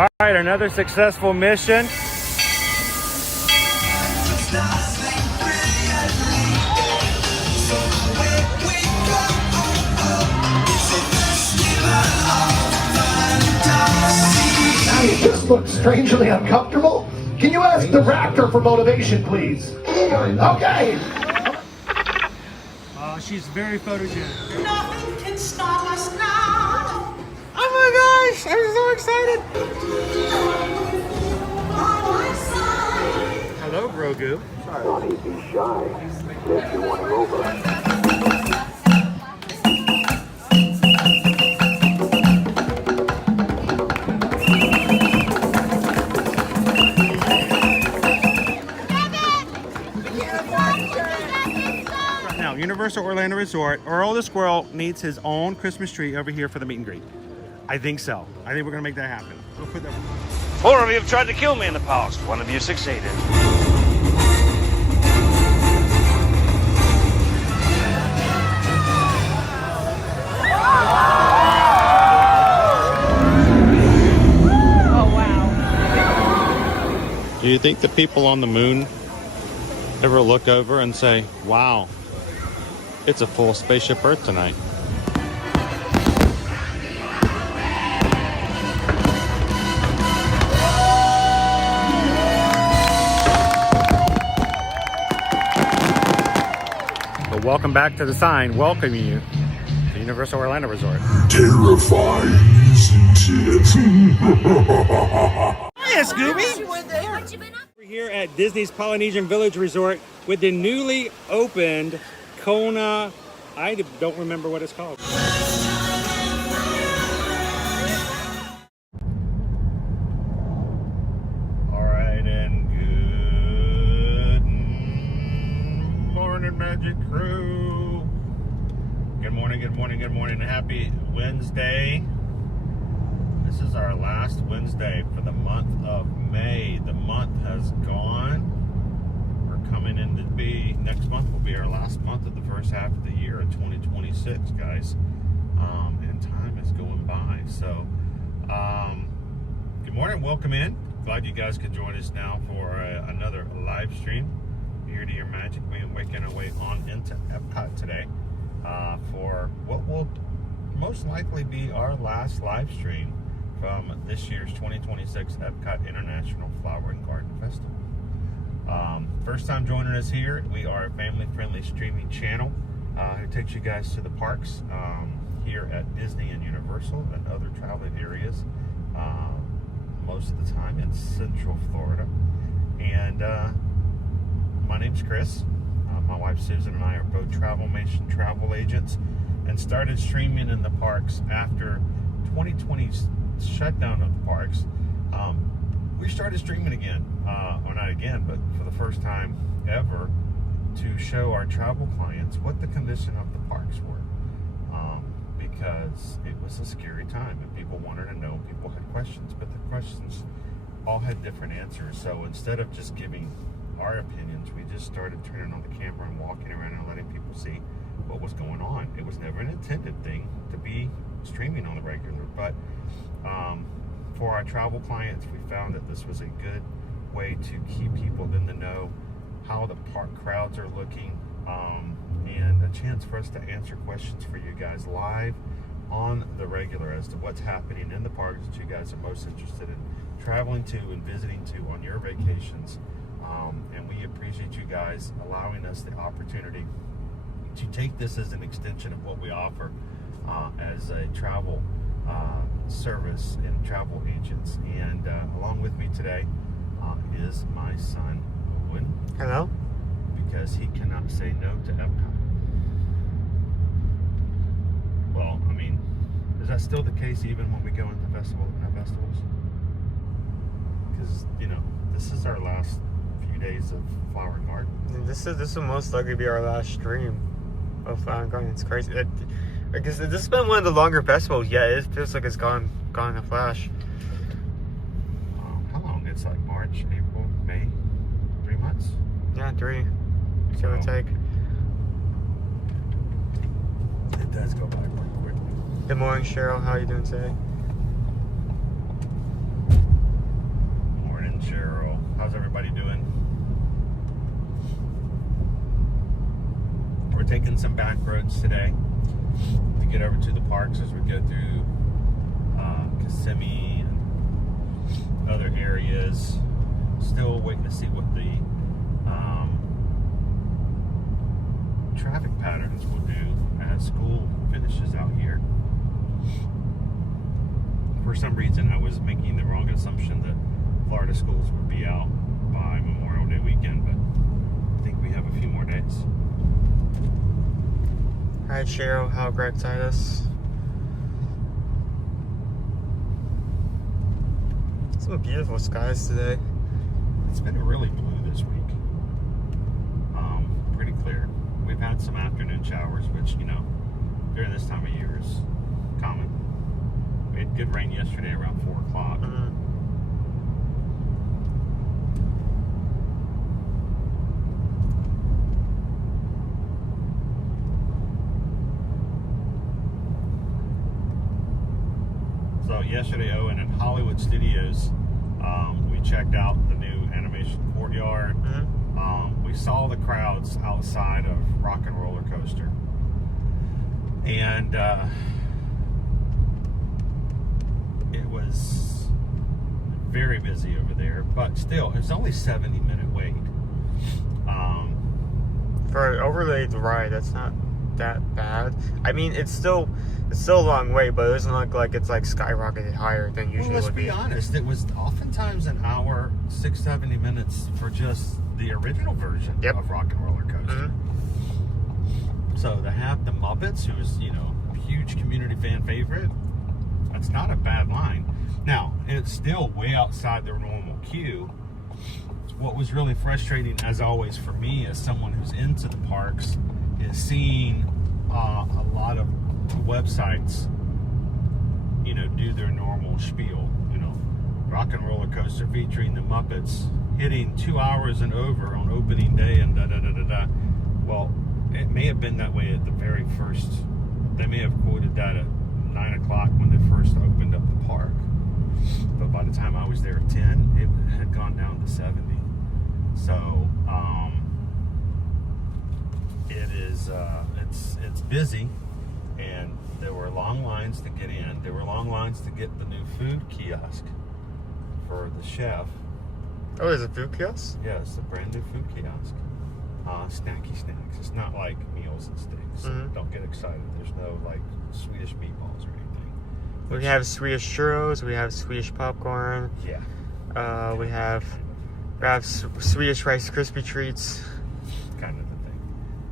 All right, another successful mission. You just look strangely uncomfortable. Can you ask the Raptor for motivation, please? Okay. She's very photogenic. Nothing can stop us now. Oh my gosh, I'm so excited. Hello, Grogu. Thought he'd be shy. Guess you won him over. Now, Universal Orlando Resort, Earl the Squirrel needs his own Christmas tree over here for the meet and greet. I think so. I think we're gonna make that happen. We'll put that. 4 of you have tried to kill me in the past. 1 of you succeeded. Do you think the people on the moon ever look over and say, wow, it's a full spaceship Earth tonight? Well, welcome back to the sign welcoming you to Universal Orlando Resort. Terrifying, isn't it? Hiya, Scooby! We're here at Disney's Polynesian Village Resort with the newly opened Kona. I don't remember what it's called. All right, and good morning, Magic Crew. Good morning, good morning, good morning. Happy Wednesday. This is our last Wednesday for the month of May. The month has gone. We're coming in to be, next month will be our last month of the first half of the year of 2026, guys. And time is going by. So, good morning, welcome in. Glad you guys could join us now for another live stream. Here to your magic. We're making our way on into Epcot today for what will most likely be our last live stream from this year's 2026 Epcot International Flower and Garden Festival. First time joining us here, we are a family-friendly streaming channel who takes you guys to the parks here at Disney and Universal and other traveling areas, most of the time in Central Florida. And my name's Chris. My wife Susan and I are both Travelmation travel agents and started streaming in the parks after 2020's shutdown of the parks. We started streaming again, or not again, but for the first time ever, to show our travel clients what the condition of the parks were, because it was a scary time and people wanted to know, people had questions, but the questions all had different answers. So instead of just giving our opinions, we just started turning on the camera and walking around and letting people see what was going on. It was never an intended thing to be streaming on the regular, but for our travel clients, we found that this was a good way to keep people in the know how the park crowds are looking, and a chance for us to answer questions for you guys live on the regular as to what's happening in the parks that you guys are most interested in traveling to and visiting to on your vacations. And we appreciate you guys allowing us the opportunity to take this as an extension of what we offer as a travel service and travel agents. And along with me today is my son, Owen. Hello? Because he cannot say no to Epcot. Well, I mean, is that still the case even when we go into festivals? Because, you know, this is our last few days of Flower and Garden. This will most likely be our last stream of Flower and Garden. It's crazy. Because this has been one of the longer festivals. Yeah, it feels like it's gone in a flash. How long? It's like March, April, May, 3 months? Yeah, 3. Give or take. It does go by quite quickly. Good morning, Cheryl. How are you doing today? taking some back roads today to get over to the parks as we go through Kissimmee and other areas. Still waiting to see what the traffic patterns will do as school finishes out here. For some reason, I was making the wrong assumption that Florida schools would be out by Memorial Day weekend, but I think we have a few more days. Alright, Cheryl, how Greg Titus. Some beautiful skies today. It's been really blue this week. Pretty clear. We've had some afternoon showers, which, you know, during this time of year is common. We had good rain yesterday around 4 o'clock. So yesterday, Owen, in Hollywood Studios, we checked out the new animation courtyard. We saw the crowds outside of Rock and Roller Coaster, and it was very busy over there. But still, it's only 70-minute wait. For an overlaid ride, that's not that bad. I mean, it's still a long way, but it doesn't look like it's like skyrocketed higher than usually. Well, let's would be honest. It was oftentimes an hour, 70 minutes for just the original version of Rock and Roller Coaster. So to have the Muppets, who is, you know, a huge community fan favorite, that's not a bad line. Now, it's still way outside their normal queue. What was really frustrating, as always, for me as someone who's into the parks, is seeing a lot of websites, you know, do their normal spiel. You know, Rock and Roller Coaster featuring the Muppets hitting 2 hours and over on opening day and da-da-da-da-da. Well, it may have been that way at the very first. They may have quoted that at 9 o'clock when they first opened up the park. But by the time I was there at 10, it had gone down to 70. So, it is, it's busy, and there were long lines to get in. There were long lines to get the new food kiosk for the chef. Oh, there's a food kiosk? Yeah, it's a brand new food kiosk. Snacky snacks. It's not like meals and steaks. So don't get excited. There's no like Swedish meatballs or anything. We have Swedish churros. We have Swedish popcorn. Yeah. We have Swedish Rice Krispie treats. Kind of the thing.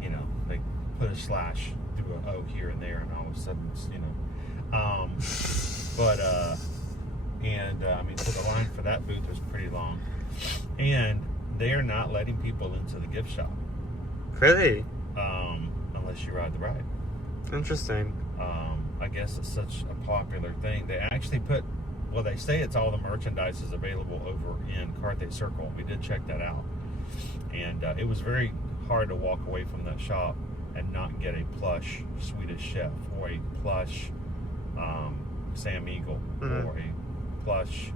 You know, they put a slash, do a O here and there, and all of a sudden it's, you know. I mean, so the line for that booth was pretty long. And they're not letting people into the gift shop. Really? Unless you ride the ride. Interesting. I guess it's such a popular thing. They actually put, well, they say it's all the merchandise is available over in Carthay Circle. We did check that out. And it was very hard to walk away from that shop and not get a plush Swedish chef or a plush Sam Eagle or a plush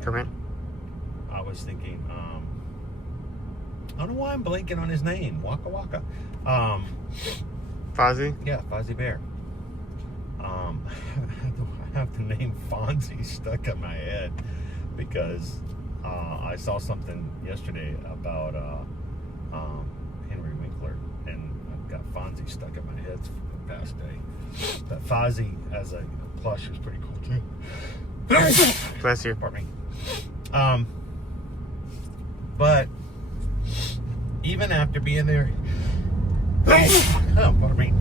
Kermit? I was thinking, I don't know why I'm blanking on his name. Waka Waka. Fozzie? Yeah, Fozzie Bear. I have the name Fonzie stuck in my head because I saw something yesterday about Henry Winkler, and I've got Fonzie stuck in my head for the past day. But Fozzie as a plush was pretty cool too. Bless you. Pardon me. But even after being there, oh, pardon me.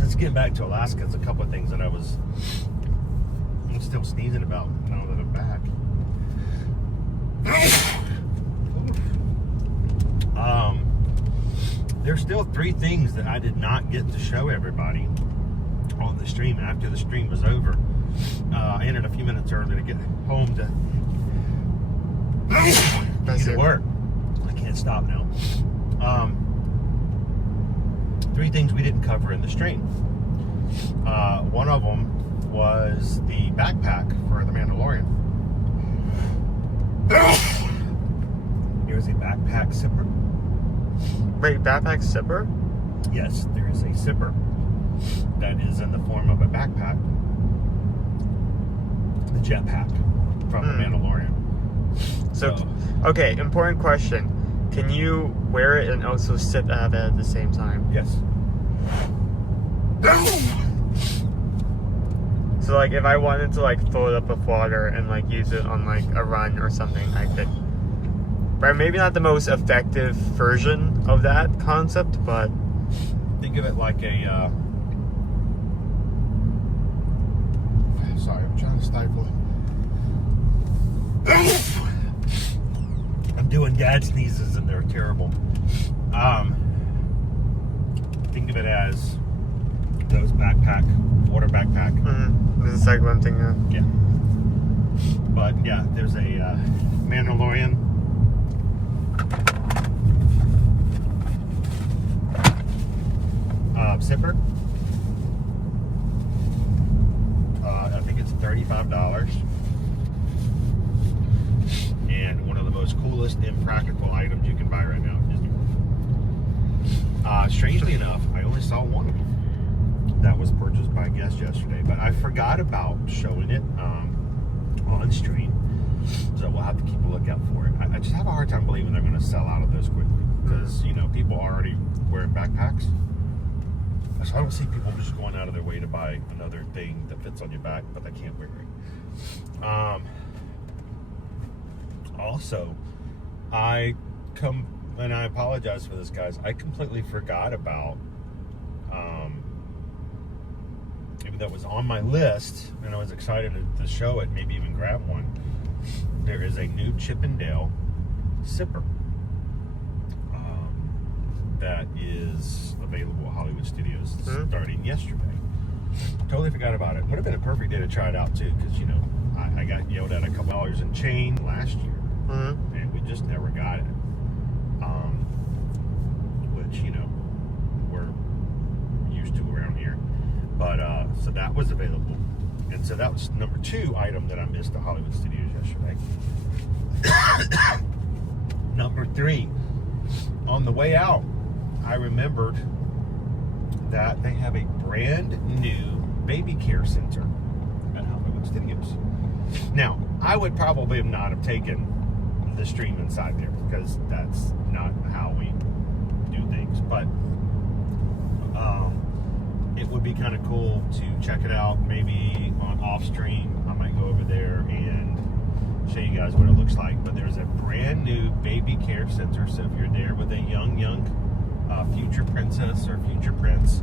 Let's get back to Alaska. There's a couple of things that I'm still sneezing about now that I'm back. There's still 3 things that I did not get to show everybody on the stream after the stream was over. I entered a few minutes early to get home to work. I can't stop now. 3 things we didn't cover in the stream. One of them was the backpack for the Mandalorian. there's a backpack sipper. Wait, backpack zipper? Yes, there is a zipper that is in the form of a backpack. The jetpack from The Mandalorian. So, okay, important question. Can you wear it and also sip out of it at the same time? Yes. So, like, if I wanted to, like, fill it up with water and, like, use it on, like, a run or something, I could. Right? Maybe not the most effective version of that concept, but... Think of it like a... Sorry, I'm trying to stifle it. I'm doing dad sneezes and they're terrible. Think of it as those water backpack. This is like one thing. Yeah. But yeah, there's a Mandalorian. Zipper. I think it's $35. And one of the most coolest impractical items you can buy right now at Disney World. Strangely enough, I only saw one that was purchased by a guest yesterday, but I forgot about showing it on stream, so we'll have to keep a lookout for it. I just have a hard time believing they're going to sell out of those quickly because, you know, people are already wearing backpacks. So I don't see people just going out of their way to buy another thing that fits on your back, but they can't wear it. Also, and I apologize for this, guys. I completely forgot about, even though it was on my list, and I was excited to show it, maybe even grab one. There is a new Chip and Dale sipper that is available at Hollywood Studios starting yesterday. Totally forgot about it. Would have been a perfect day to try it out too, because you know I got yelled at a couple dollars in chain last year, and we just never got it. Which you know we're used to around here, but so that was available, and so that was number 2 item that I missed at Hollywood Studios yesterday. Number 3, on the way out, I remembered that they have a brand new baby care center at Hollywood Studios. Now, I would probably not have taken the stream inside there because that's not how we do things, but it would be kind of cool to check it out. Maybe on off stream, I might go over there and show you guys what it looks like. But there's a brand new baby care center, so if you're there with a young future princess or future prince,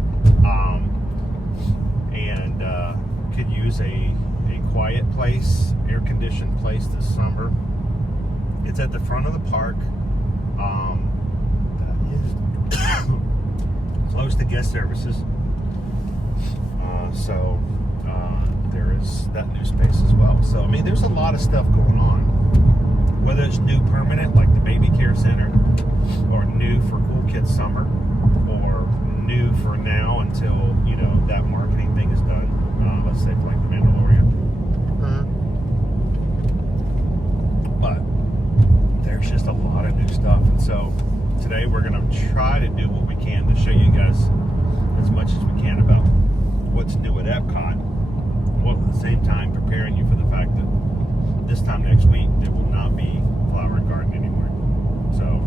and could use a quiet place, air-conditioned place this summer. It's at the front of the park. That is close to guest services. So there is that new space as well. So I mean, there's a lot of stuff going on. Whether it's new permanent, like the baby care center, or new for Cool Kids Summer, or new for now until, you know, that marketing thing is done. Let's say for like the Mandalorian. But there's just a lot of new stuff. And so today we're going to try to do what we can to show you guys as much as we can about what's new at Epcot, while at the same time preparing you for the fact that this time next week there will not be Flower and Garden anymore. So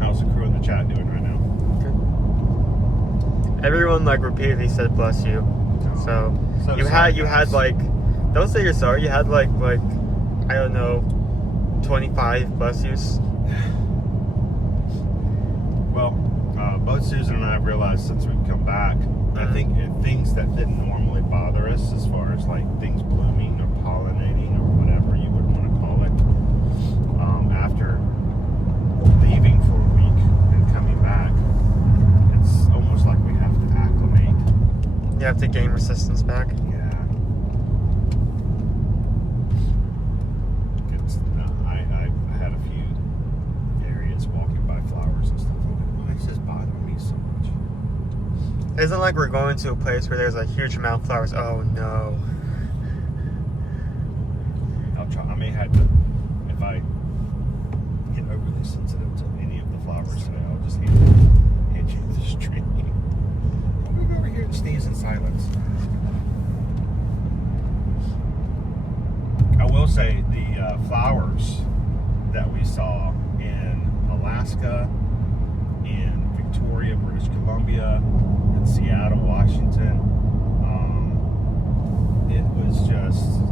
how's the crew in the chat doing right now? Good. Everyone like repeatedly said bless you. So you had like, don't say you're sorry, you had like I don't know, 25 bless yous. Well, both Susan and I have realized since we've come back, I think things that didn't normally bother us, as far as like things blooming or pollinating or whatever you would want to call it, after leaving for a week and coming back, it's almost like we have to acclimate. You have to gain resistance back. Yeah. I had a few areas walking by flowers and stuff. Why is this bothering me so much? isn't like we're going to a place where there's a huge amount of flowers. Oh no. I'll try. I may have to, if I get overly sensitive to any of the flowers today, I'll just hand you the string. I'm gonna go over here and sneeze in silence. I will say the flowers that we saw in Alaska, in Victoria, British Columbia, in Seattle, Washington, it was just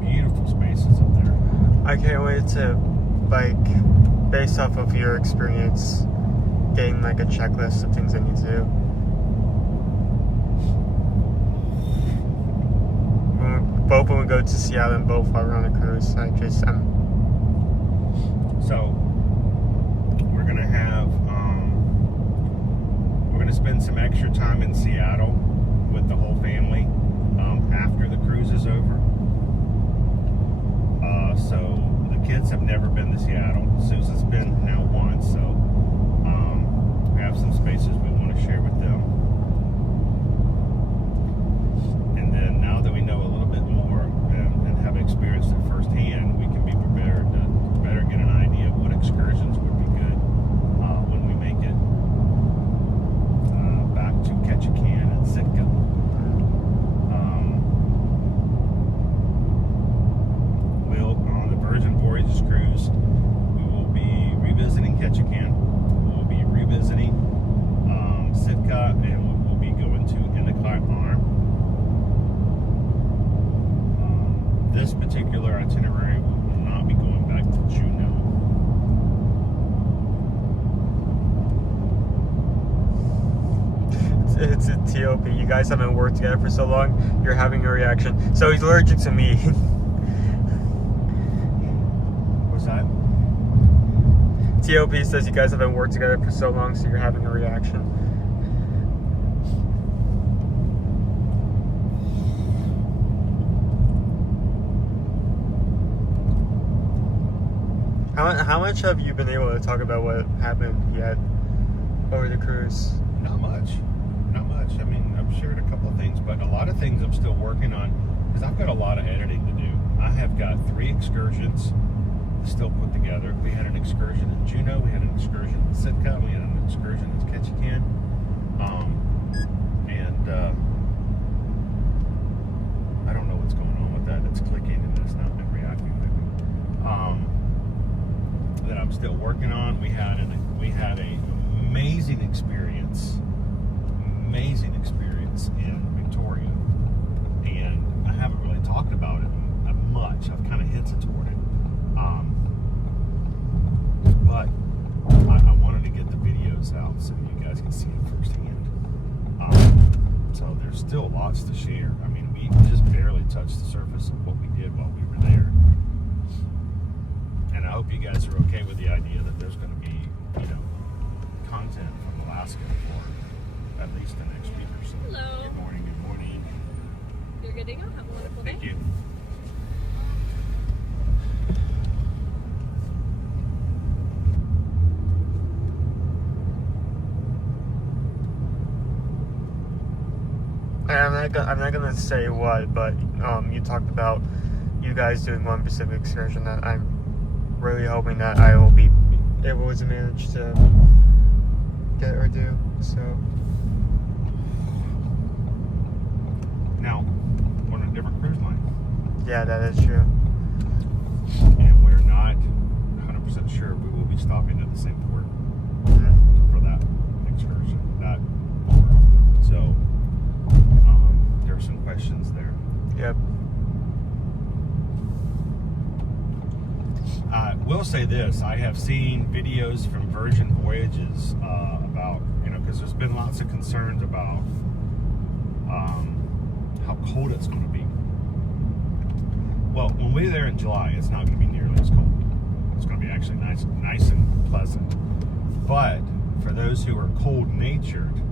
beautiful spaces up there. I can't wait to, like, based off of your experience, getting like a checklist of things I need to do. Both when we go to Seattle and both while we're on a cruise, So we're gonna have we're gonna spend some extra time in Seattle with the whole family after the cruise is over. So the kids have never been to Seattle. Susan's been now once, so we have some spaces we want to share with them. And then now that we know a little bit more and have experienced it firsthand, we can be prepared to better get an idea of what excursions would be good when we make it back to Ketchikan and Sitka. On the Virgin Voyages cruise, we will be revisiting Ketchikan. We'll be revisiting Sitka, and we'll be going to Endicott Arm. This particular itinerary will not be going back to Juneau. it's a TOP. You guys haven't worked together for so long. You're having a reaction. So he's allergic to me. What's that? TOP says you guys haven't worked together for so long, so you're having a reaction. How much have you been able to talk about what happened yet over the cruise? Not much. Not much. I mean, I've shared a couple of things, but a lot of things I'm still working on because I've got a lot of editing to do. I have got 3 excursions still put together. We had an excursion in Juneau, we had an excursion in Sitka, we had an excursion in Ketchikan, and I don't know what's going on with that. It's clicking and it's not been reacting maybe. That I'm still working on. We had an amazing experience in Victoria, and I haven't really talked about it much. I've kind of hinted toward it. But I wanted to get the videos out so you guys can see it firsthand. So there's still lots to share. I mean, we just barely touched the surface of what we did while we were there. And I hope you guys are okay with the idea that there's going to be, content from Alaska for at least the next week or so. Hello. Good morning, good morning. You're good to go. Have a wonderful day. Thank you. I'm not gonna say what, but you talked about you guys doing one Pacific excursion that I'm really hoping that I will be able to manage to get or do. So Now, we're on a different cruise line. yeah, that is true. And we're not 100% sure we will be stopping at the same port for that excursion, that port. So, there are some questions there. Yep. I will say this, I have seen videos from Virgin Voyages about, because there's been lots of concerns about how cold it's going to be. Well, when we're there in July, it's not going to be nearly as cold. It's going to be actually nice and pleasant. But for those who are cold-natured,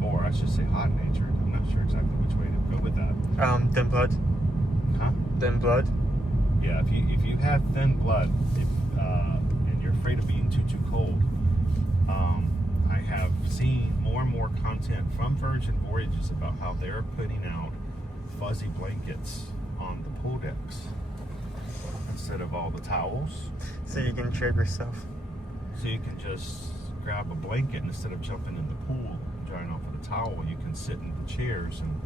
or I should say hot-natured, I'm not sure exactly which way to go with that. Thin blood. Huh? Thin blood. Yeah, if you have thin blood, and you're afraid of being too cold, I have seen more and more content from Virgin Voyages about how they're putting out fuzzy blankets on the pool decks instead of all the towels. So you can trade yourself. So you can just grab a blanket, and instead of jumping in the pool, drying off with a towel, you can sit in the chairs and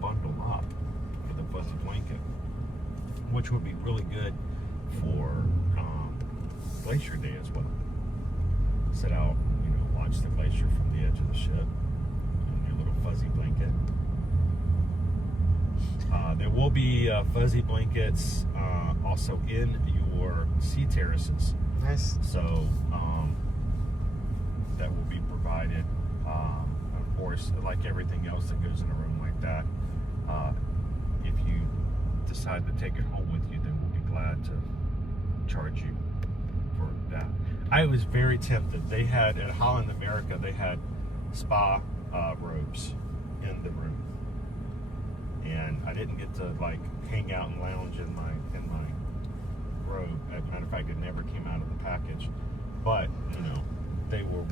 bundle up with a fuzzy blanket, which would be really good for Glacier Day as well. Sit out, watch the glacier from the edge of the ship in your little fuzzy blanket. There will be fuzzy blankets also in your sea terraces. Nice. So that will be provided. Of course, like everything else that goes in a room like that, if you decide to take it home with you, then we'll be glad to charge you for that. I was very tempted. They had at Holland America, they had spa robes in the room, and I didn't get to like hang out and lounge in my robe. As a matter of fact, it never came out of the package, but they were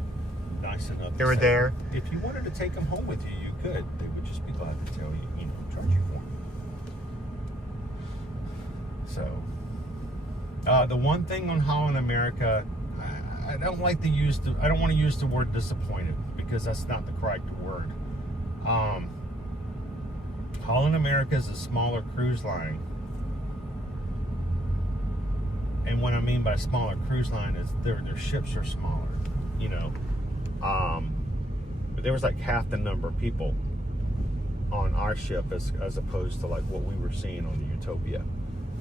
nice enough. They were there. If you wanted to take them home with you, you could. They would just be glad to tell you, charge you for them. So, the one thing on Holland America, I don't like to use I don't want to use the word disappointed, because that's not the correct word. Holland America is a smaller cruise line. And what I mean by smaller cruise line is their ships are smaller, but there was like half the number of people on our ship as opposed to like what we were seeing on the Utopia.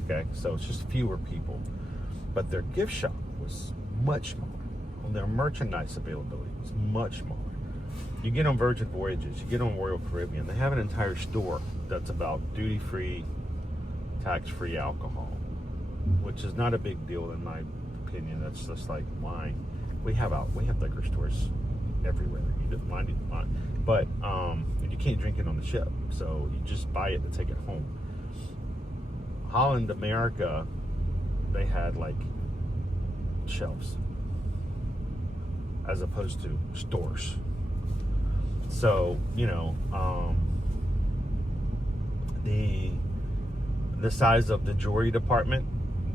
Okay, so it's just fewer people, but their gift shop was much smaller. And their merchandise availability was much smaller. You get on Virgin Voyages, you get on Royal Caribbean, they have an entire store that's about duty-free, tax-free alcohol, which is not a big deal in my opinion. That's just like wine. We have liquor stores everywhere. You don't mind it, but you can't drink it on the ship, so you just buy it and take it home. Holland America, they had like shelves as opposed to stores. So the size of the jewelry department,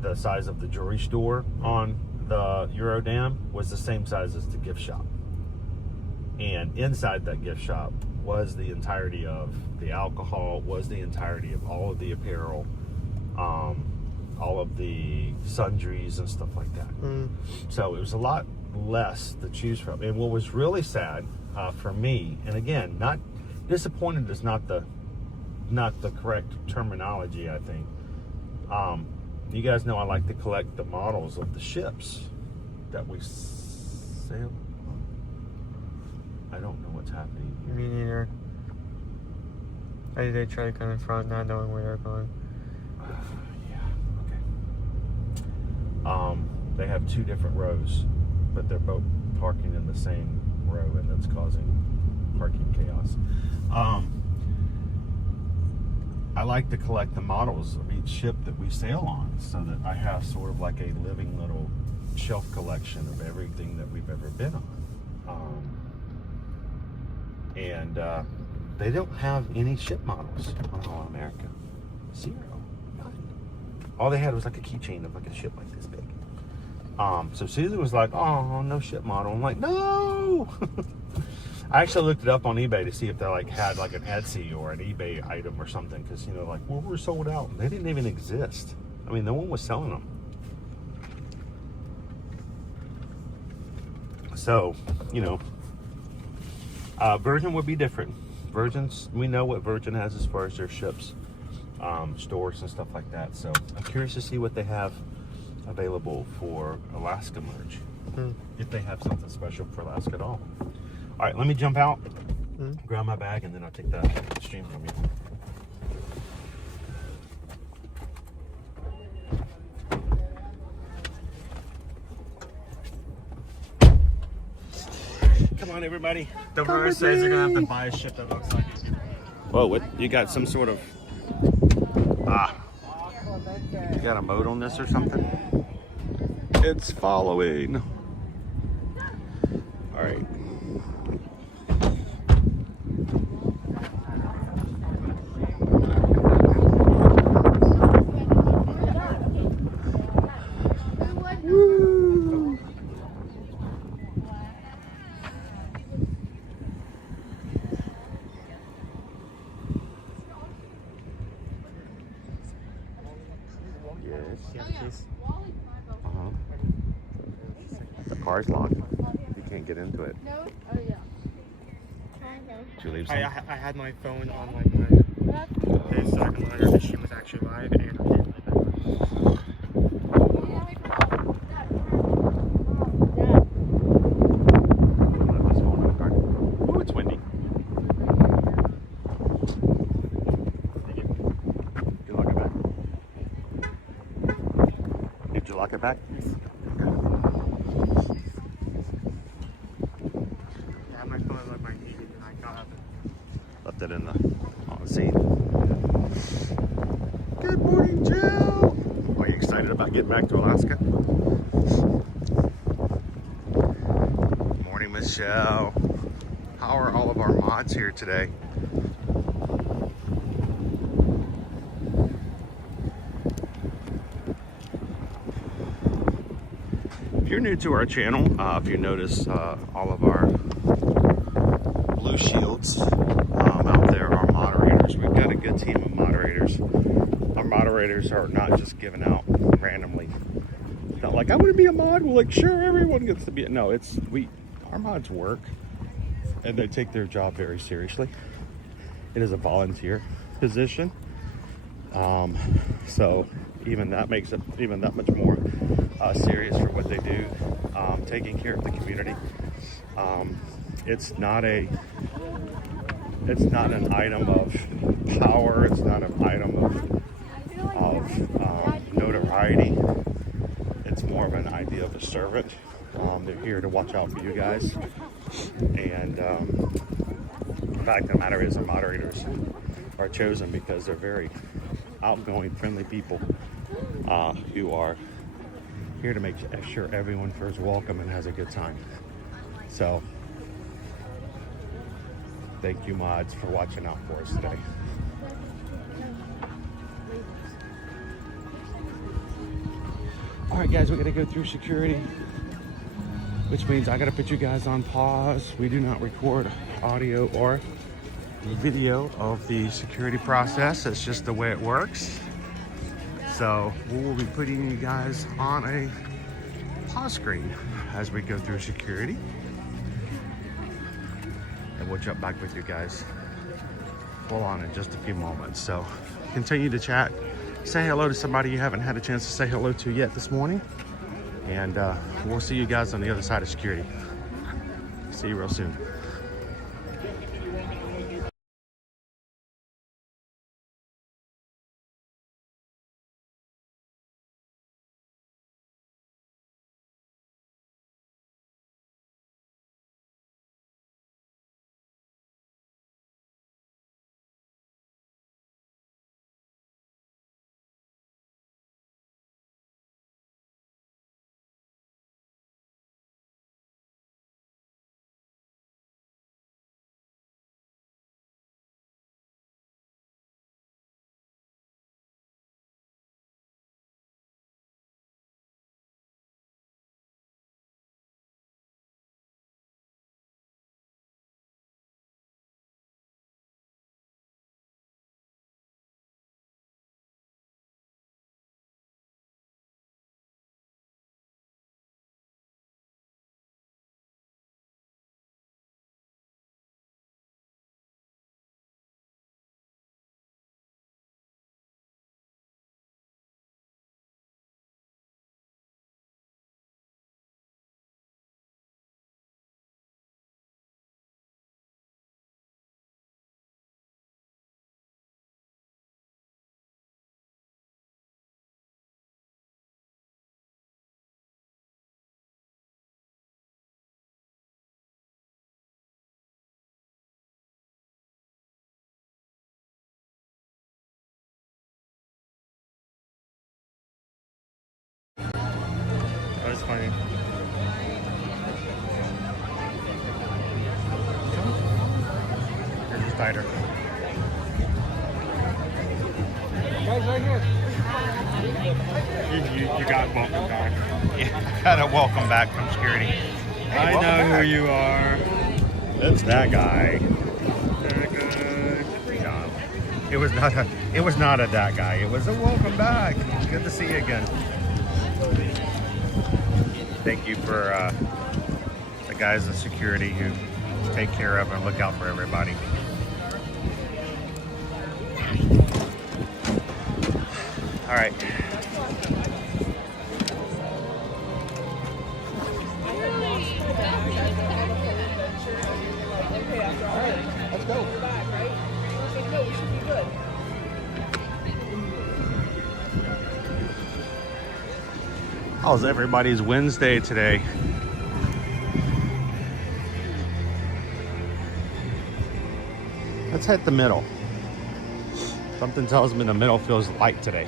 the size of the jewelry store on the Eurodam was the same size as the gift shop. And inside that gift shop was the entirety of the alcohol, was the entirety of all of the apparel, all of the sundries and stuff like that. So it was a lot less to choose from. And what was really sad for me, and again, not disappointed is not the correct terminology, I think. You guys know I like to collect the models of the ships that we sail. I don't know what's happening here. Me neither. They try to come in front, not knowing where they're going. They have two different rows, but they're both parking in the same row, and that's causing parking chaos. I like to collect the models of each ship that we sail on, so that I have sort of like a living little shelf collection of everything that we've ever been on. They don't have any ship models on All America. 0. None. All they had was like a keychain of like a ship like this big. So Susie was like, "Oh, no ship model." I'm like, "No." I actually looked it up on eBay to see if they like had like an Etsy or an eBay item or something, because like, well, we're sold out. They didn't even exist. I mean, no one was selling them. So, Virgin would be different. We know what Virgin has as far as their ships, stores and stuff like that. So I'm curious to see what they have available for Alaska merge, if they have something special for Alaska at all. All right, let me jump out, grab my bag, and then I'll take that stream from you. Come on, everybody. The runner says you're gonna have to buy a ship that looks like it. Whoa, what? You got some sort of... You got a mode on this or something? It's following. All right. You have the keys? Uh-huh. The car's locked. You can't get into it. No? Oh, yeah. Did you leave some? I had my phone on like my face so I can let her that she was actually live and Left his phone in the car. Ooh, it's windy. Did you lock it back? Did you lock it back? yeah, my phone like my knee and I got up. Left it in the on the seat. Good morning, Jill. Are you excited about getting back to Alaska? Morning, Michelle. How are all of our mods here today? If you're new to our channel, if you notice all of our blue shields out there are moderators. We've got a good team of moderators. Our moderators are not just given out randomly. It's not like I want to be a mod. We're like, sure, everyone gets to be it. No, our mods work and they take their job very seriously. It is a volunteer position. So even that makes it even that much more serious for what they do, taking care of the community. It's not an item of power. It's not an item of notoriety. It's more of an idea of a servant. They're here to watch out for you guys. And the fact of the matter is, our moderators are chosen because they're very outgoing, friendly people who are here to make sure everyone feels welcome and has a good time. So, thank you, mods, for watching out for us today. All right, guys, we got to go through security, which means I got to put you guys on pause. We do not record audio or video of the security process. It's just the way it works. So we will be putting you guys on a pause screen as we go through security. And we'll jump back with you guys full on in just a few moments. So continue to chat. Say hello to somebody you haven't had a chance to say hello to yet this morning. And we'll see you guys on the other side of security. See you real soon. That was funny. You're just tighter. Guys, right here. You got welcome back. Yeah, got a welcome back from security. I know who you are. It's that guy. Very good. Yeah. It was not a It was not a that guy. It was a welcome back. Good to see you again. Thank you for the guys in security who take care of and look out for everybody. All right. Let's go. How's everybody's Wednesday today? Let's hit the middle. Something tells me the middle feels light today.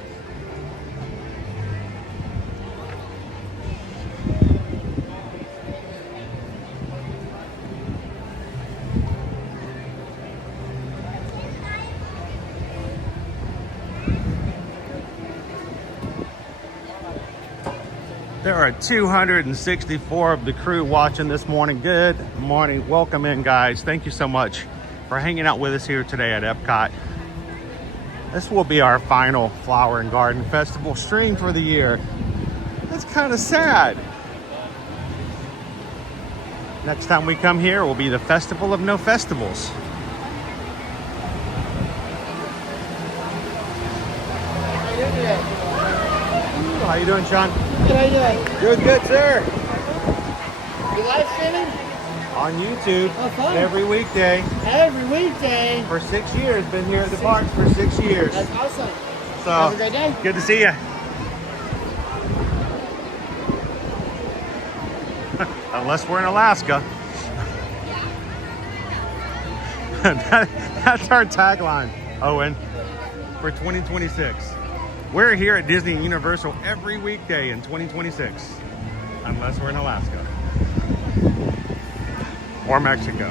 There are 264 of the crew watching this morning. Good morning. Welcome in, guys. Thank you so much for hanging out with us here today at Epcot. This will be our final Flower and Garden Festival stream for the year. That's kind of sad. Next time we come here will be the Festival of No Festivals. How you doing, Sean? Good, how you doing? Good, good, sir. You live streaming? On YouTube, Oh, fun. every weekday Every weekday. for 6 years. Been here at the parks for 6 years. That's awesome. So Have a great day. good to see you. Unless we're in Alaska. That's our tagline, Owen, for 2026. We're here at Disney and Universal every weekday in 2026, unless we're in Alaska or Mexico.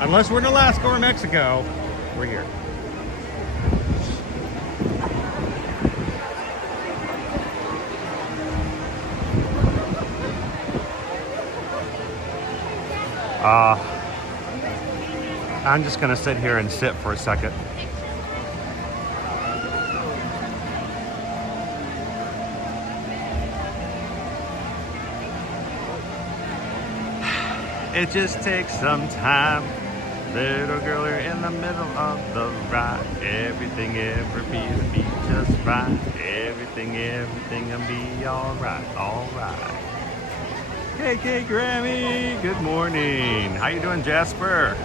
Unless we're in Alaska or Mexico, we're here. I'm just gonna sit here and sit for a second. It just takes some time. Little girl, you're in the middle of the ride. Everything ever be just right. Everything'll be alright, alright. KK Grammy, good morning. How you doing, Jasper?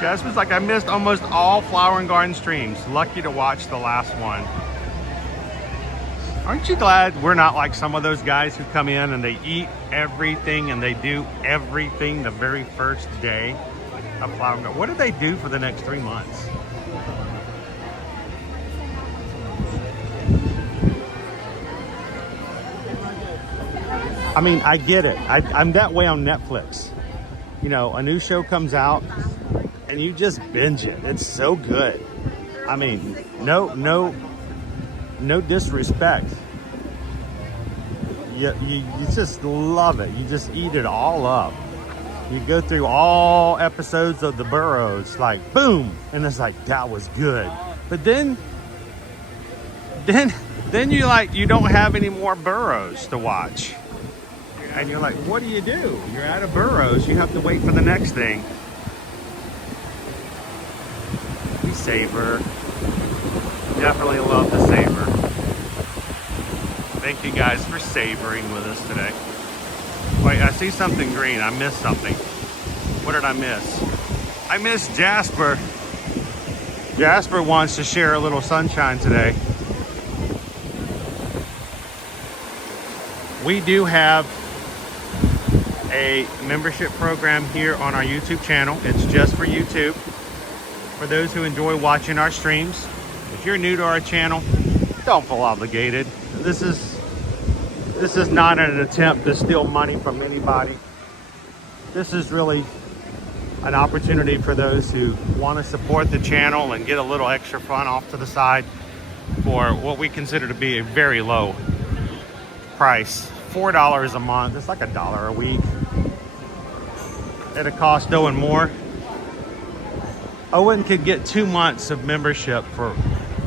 Jasper's like, I missed almost all Flower and Garden streams. Lucky to watch the last one. Aren't you glad we're not like some of those guys who come in and they eat everything and they do everything the very first day of Flower and Garden? What do they do for the next 3 months? I mean, I get it. I'm that way on Netflix. You know, a new show comes out and you just binge it. It's so good. I mean, no disrespect. You just love it. You just eat it all up. You go through all episodes of the Burrows, like boom, and it's like that was good. But then you don't have any more Burrows to watch, and you're like, what do? You're out of Burrows. You have to wait for the next thing. We savor. Definitely love the savor. Thank you guys for savoring with us today. Wait, I see something green. I missed something. What did I miss? I missed Jasper. Jasper wants to share a little sunshine today. We do have a membership program here on our YouTube channel. It's just for YouTube. For those who enjoy watching our streams. If you're new to our channel, don't feel obligated. This is not an attempt to steal money from anybody. This is really an opportunity for those who want to support the channel and get a little extra fun off to the side for what we consider to be a very low price. $4 a month. It's like $1 a week. it'll cost Owen more. Owen could get 2 months of membership for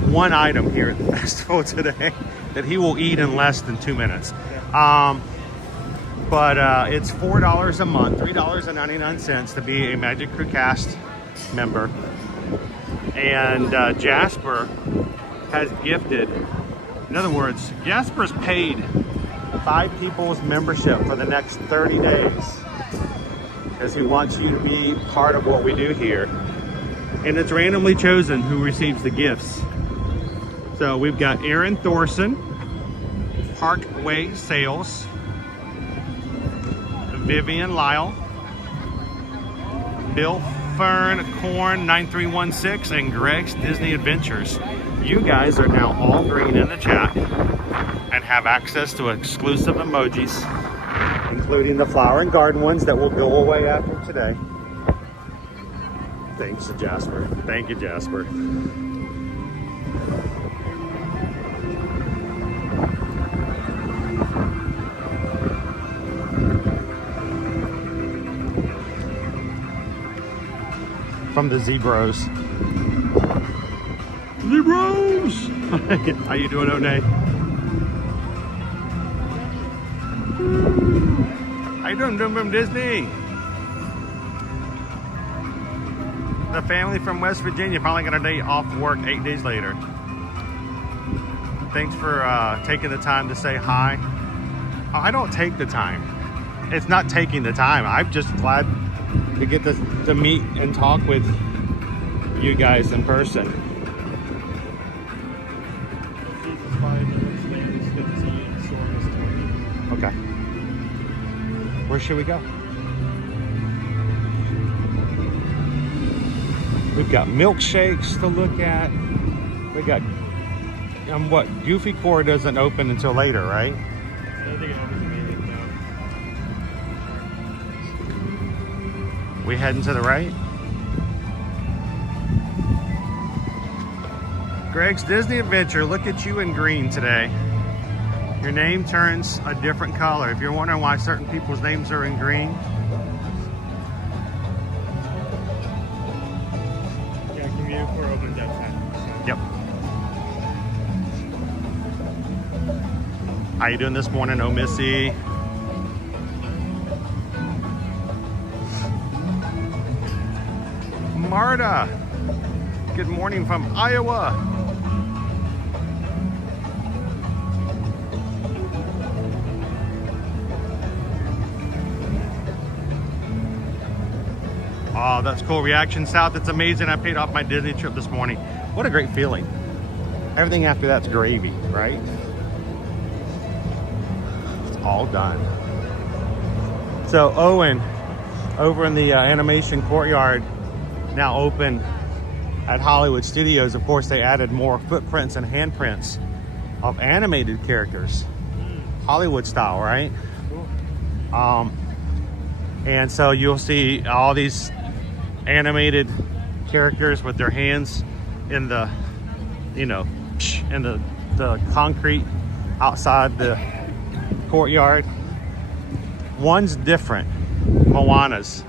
one item here at the festival today that he will eat in less than 2 minutes. But it's $4 a month, $3.99 to be a Magic Crew Cast member. And Jasper has gifted, in other words, Jasper's paid 5 people's membership for the next 30 days because he wants you to be part of what we do here. And it's randomly chosen who receives the gifts. So we've got Aaron Thorson, Parkway Sales, Vivian Lyle, Bill Fern Corn 9316, and Greg's Disney Adventures. You guys are now all green in the chat and have access to exclusive emojis, including the flower and garden ones that will go away after today. Thanks to Jasper. Thank you, Jasper. From the Zebros. Zebros! How you doing, One? How you doing, Boom Boom Disney? The family from West Virginia finally got a day off work 8 days later. Thanks for taking the time to say hi. I don't take the time. It's not taking the time. I'm just glad to get to meet and talk with you guys in person. Okay. Where should we go? We've got milkshakes to look at. We got, what, Goofy Core doesn't open until later, right? I don't think it opens immediately, no. We heading to the right? Greg's Disney Adventure, look at you in green today. Your name turns a different color. If you're wondering why certain people's names are in green, Yeah, Community Core opens at 10. yep. How you doing this morning, oh Missy? Marta, good morning from Iowa. Oh, that's cool. Reaction South, it's amazing. I paid off my Disney trip this morning. What a great feeling. Everything after that's gravy, right? It's all done. So Owen, over in the animation courtyard, now open at Hollywood Studios. Of course, they added more footprints and handprints of animated characters. Hollywood style, right? Cool. And so you'll see all these animated characters with their hands in the, you know, in the concrete outside the courtyard. One's different, Moana's.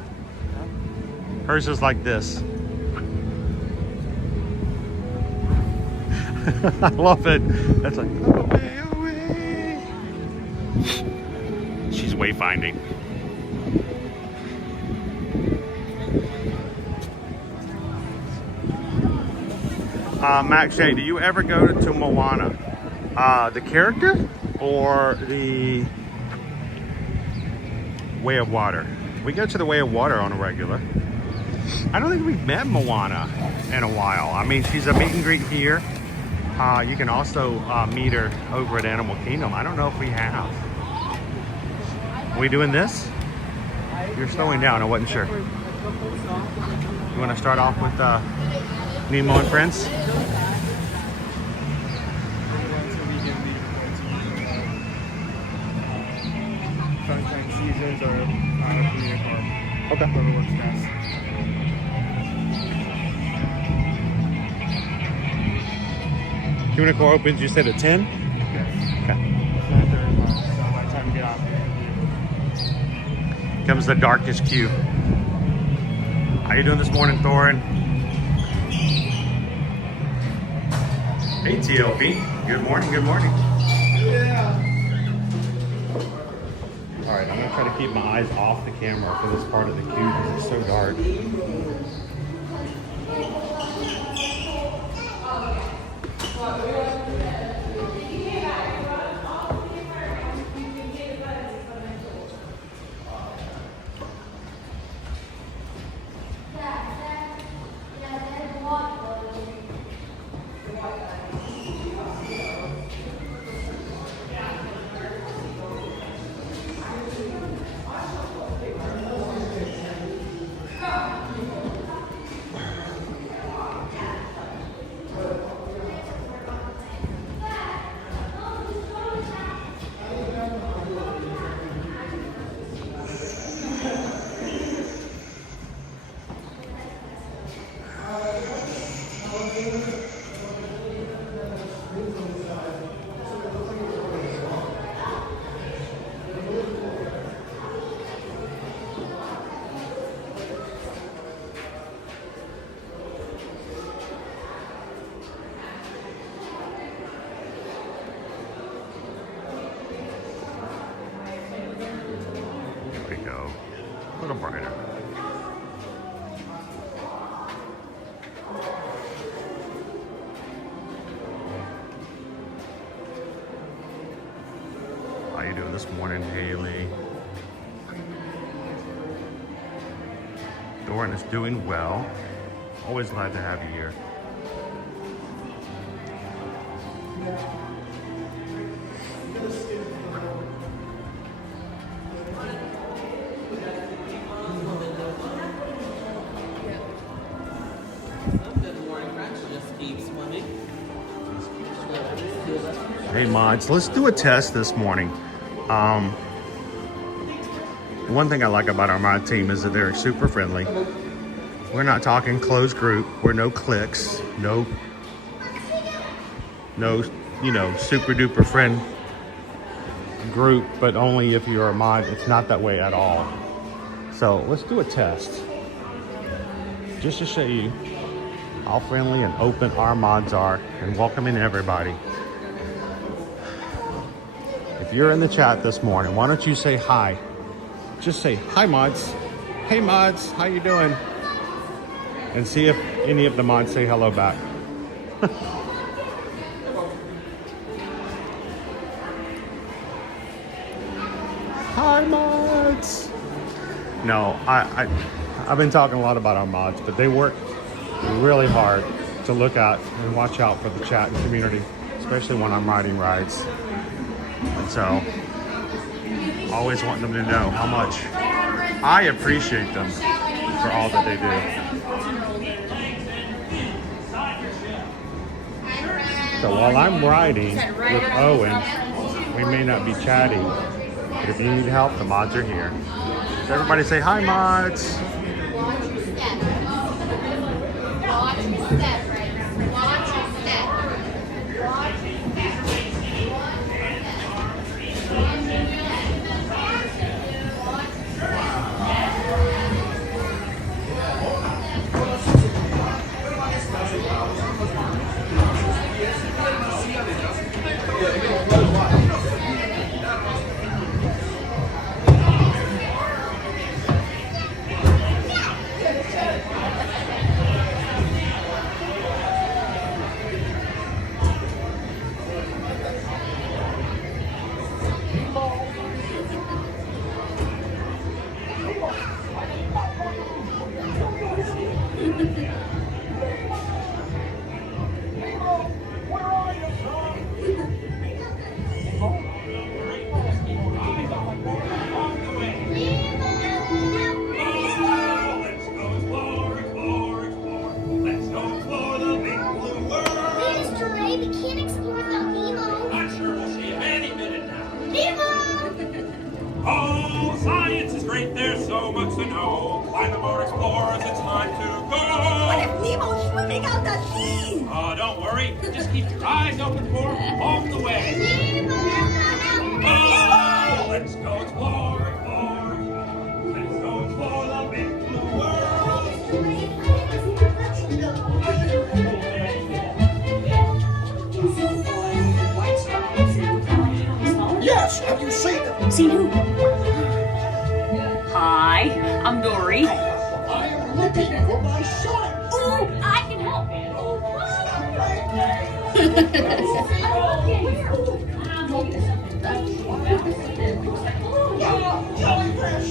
Hers is like this. I love it. That's like, away, away. She's wayfinding. Max Shea, do you ever go to Moana? The character or the Way of Water? We go to the Way of Water on a regular. I don't think we've met Moana in a while. I mean, she's a meet and greet here. You can also meet her over at Animal Kingdom. I don't know if we have. Are we doing this? You're slowing down, I wasn't sure. You want to start off with Nemo and Friends? Sunshine Seasons or Community Core. Okay. Whatever works best. Unicorn opens, you said at 10? Yes. Okay. 9:30, so by the time we get off here, Comes the darkest queue. you doing this morning, Thorin? Hey, TLP. Good morning, good morning. Yeah. All right, I'm gonna try to keep my eyes off the camera for this part of the queue because it's so dark. There we go. A little brighter. How you doing this morning, Haley? Doran is doing well. Always glad to have you here. Hey mods, let's do a test this morning. One thing I like about our mod team is that they're super friendly. We're not talking closed group. We're no cliques, no, you know, super duper friend group, but only if you're a mod. It's not that way at all. So let's do a test. Just to show you how friendly and open our mods are and welcoming everybody. If you're in the chat this morning, why don't you say hi? Just say, hi mods. Hey mods, how you doing? And see if any of the mods say hello back. Hi mods. No, I've been talking a lot about our mods, but they work really hard to look at and watch out for the chat and community, especially when I'm riding rides. And so, always wanting them to know how much I appreciate them for all that they do. So while I'm riding with Owen, we may not be chatting, but if you need help, the mods are here. So everybody say hi, mods. Oh, science is great, there's so much to know. Find the more explorers, it's time to go. What if Nemo's swimming out the sea? Oh, don't worry, just keep your eyes open for him along the way. Oh, let's go explore, explore. Let's go explore the big blue world. Seen who? Hi, I'm Dory. I am looking for my son. Ooh, I can help. Jellyfish!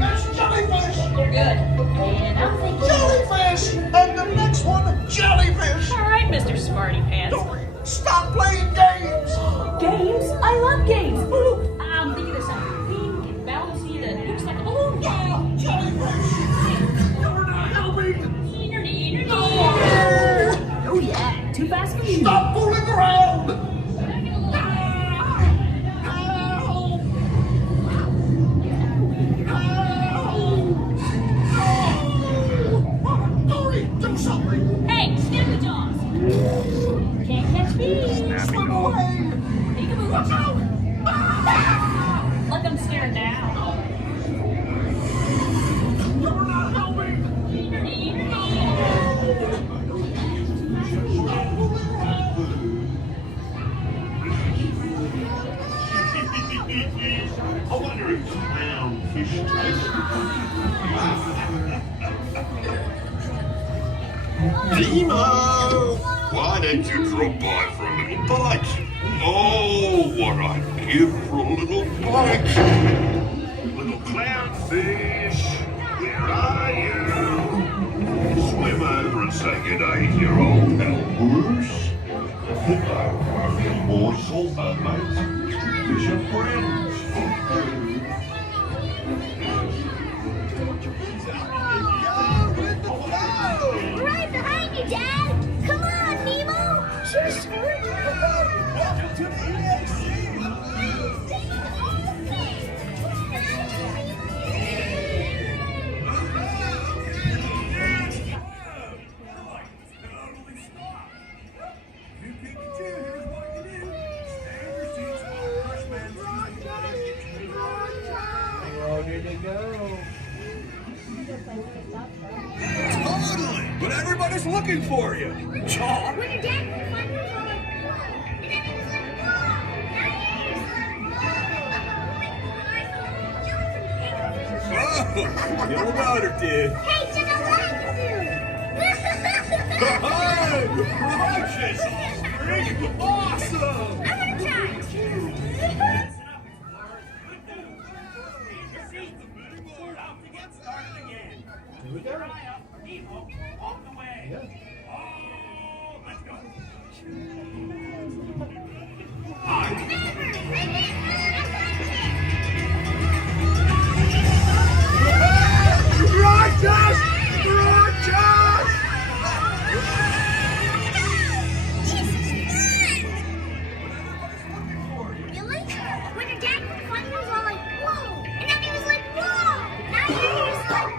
That's jellyfish! Good. And I'm thinking. Jellyfish! And the next one, jellyfish! All right, Mr. Smarty Pants. Stop playing games! Games? I love games. Ooh, I'm thinking of something pink and bouncy that looks like a balloon. Jellyfish! You're not helping! Oh yeah, too fast for you. Stop fooling around! Dory, do something! Hey, Snappy Jaws. Can't catch me. Swim away! Peekaboo. Watch out! Look, I'm scared now. You're not helping! I wonder if clownfish taste. Nemo! Why don't you drop by for a little bite? Oh, what I'd give for a little bite! Little clownfish, where are you? Swim over and say good day to your old pal Bruce. Hello, a morsel, mate. Fish and friends. Right behind you, Dad. Come on, Nemo. Just Welcome to the EXC! Totally! But everybody's looking for you. Chaw! When your dad Whoa! Get about her, dude. Hey, check out what I can do. Hey! Righteous! Pretty awesome! I'm gonna try. Righteous! Righteous! Really? When your dad was funny, he was all like, whoa! And then he was like, whoa! Now you're just like,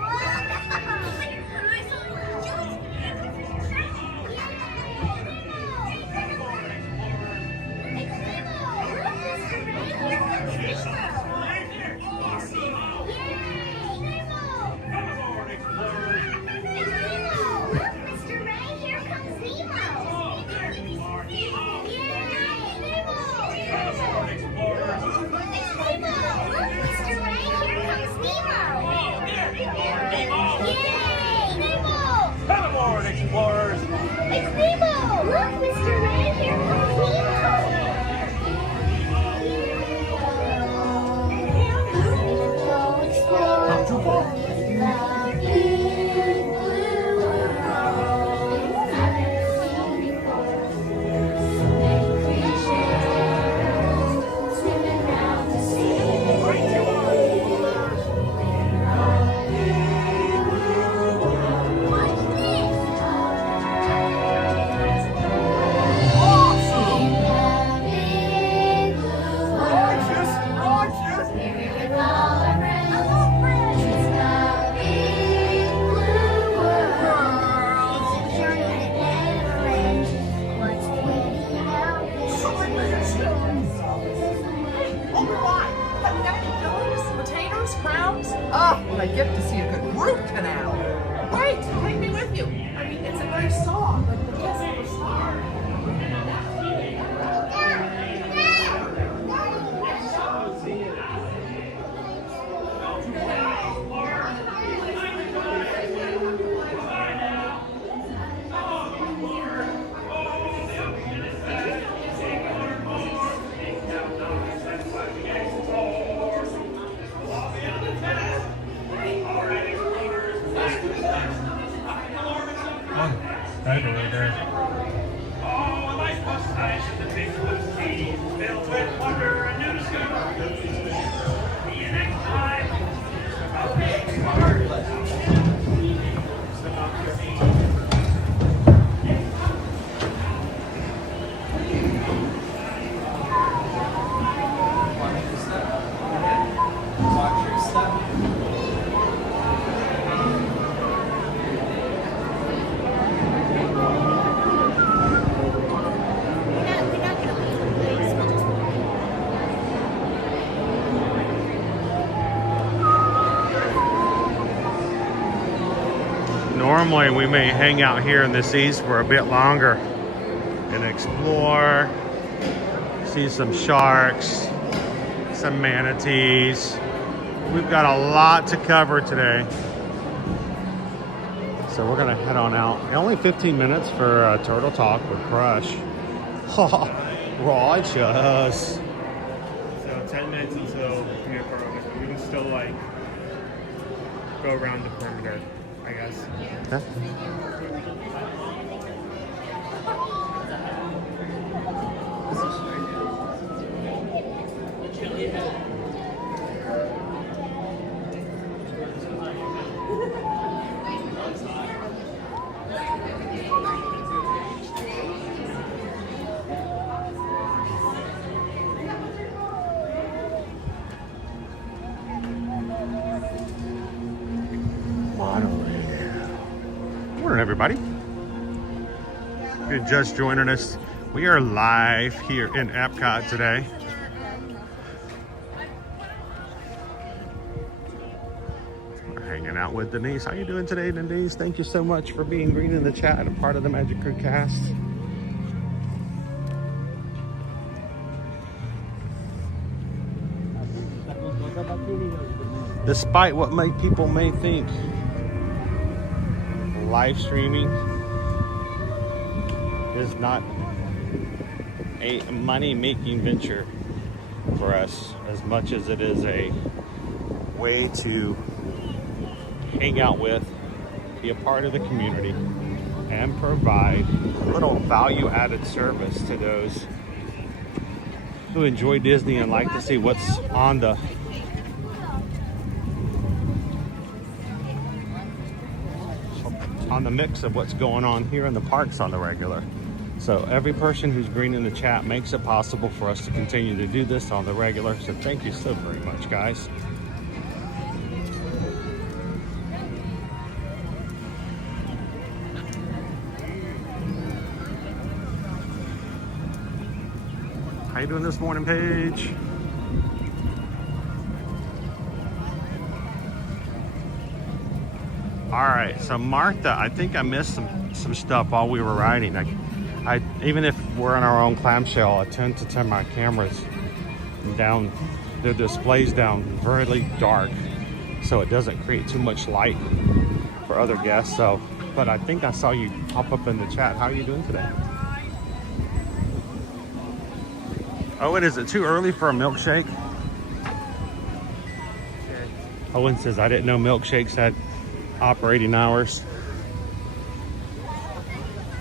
Mr. Ray, here comes Nemo! Come aboard, explorers! It's Nemo! Look, Mr. Ray, here comes Oh, when I get to see a good root canal. Right, take me with you. I mean, it's a nice song. But the best of the song. tiger right there. Oh, a life was nice in the big blue sea, filled with wonder and new discoveries. See you next time. Okay, smart. Normally we may hang out here in this east for a bit longer and explore, see some sharks, some manatees. We've got a lot to cover today. So we're gonna head on out. Only 15 minutes for a turtle talk with Crush. Oh, righteous. So 10 minutes until we get around. We can still like go around the perimeter, I guess. Okay. Morning, everybody. If you're just joining us, we are live here in Epcot today. We're hanging out with Denise. How you doing today, Denise? Thank you so much for being green in the chat and a part of the Magic Crew cast. Despite what people may think, live streaming is not a money-making venture for us as much as it is a way to hang out with, be a part of the community, and provide a little value-added service to those who enjoy Disney and like to see what's on the mix of what's going on here in the parks on the regular. So every person who's green in the chat makes it possible for us to continue to do this on the regular. So thank you so very much, guys. How you doing this morning, Paige? All right, so Martha, I think I missed some stuff while we were riding. I even if we're in our own clamshell, I tend to turn my cameras down, the displays down really dark, so it doesn't create too much light for other guests. So, but I think I saw you pop up in the chat. How are you doing today? Owen, is it too early for a milkshake? Owen says, I didn't know milkshakes had operating hours.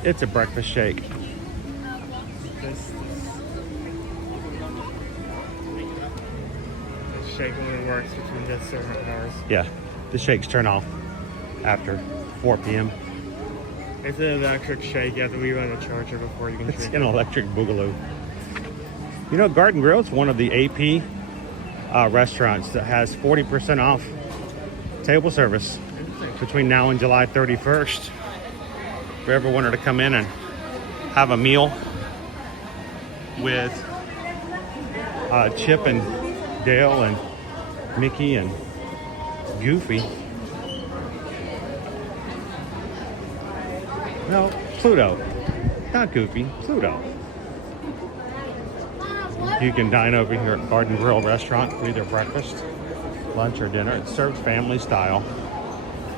It's a breakfast shake. This shake only works between just certain hours. Yeah, the shakes turn off after 4 p.m. It's an electric shake. You have to leave it on the charger before you can It's drink an it. electric boogaloo. You know, Garden Grill is one of the AP restaurants that has 40% off table service between now and July 31st. If you ever wanted to come in and have a meal with Chip and Dale and Mickey and Goofy. No, Pluto. Not Goofy, Pluto. You can dine over here at Garden Grill Restaurant for either breakfast, lunch, or dinner. It's served family style.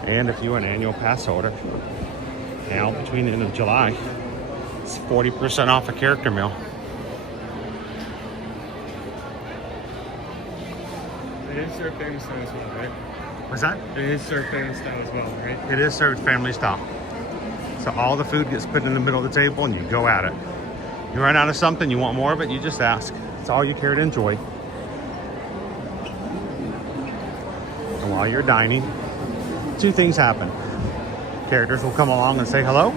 And if you're an annual pass holder, now between the end of July, it's 40% off a character meal. It is served family style as well, right? What's that? It is served family style as well, right? It is served family style. So all the food gets put in the middle of the table and you go at it. You run out of something, you want more of it, you just ask. It's all you care to enjoy. And while you're dining, two things happen. Characters will come along and say hello,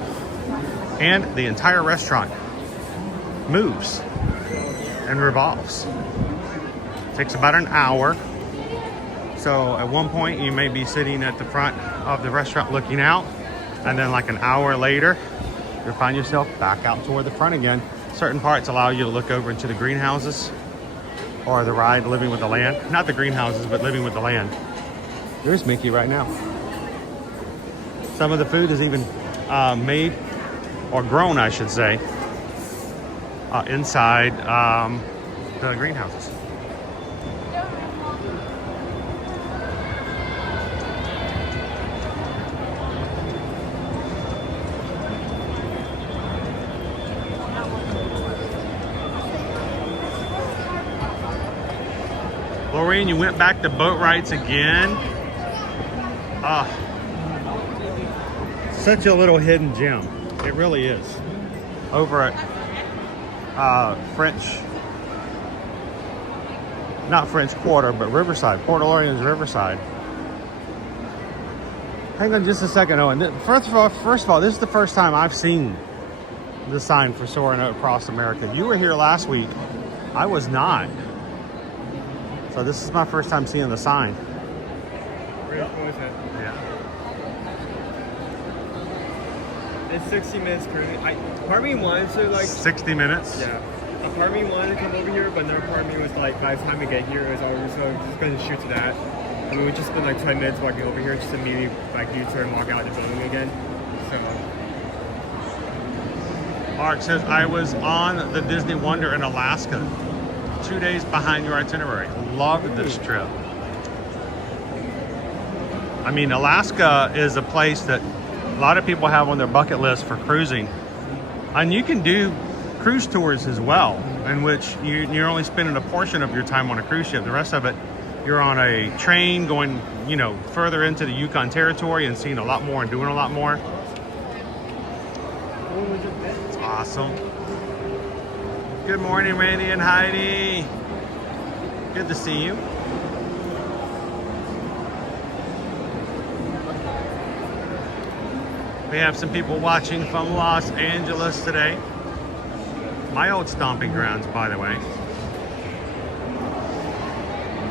and the entire restaurant moves and revolves. It takes about an hour. So at one point you may be sitting at the front of the restaurant looking out, and then like an hour later you'll find yourself back out toward the front again. Certain parts allow you to look over into the greenhouses or the ride Living with the Land. Not the greenhouses, but Living with the Land. There's Mickey right now. Some of the food is even made, or grown I should say, inside the greenhouses. Lorraine, you went back to boat rides again? Such a little hidden gem. It really is. Over at not French Quarter, but Riverside, Port Orleans Riverside. Hang on just a second, Owen. First of all, this is the first time I've seen the sign for Soaring Across America. You were here last week. I was not. So this is my first time seeing the sign. Where was it? Yeah. It's 60 minutes currently. Part of me wanted to like 60 minutes? Yeah. A part of me wanted to come over here, but another part of me was like, by the time we get here, it was over, so I'm just going to shoot to that. I mean, we just spent like 20 minutes walking over here, just immediately like U-turn and walk out the building again. So. Mark says, I was on the Disney Wonder in Alaska. 2 days behind your itinerary. Loved this trip. I mean, Alaska is a place that a lot of people have on their bucket list for cruising. And you can do cruise tours as well, in which you're only spending a portion of your time on a cruise ship. The rest of it, you're on a train going, further into the Yukon Territory and seeing a lot more and doing a lot more. It's awesome. Good morning, Randy and Heidi. Good to see you. We have some people watching from Los Angeles today. My old stomping grounds, by the way.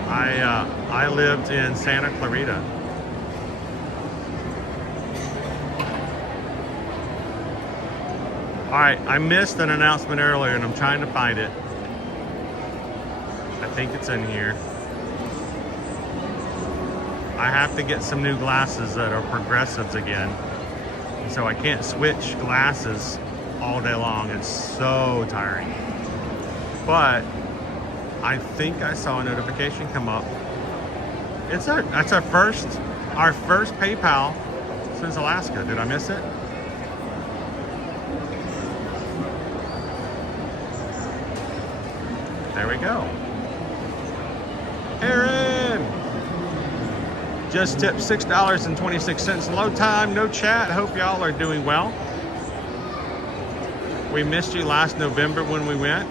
I lived in Santa Clarita. All right, I missed an announcement earlier and I'm trying to find it. I think it's in here. I have to get some new glasses that are progressives again. So I can't switch glasses all day long. It's so tiring. But I think I saw a notification come up. That's our first PayPal since Alaska. Did I miss it? There we go. Aaron! Just tipped $6.26. Load time, no chat. Hope y'all are doing well. We missed you last November when we went.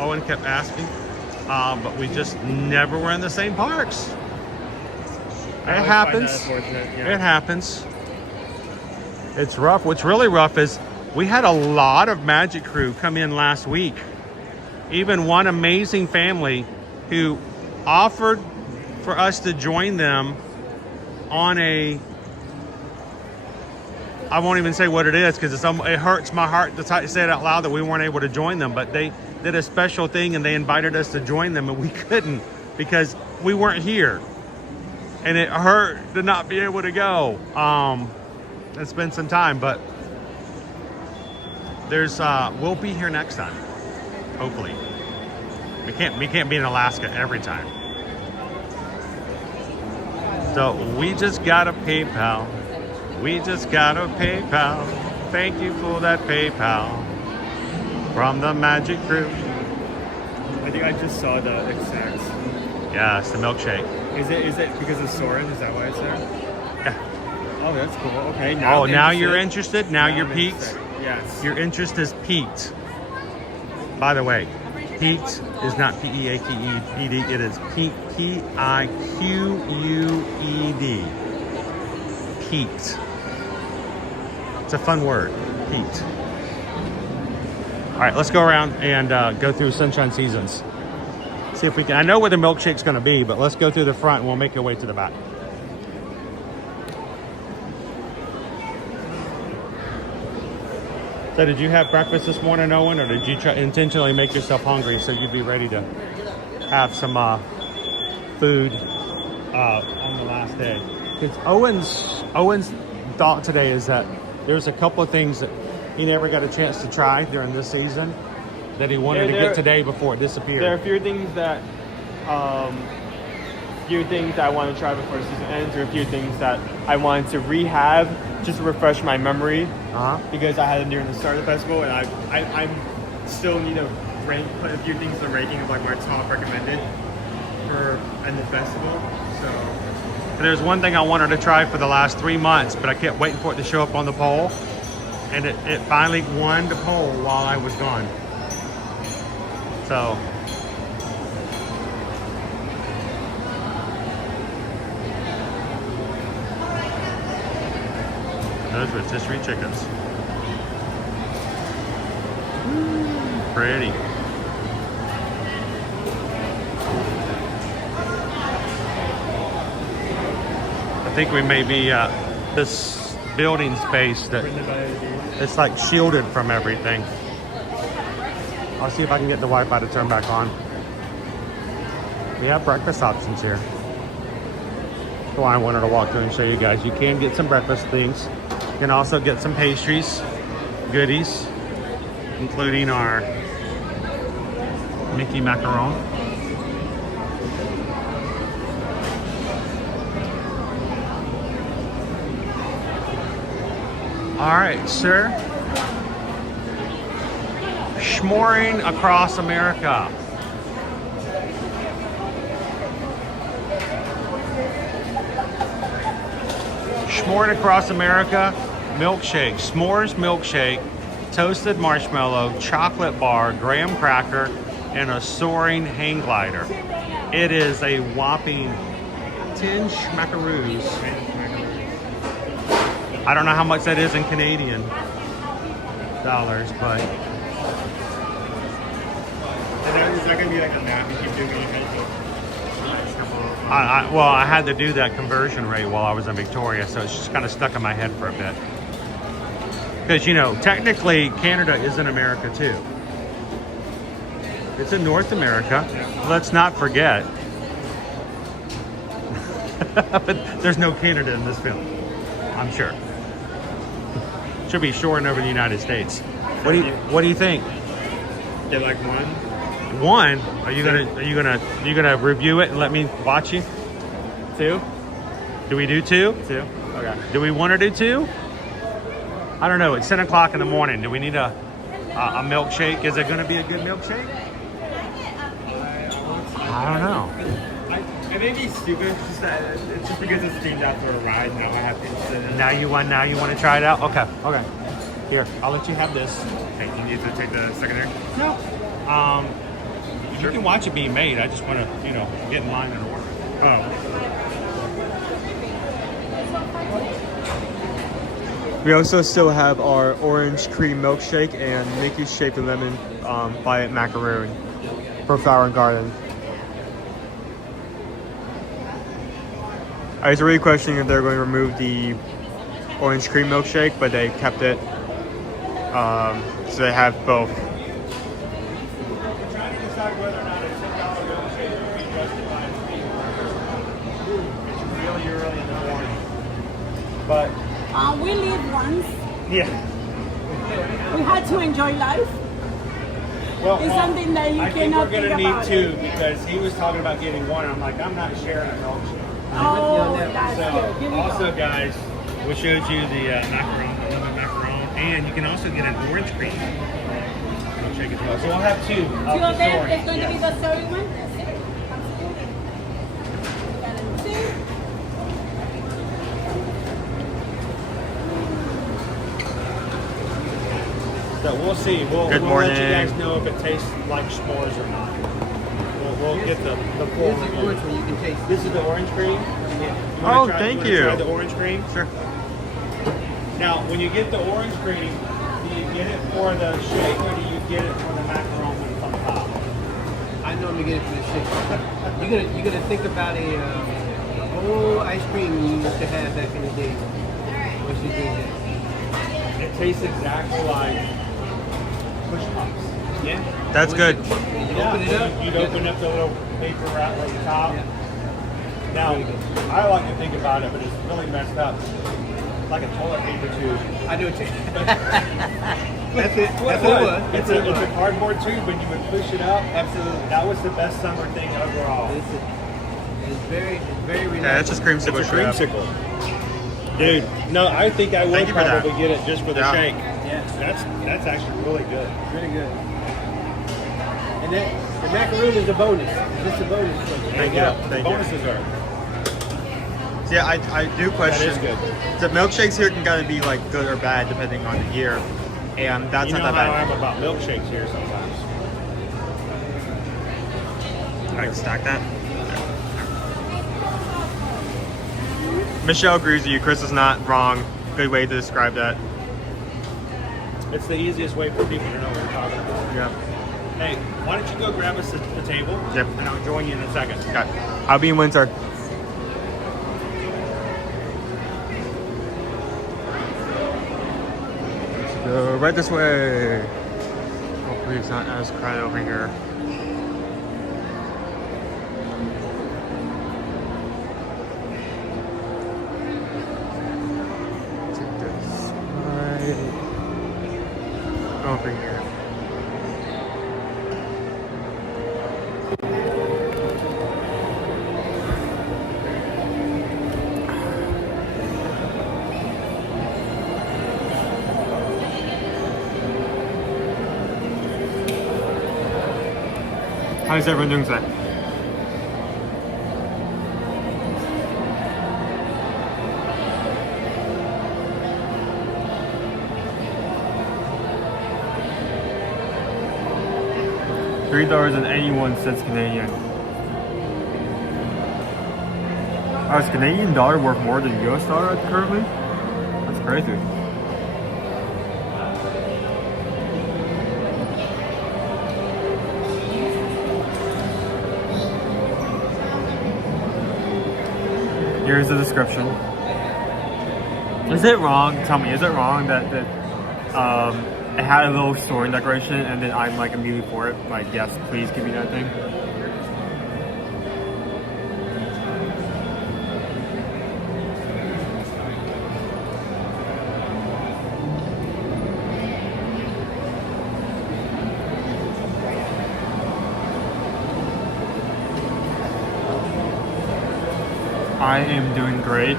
Owen kept asking. But we just never were in the same parks. It happens. It happens. It's rough. What's really rough is we had a lot of Magic Crew come in last week. Even one amazing family who offered for us to join them on a, I won't even say what it is because it hurts my heart to say it out loud that we weren't able to join them, but they did a special thing and they invited us to join them and we couldn't because we weren't here. And it hurt to not be able to go and spend some time, but we'll be here next time. Hopefully. We can't be in Alaska every time. So we just got a PayPal. We just got a PayPal. Thank you for that PayPal from the Magic Crew. I think I just saw the exact. Yeah, it's the milkshake. Is it because of Soren? Is that why it's there? Yeah. Oh, that's cool. Okay. Now Oh, I'm now you're interested? Now you're I'm piqued? interested. Yes. Your interest is piqued. By the way, piqued is not P-E-A-K-E-D. It is P-I-Q-U-E-D. Piqued. It's a fun word. Piqued. All right, let's go around and go through Sunshine Seasons. See if we can. I know where the milkshake's going to be, but let's go through the front and we'll make our way to the back. So did you have breakfast this morning, Owen, or did you intentionally make yourself hungry so you'd be ready to have some food on the last day? Because Owen's thought today is that there's a couple of things that he never got a chance to try during this season that he wanted to get today before it disappeared. There are a few things that I want to try before the season ends, or a few things that I wanted to rehab just to refresh my memory, because I had them during the start of the festival, and I still need to put a few things in the ranking of like my top recommended for in the festival. So there's one thing I wanted to try for the last 3 months, but I kept waiting for it to show up on the poll, and it finally won the poll while I was gone. So those rotisserie chickens. Pretty. I think we may be this building space that it's like shielded from everything. I'll see if I can get the Wi-Fi to turn back on. We have breakfast options here. That's why I wanted to walk through and show you guys. You can get some breakfast things. You can also get some pastries, goodies, including our Mickey macaron. All right, sir. Schmoring across America. S'mores across America, milkshake, s'mores milkshake, toasted marshmallow, chocolate bar, graham cracker, and a soaring hang glider. It is a whopping 10 schmackaroos. I don't know how much that is in Canadian dollars, but. is that gonna be like a map you keep doing when you make it? Well, I had to do that conversion rate while I was in Victoria, so it's just kind of stuck in my head for a bit. Because, you know, technically Canada is in America too. It's in North America. Let's not forget. But there's no Canada in this film, I'm sure. Should be shoring over the United States. What do you think? Get like one. One? Are you gonna review it and let me watch you? Two? Do we do two? Two. Okay. Do we want to do two? I don't know. It's 10 o'clock in the morning. Do we need a milkshake? Is it going to be a good milkshake? I don't know. It may be stupid. It's just because it's themed after a ride. Now I have to sit in. Now you want to try it out? Okay. Okay. Here, I'll let you have this. Hey, you need to take the secondary? No. You can watch it being made. I just want to, get in line and order. Oh. We also still have our orange cream milkshake and Mickey shaped lemon by macaroon for Flower and Garden. I was really questioning if they're going to remove the orange cream milkshake, but they kept it. So they have both. I'm trying to decide whether or not a $10 milkshake would be justified to be It's really early in the morning. But We lived once. yeah. We had to enjoy life. Well, It's something that you I think cannot we're think gonna about need two it. because he was talking about getting one. I'm like, I'm not sharing a milkshake. Oh, that's So good. Here we also, go. guys, we showed you the macaron, the lemon macaron, and you can also get an orange cream milkshake as well. So we'll have two. Two of them is going to be the third one. That's it. Absolutely. So we'll see. We'll let you guys know if it tastes like s'mores or not. We'll get the full review. Which one you can taste? This is the orange cream. Oh, thank you. Try the orange cream? Sure. Now, when you get the orange cream, do you get it for the shake or do you get it for the macaron when it's on top? I normally get it for the shake. You're gonna think about a whole ice cream you used to have back in the day. Once you do that. It tastes exactly like push pops. Yeah. That's good. You open it up. You'd open up the little paper wrap at the top. Yeah. Now, I like to think about it, but it's really messed up. It's like a toilet paper tube. I do it too. That's it. That's what it was. It's a cardboard tube, and you would push it up. Absolutely. That was the best summer thing overall. It's very relaxing. Yeah, it's just creamsicle. It's a creamsicle. Dude, no, I think I would probably get it just for the shake. Yeah. That's actually really good. Really good. And the macaroon is a bonus. It's a bonus. Thank you. Thank you. Bonuses are. So yeah, I do question. That is good. The milkshakes here can kind of be like good or bad depending on the year, and that's You know not how that I'm about milkshakes here sometimes. bad. I can stack that. Michelle agrees with you. Chris is not wrong. Good way to describe that. It's the easiest way for people to know what we're talking about. Yeah. Hey, why don't you go grab us at the table? Yep. And I'll join you in a second. Okay. I'll be in Windsor. Let's go right this way. Hopefully it's not as crowded over here. Take this right over here. How's everyone doing today? $3.81 Canadian. Oh, is Canadian dollar worth more than US dollar currently? That's crazy. Here's the description. Is it wrong? Tell me, is it wrong that it had a little story decoration and then I'm like immediately for it? Like, yes, please give me that thing. I am doing great.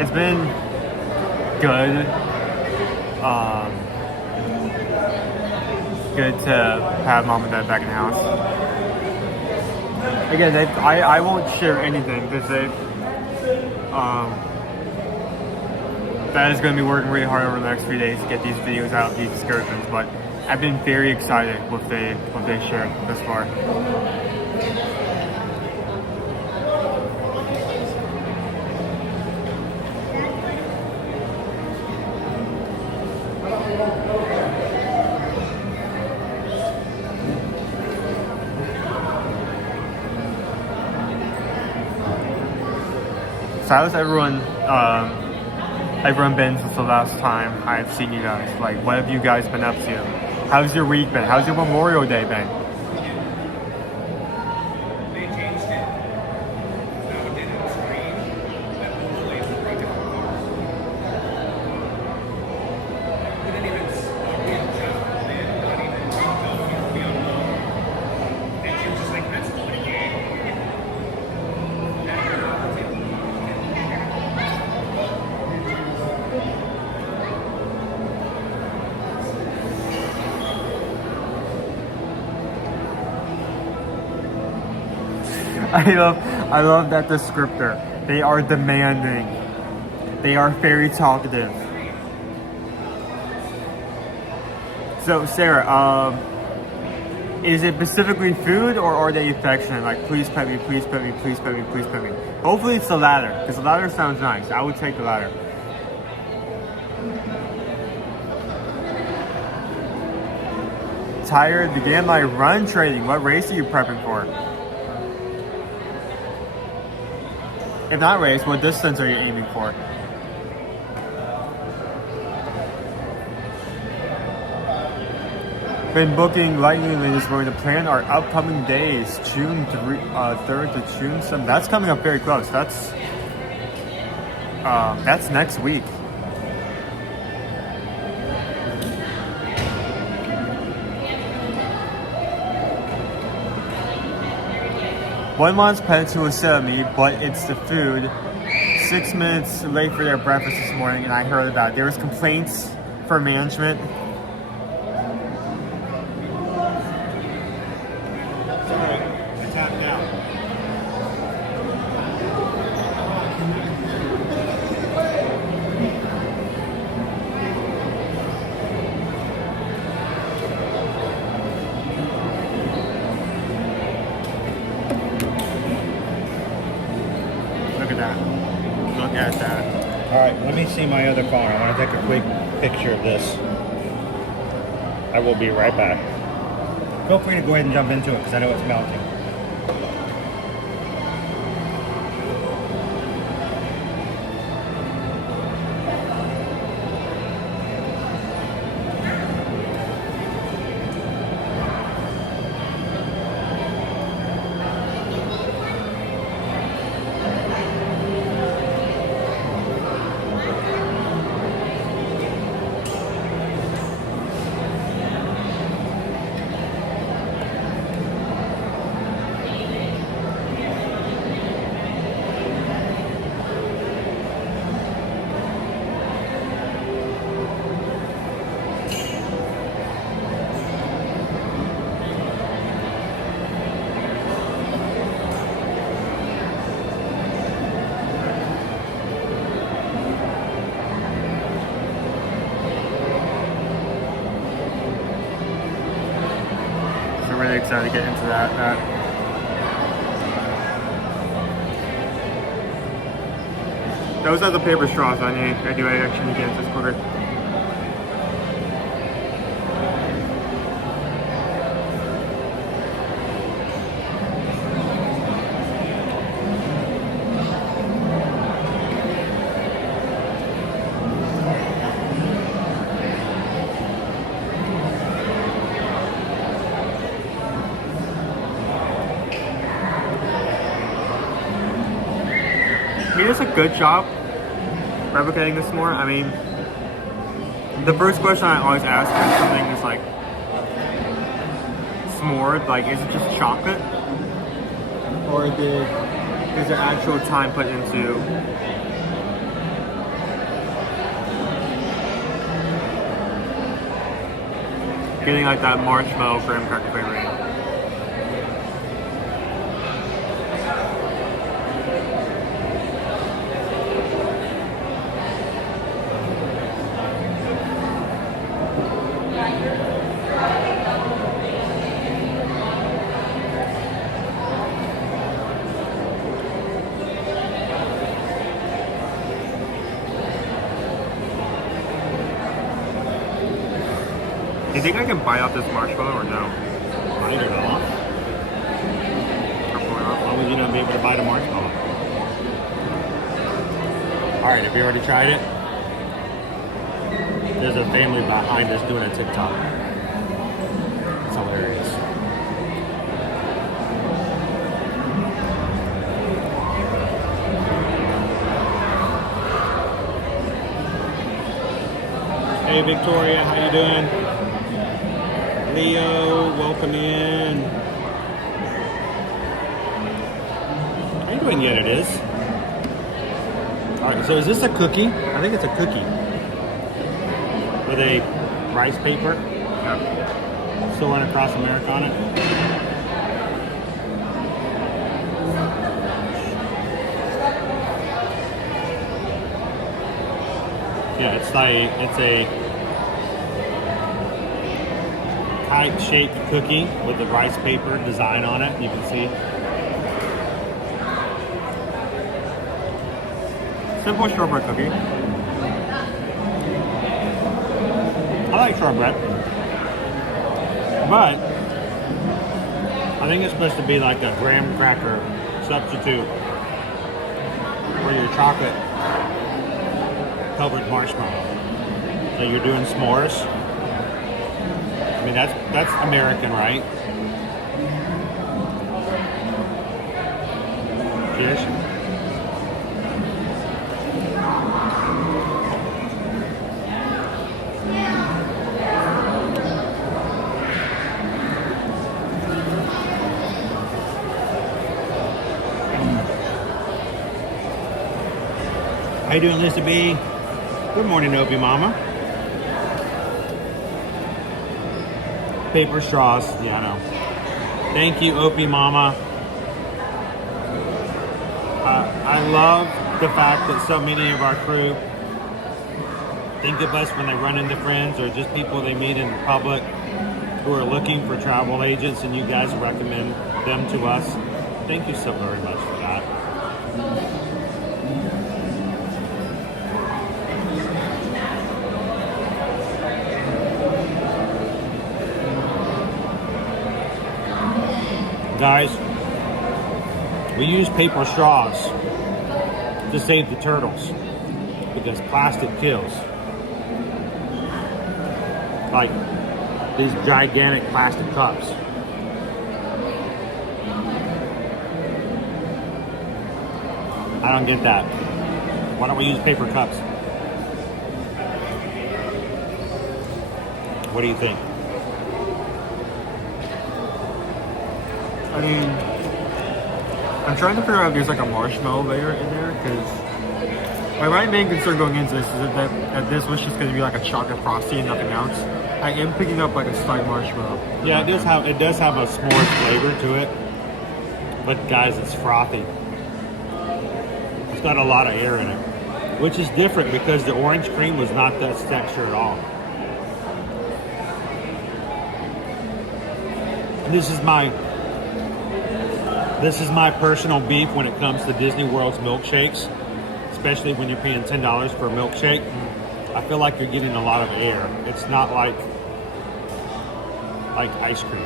It's been good. Good to have mom and dad back in the house. Again, I won't share anything because Dad is going to be working really hard over the next few days to get these videos out, these excursions, but I've been very excited with what they shared thus far. So how's everyone been since the last time I've seen you guys? Like, what have you guys been up to? How's your week been? How's your Memorial Day been? I love that descriptor. They are demanding. They are very talkative. So Sarah, is it specifically food or are they affectionate? Like, please pet me, please pet me, please pet me, please pet me. Hopefully it's the latter, because the latter sounds nice. I would take the latter. Tired, began my run training. What race are you prepping for? If not race, what distance are you aiming for? Been booking lightning lanes going to plan our upcoming days, June 3rd to June 7th. That's coming up very close. That's next week. One wants pets who will sit at me, but it's the food. 6 minutes late for their breakfast this morning, and I heard about it. There was complaints for management. Look at that. All right, let me see my other phone. I want to take a quick picture of this. I will be right back. Feel free to go ahead and jump into it because I know it's melting. Really excited to get into that. Those are the paper straws I need. I do actually need to get into this quicker. He does a good job replicating this more. I mean, the first question I always ask when something is like s'more, like, is it just chocolate? Or is there actual time put into getting like that marshmallow graham cracker flavoring? Do you think I can bite off this marshmallow or no? Bite it off? Why would you not be able to bite a marshmallow? Alright, have you already tried it? There's a family behind us doing a TikTok. It's hilarious. Hey Victoria, how you doing? Leo, welcome in. How you doing yet? It is. Alright, so is this a cookie? I think it's a cookie. With a rice paper. Still went across America on it. Yeah, it's a kite-shaped cookie with the rice paper design on it. You can see. Simple shortbread cookie. I like shortbread, but I think it's supposed to be like a graham cracker substitute for your chocolate covered marshmallow. So you're doing s'mores. I mean, that's American, right? Cheers. How you doing, Lisa B? Good morning, Opie Mama. Paper straws. Yeah, I know. Thank you, Opie Mama. I love the fact that so many of our crew think of us when they run into friends or just people they meet in public who are looking for travel agents, and you guys recommend them to us. Thank you so very much for that. Guys, we use paper straws to save the turtles because plastic kills. Like these gigantic plastic cups. I don't get that. Why don't we use paper cups? What do you think? I mean, I'm trying to figure out if there's like a marshmallow layer in there, because my main concern going into this is that this was just going to be like a chocolate frosty and nothing else. I am picking up like a slight marshmallow. Yeah, it does have a s'mores flavor to it, but guys, it's frothy. It's got a lot of air in it, which is different because the orange cream was not that texture at all. This is my personal beef when it comes to Disney World's milkshakes, especially when you're paying $10 for a milkshake. I feel like you're getting a lot of air. It's not like ice cream.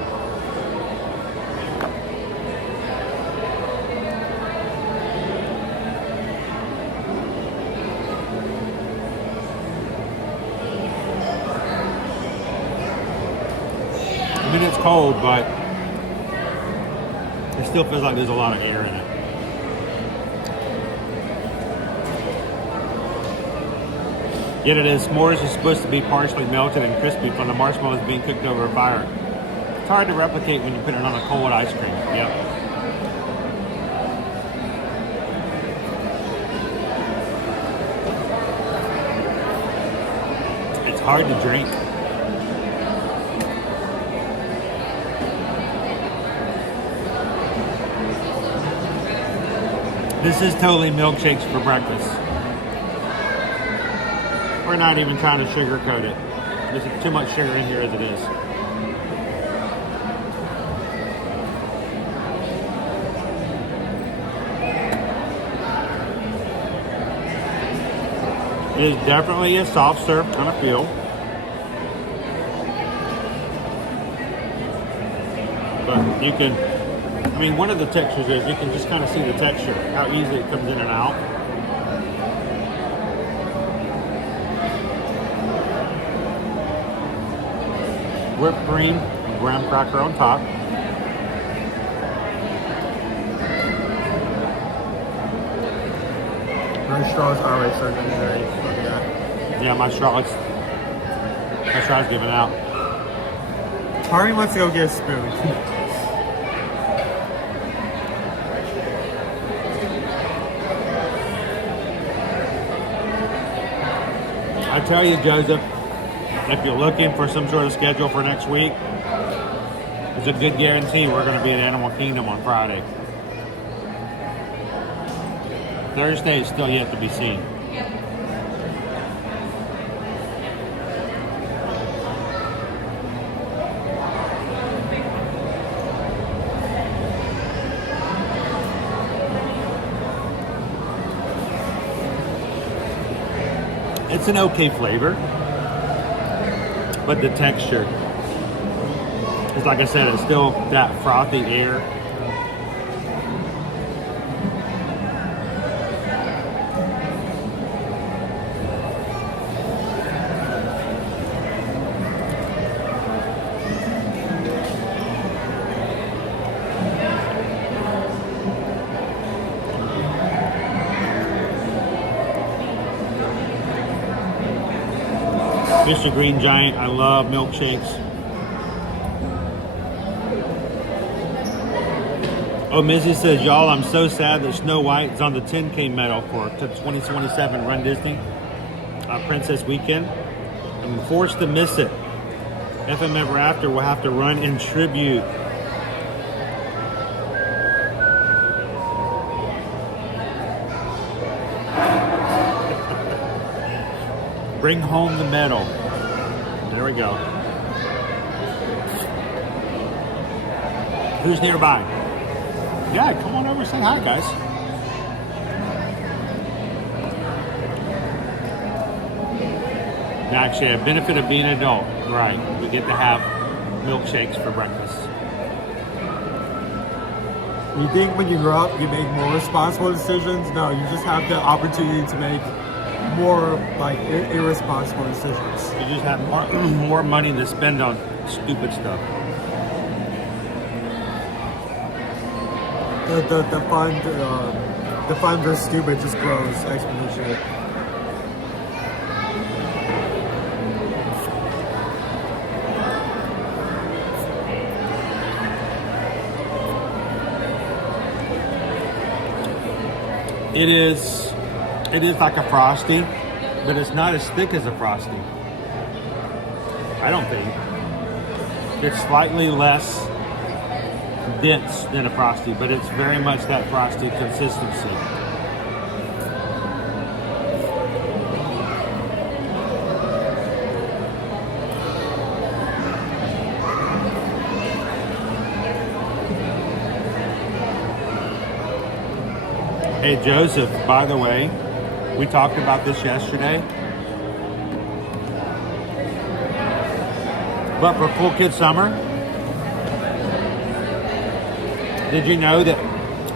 I mean, it's cold, but it still feels like there's a lot of air in it. Yet it is. S'mores is supposed to be partially melted and crispy from the marshmallows being cooked over a fire. It's hard to replicate when you put it on a cold ice cream. Yep. It's hard to drink. This is totally milkshakes for breakfast. We're not even trying to sugarcoat it. There's too much sugar in here as it is. It is definitely a soft serve kind of feel. But you can, I mean, one of the textures is you can just kind of see the texture, how easily it comes in and out. Whipped cream and graham cracker on top. My straws are already starting to be very fucking out. Yeah, my straw's giving out. Harry wants to go get a spoon. I tell you, Joseph, if you're looking for some sort of schedule for next week, it's a good guarantee we're going to be at Animal Kingdom on Friday. Thursday is still yet to be seen. It's an okay flavor, but the texture, it's like I said, it's still that frothy air. Mr. Green Giant, I love milkshakes. Oh, Mizzy says, y'all, I'm so sad that Snow White is on the 10K medal for the 2027 Run Disney Princess Weekend. I'm forced to miss it. FM Ever After will have to run in tribute. Bring home the medal. There we go. Who's nearby? Yeah, come on over, say hi, guys. Actually, a benefit of being an adult, right? We get to have milkshakes for breakfast. You think when you grow up, you make more responsible decisions? No, you just have the opportunity to make more like irresponsible decisions. You just have more money to spend on stupid stuff. The fun versus stupid just grows exponentially. It is like a Frosty, but it's not as thick as a Frosty. I don't think. It's slightly less dense than a Frosty, but it's very much that Frosty consistency. Hey Joseph, by the way, we talked about this yesterday, but for Full Kid Summer, did you know that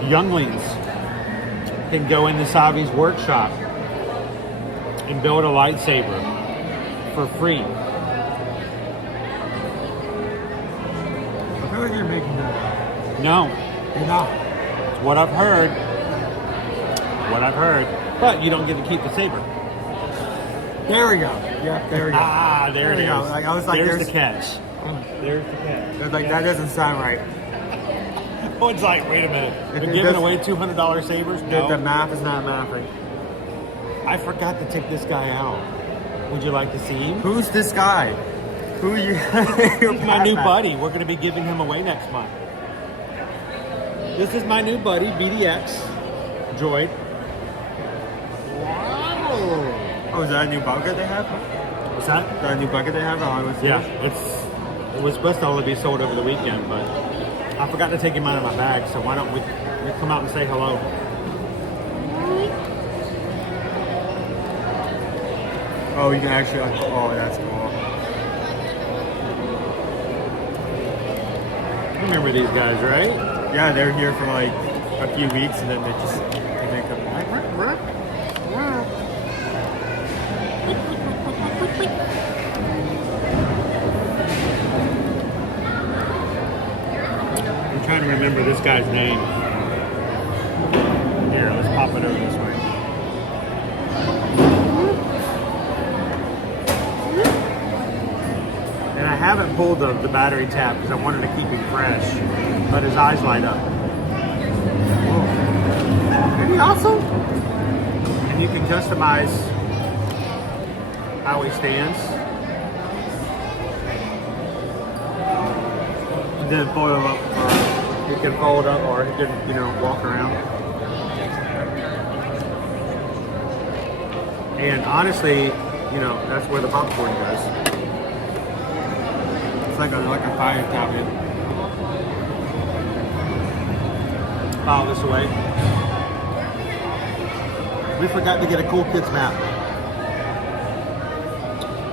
younglings can go into Savi's workshop and build a lightsaber for free? I feel like you're making that up. No. You're not. It's what I've heard. But you don't get to keep the saber. There we go. Yeah, there we go. Ah, there it is. Like, I was like, there's the catch. There's the catch. I was like, that doesn't sound right. Oh, it's like, wait a minute. They're giving away $200 sabers? No. The math is not mathing. I forgot to take this guy out. Would you like to see him? Who's this guy? Who are you? He's my new buddy. We're going to be giving him away next month. This is my new buddy, BDX Droid. Oh, is that a new bucket they have? What's that? Is that a new bucket they have? Yeah, it was supposed to only be sold over the weekend, but I forgot to take him out of my bag, so why don't we come out and say hello? Oh, you can actually, oh, that's cool. You remember these guys, right? Yeah, they're here for like a few weeks and then they come back. I'm trying to remember this guy's name. Here, let's pop it over this way. And I haven't pulled the battery tap because I wanted to keep him fresh, but his eyes light up. Whoa. Isn't he awesome? And you can customize how he stands. And then fold him up, or he can fold up, or he can, walk around. And honestly, you know, that's where the popcorn goes. It's like a fire cabinet. File this away. We forgot to get a cool kids map.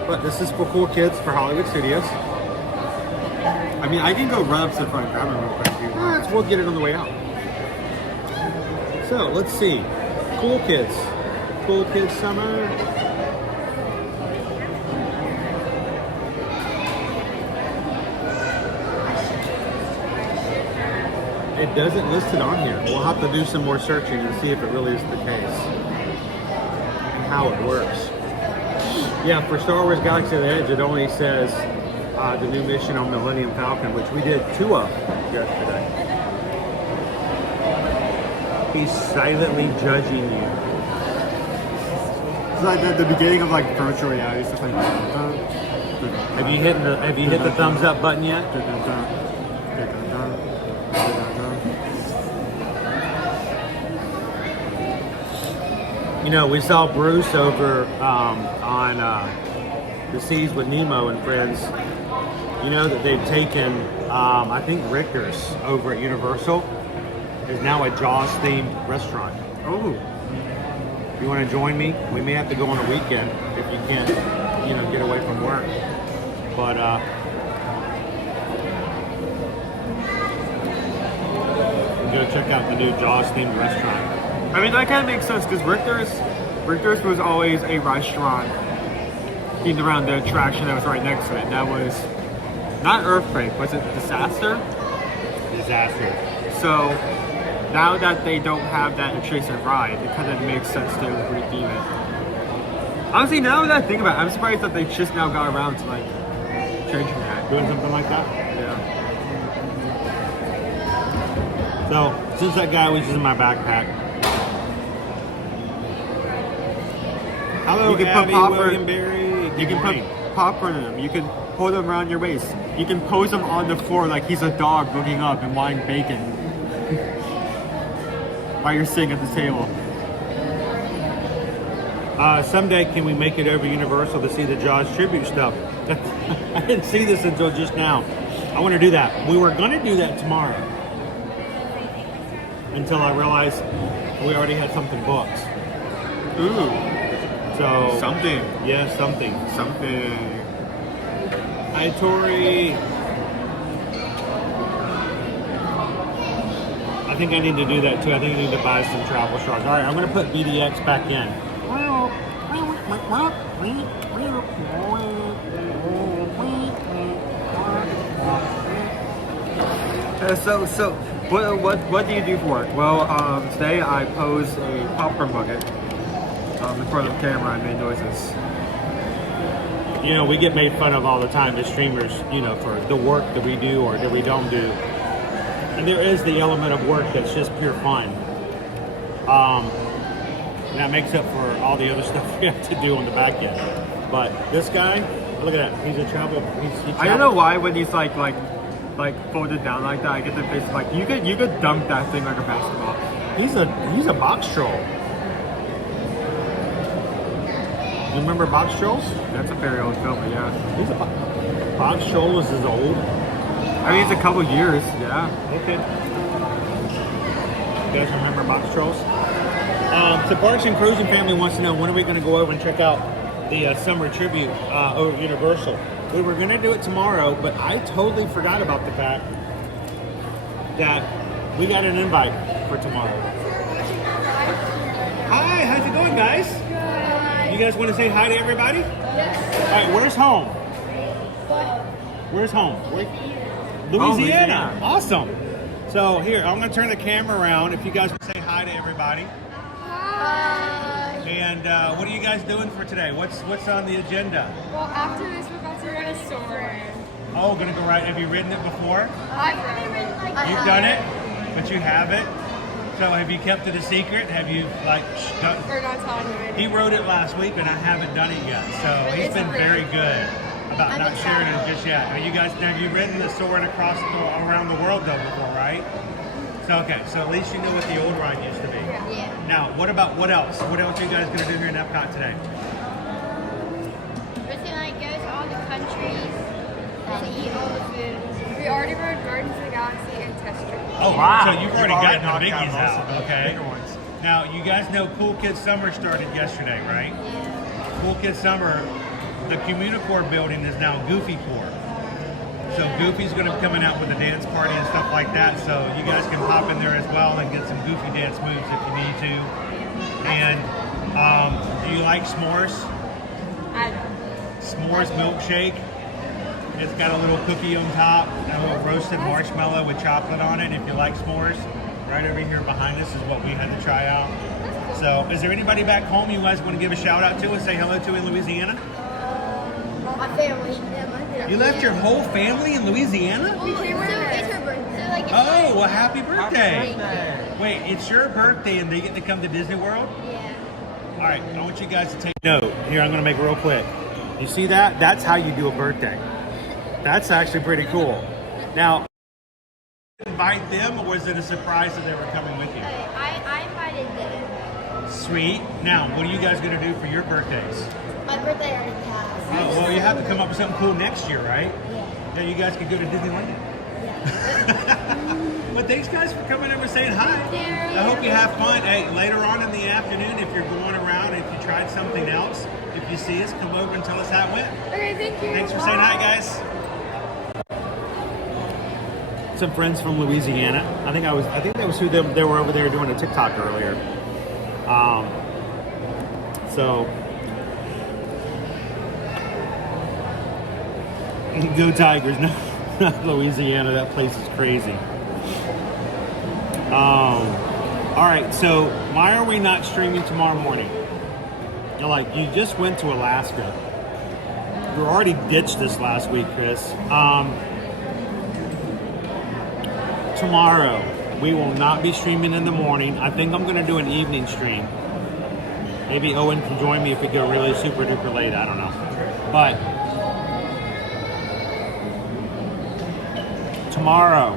But this is for cool kids for Hollywood Studios. I mean, I can go run up to the front and grab it real quick if you want. We'll get it on the way out. So let's see. Cool kids. Cool kids summer. It doesn't list it on here. We'll have to do some more searching and see if it really is the case. And how it works. Yeah, for Star Wars Galaxy of the Edge, it only says the new mission on Millennium Falcon, which we did 2 of yesterday. He's silently judging you. It's like at the beginning of like virtual reality stuff like that. Have you hit the thumbs up button yet? You know, we saw Bruce over on the Seas with Nemo and Friends. You know that they've taken, I think Richter's over at Universal is now a Jaws themed restaurant. Oh. You want to join me? We may have to go on a weekend if you can't, you know, get away from work. But go check out the new Jaws themed restaurant. I mean, that kind of makes sense because Richter's was always a restaurant themed around the attraction that was right next to it. That was not Earthquake, was it Disaster? Disaster. So now that they don't have that adjacent ride, it kind of makes sense to retheme it. Honestly, now that I think about it, I'm surprised that they just now got around to like changing that. Doing something like that? Yeah. So, since that guy was in my backpack. Hello, you can Abby, put popcorn. William Berry. You can put popcorn in them. You can hold them around your waist. You can pose him on the floor like he's a dog looking up and wanting bacon while you're sitting at the table. Someday, can we make it over Universal to see the Jaws tribute stuff? I didn't see this until just now. I want to do that. We were going to do that tomorrow until I realized we already had something booked. Ooh. So something. Yeah, something. Something. Hi, Tori. I think I need to do that too. I think I need to buy some travel straws. All right, I'm going to put BDX back in. So what do you do for work? Well, today I posed a popcorn bucket in front of the camera and made noises. You know, we get made fun of all the time as streamers, you know, for the work that we do or that we don't do. And there is the element of work that's just pure fun. And that makes up for all the other stuff we have to do on the back end. But this guy, look at that. He's a travel. I don't know why when he's like folded down like that, I get the face like you could dunk that thing like a basketball. He's a box troll. You remember Box Trolls? That's a very old film, but yeah. He's a Box Troll is as old. I mean, it's a couple years, yeah. Okay. You guys remember Box Trolls? So Parks and Cruising family wants to know, when are we going to go over and check out the summer tribute over at Universal? We were going to do it tomorrow, but I totally forgot about the fact that we got an invite for tomorrow. Hi, how's it going, guys? You guys want to say hi to everybody? Yes. All right, where's home? Where's home? Louisiana. Awesome. So here, I'm going to turn the camera around. If you guys would say hi to everybody. Hi. And what are you guys doing for today? What's on the agenda? Well, after this, we're about to run a store. Oh, going to go right. Have you ridden it before? I've ridden it. You've done it, but you haven't. So have you kept it a secret? Have you We're not telling you. He rode it last week, and I haven't done it yet. So he's been very good about not sharing it just yet. Now, you guys, have you ridden the soaring across around the world though before, right? So okay, so at least you know what the old ride used to be. Yeah. Now, what else? What else are you guys gonna do here in Epcot today? to eat all the food. We already rode Guardians of the Galaxy and Test Track. Oh, wow. So you've already gotten the knocked biggies most out. of the Okay. bigger ones. Now, you guys know Cool Kids Summer started yesterday, right? Cool Kids Summer, the Communicore building is now Goofy Core. So Goofy's going to be coming out with a dance party and stuff like that. So you guys can pop in there as well and get some Goofy dance moves if you need to. And do you like s'mores? I don't. S'mores milkshake. It's got a little cookie on top, and a little roasted marshmallow with chocolate on it. If you like s'mores, right over here behind us is what we had to try out. So, is there anybody back home you guys want to give a shout out to and say hello to in Louisiana? My family. You left your whole family in Louisiana? It's her birthday. Oh, well, happy birthday! Wait, it's your birthday and they get to come to Disney World? Yeah. All right, I want you guys to take note. Here, I'm going to make it real quick. You see that? That's how you do a birthday. That's actually pretty cool. Now, invite them, or was it a surprise that they were coming with you? I invited them. Sweet. Now, what are you guys going to do for your birthdays? My birthday already passed. Oh, well, you have to come up with something cool next year, right? Yeah. Then you guys can go to Disneyland. But thanks, guys, for coming over and saying hi. I hope you have fun. Hey, later on in the afternoon, if you're going around, if you tried something else, if you see us, come over and tell us how it went. Okay, thank you. Thanks for saying hi, guys. Some friends from Louisiana. I think that was who they were over there doing a TikTok earlier. So go Tigers! No, not Louisiana. That place is crazy. All right. So why are we not streaming tomorrow morning? You're like, you just went to Alaska. You already ditched this last week, Chris. Tomorrow, we will not be streaming in the morning. I think I'm going to do an evening stream. Maybe Owen can join me if we go really super duper late. I don't know. But tomorrow,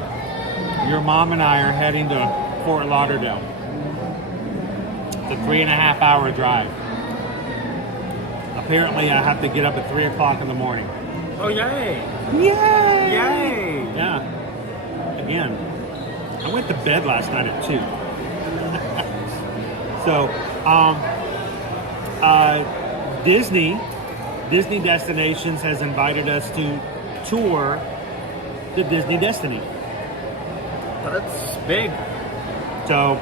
your mom and I are heading to Fort Lauderdale. It's a 3.5 hour drive. Apparently, I have to get up at 3 o'clock in the morning. Oh, yay! Yay! Yay! Yeah. Again, I went to bed last night at 2. So, Disney Destinations has invited us to tour the Disney Destiny. That's big. So,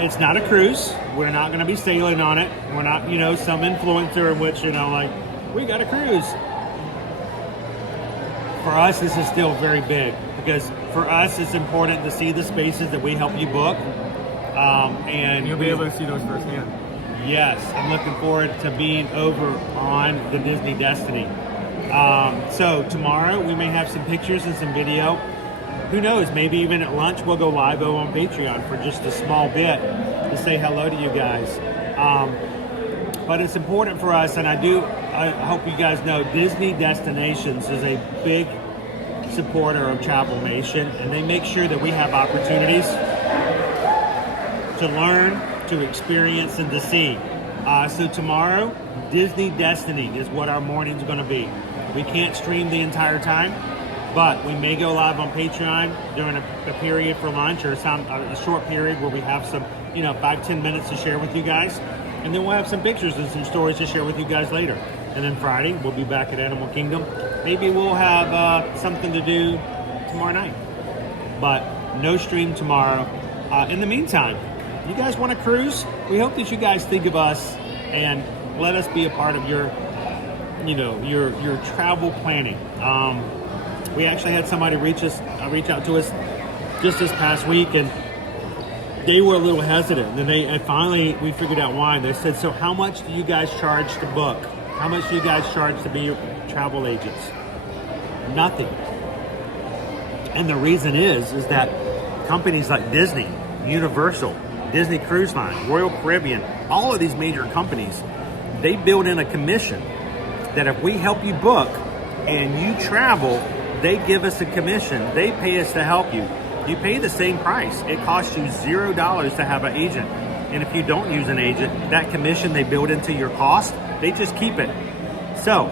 it's not a cruise. We're not going to be sailing on it. We're not, some influencer in which, like, we got a cruise. For us, this is still very big because for us, it's important to see the spaces that we help you book. And you'll be able to see those firsthand. Yes, I'm looking forward to being over on the Disney Destiny. So tomorrow we may have some pictures and some video. Who knows, maybe even at lunch we'll go live on Patreon for just a small bit to say hello to you guys. But it's important for us, and I hope you guys know, Disney Destinations is a big supporter of Travel Nation, and they make sure that we have opportunities to learn, to experience, and to see. So tomorrow, Disney Destiny is what our morning's going to be. We can't stream the entire time, but we may go live on Patreon during a period for lunch or a short period where we have some, 5-10 minutes to share with you guys. And then we'll have some pictures and some stories to share with you guys later. And then Friday, we'll be back at Animal Kingdom. Maybe we'll have something to do tomorrow night. But no stream tomorrow. In the meantime, you guys want to cruise? We hope that you guys think of us and let us be a part of your travel planning. We actually had somebody reach out to us just this past week, and they were a little hesitant. And finally we figured out why. They said, "So how much do you guys charge to book? How much do you guys charge to be your travel agents?" Nothing. And the reason is that companies like Disney, Universal, Disney Cruise Line, Royal Caribbean, all of these major companies, they build in a commission that if we help you book and you travel, they give us a commission. They pay us to help you. You pay the same price. It costs you $0 to have an agent. And if you don't use an agent, that commission they build into your cost, they just keep it. So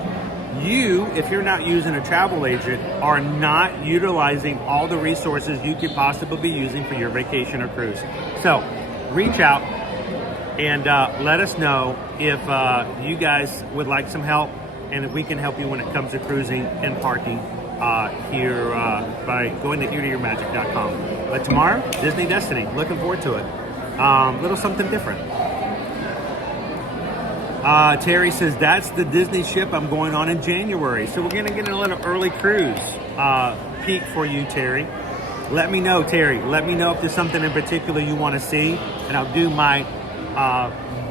you, if you're not using a travel agent, are not utilizing all the resources you could possibly be using for your vacation or cruise. So reach out and let us know if you guys would like some help and if we can help you when it comes to cruising and parking here by going to eartoyourmagic.com. But tomorrow, Disney Destiny. Looking forward to it. Little something different. Terry says, that's the Disney ship I'm going on in January. So we're going to get a little early cruise peek for you, Terry. Let me know, Terry. Let me know if there's something in particular you want to see, and I'll do my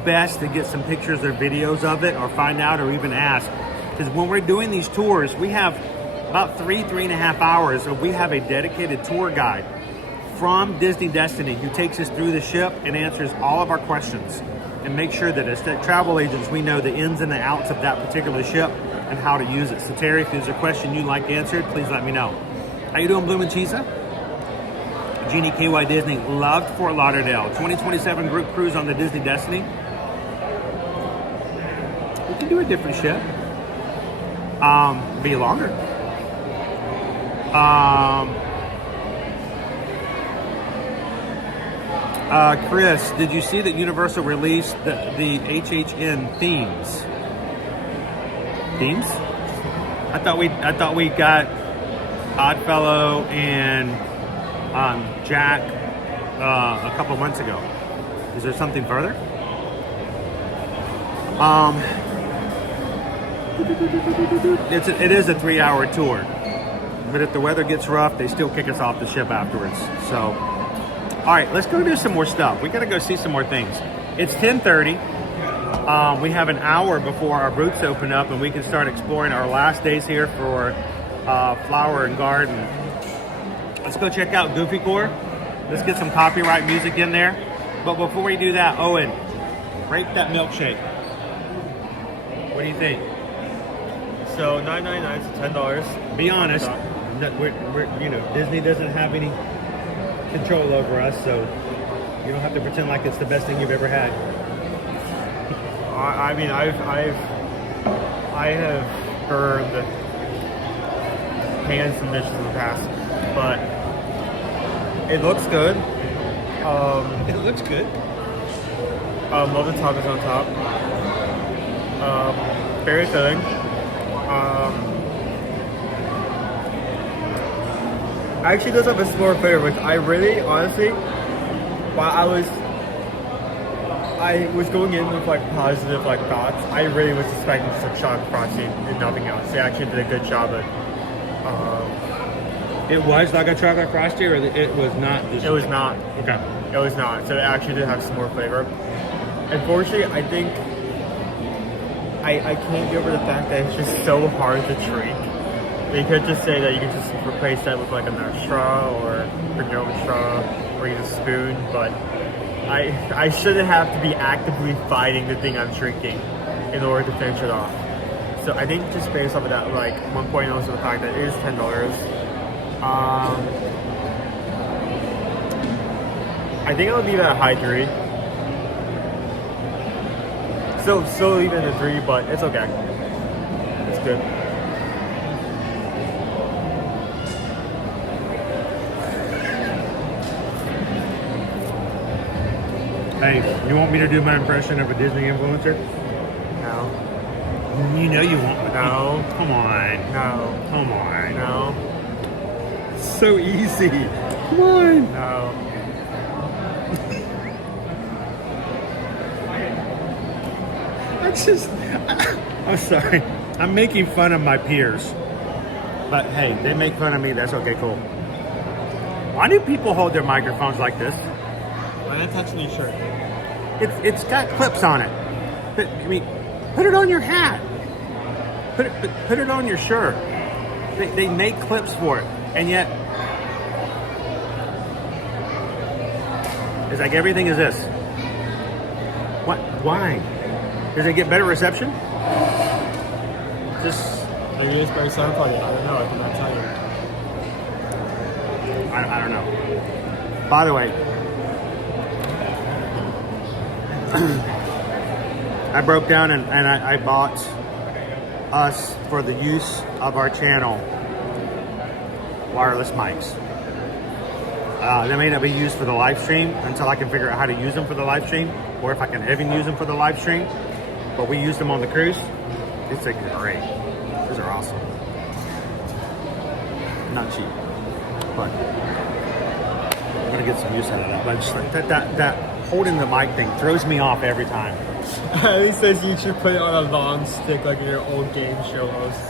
best to get some pictures or videos of it, or find out, or even ask. Because when we're doing these tours, we have about 3.5 hours, and we have a dedicated tour guide from Disney Destiny who takes us through the ship and answers all of our questions, and make sure that as travel agents, we know the ins and the outs of that particular ship and how to use it. So Terry, if there's a question you'd like answered, please let me know. How you doing, Bloomin' Cheesa? Jeannie KY Disney loved Fort Lauderdale. 2027 group cruise on the Disney Destiny. We can do a different ship. Be longer. Chris, did you see that Universal released the HHN themes? Themes? I thought we got Oddfellow and Jack a couple months ago. Is there something further? It is a 3-hour tour, but if the weather gets rough, they still kick us off the ship afterwards. So, all right, let's go do some more stuff. We got to go see some more things. It's 10:30. We have an hour before our booths open up, and we can start exploring our last days here for Flower and Garden. Let's go check out Goofy Core. Let's get some copyright music in there. But before we do that, Owen, rate that milkshake. What do you think? So $9.99 to $10. Be honest. We're Disney doesn't have any control over us, so you don't have to pretend like it's the best thing you've ever had. I mean, I have burned pans and dishes in the past, but it looks good. It looks good. Love the tacos on top. Very filling. Actually does have a smaller flavor, which I really, honestly, while I was going in with like positive like thoughts, I really was expecting just a chocolate frosting and nothing else. They actually did a good job at it was like a chocolate frosty, or it was not? It was not. Okay. It was not. So it actually did have some more flavor. Unfortunately, I think I can't get over the fact that it's just so hard to drink. They could just say that you can just replace that with like a straw or bring your own straw or use a spoon, but I shouldn't have to be actively fighting the thing I'm drinking in order to finish it off. So I think just based off of that, like one point also the fact that it is $10. I think I'll leave it at a high 3. Still leave it at a 3, but it's okay. It's good. Hey, you want me to do my impression of a Disney influencer? No. You know you won't. No. Come on. No. Come on. No. So easy. Come on. No. I'm sorry. I'm making fun of my peers. But hey, they make fun of me. That's okay, cool. Why do people hold their microphones like this? Why not touching your shirt? It's got clips on it. But, I mean, put it on your hat. Put it on your shirt. They make clips for it. And yet, it's like everything is this. What? Why? Does it get better reception? Just maybe it's better sound quality. I don't know. I cannot tell you. I don't know. By the way, I broke down and I bought us for the use of our channel wireless mics. They may not be used for the live stream until I can figure out how to use them for the live stream, or if I can even use them for the live stream. But we used them on the cruise. These things are great. These are awesome. Not cheap, but I'm gonna get some use out of that. But just like that holding the mic thing throws me off every time. He says you should put it on a long stick like in your old game show host.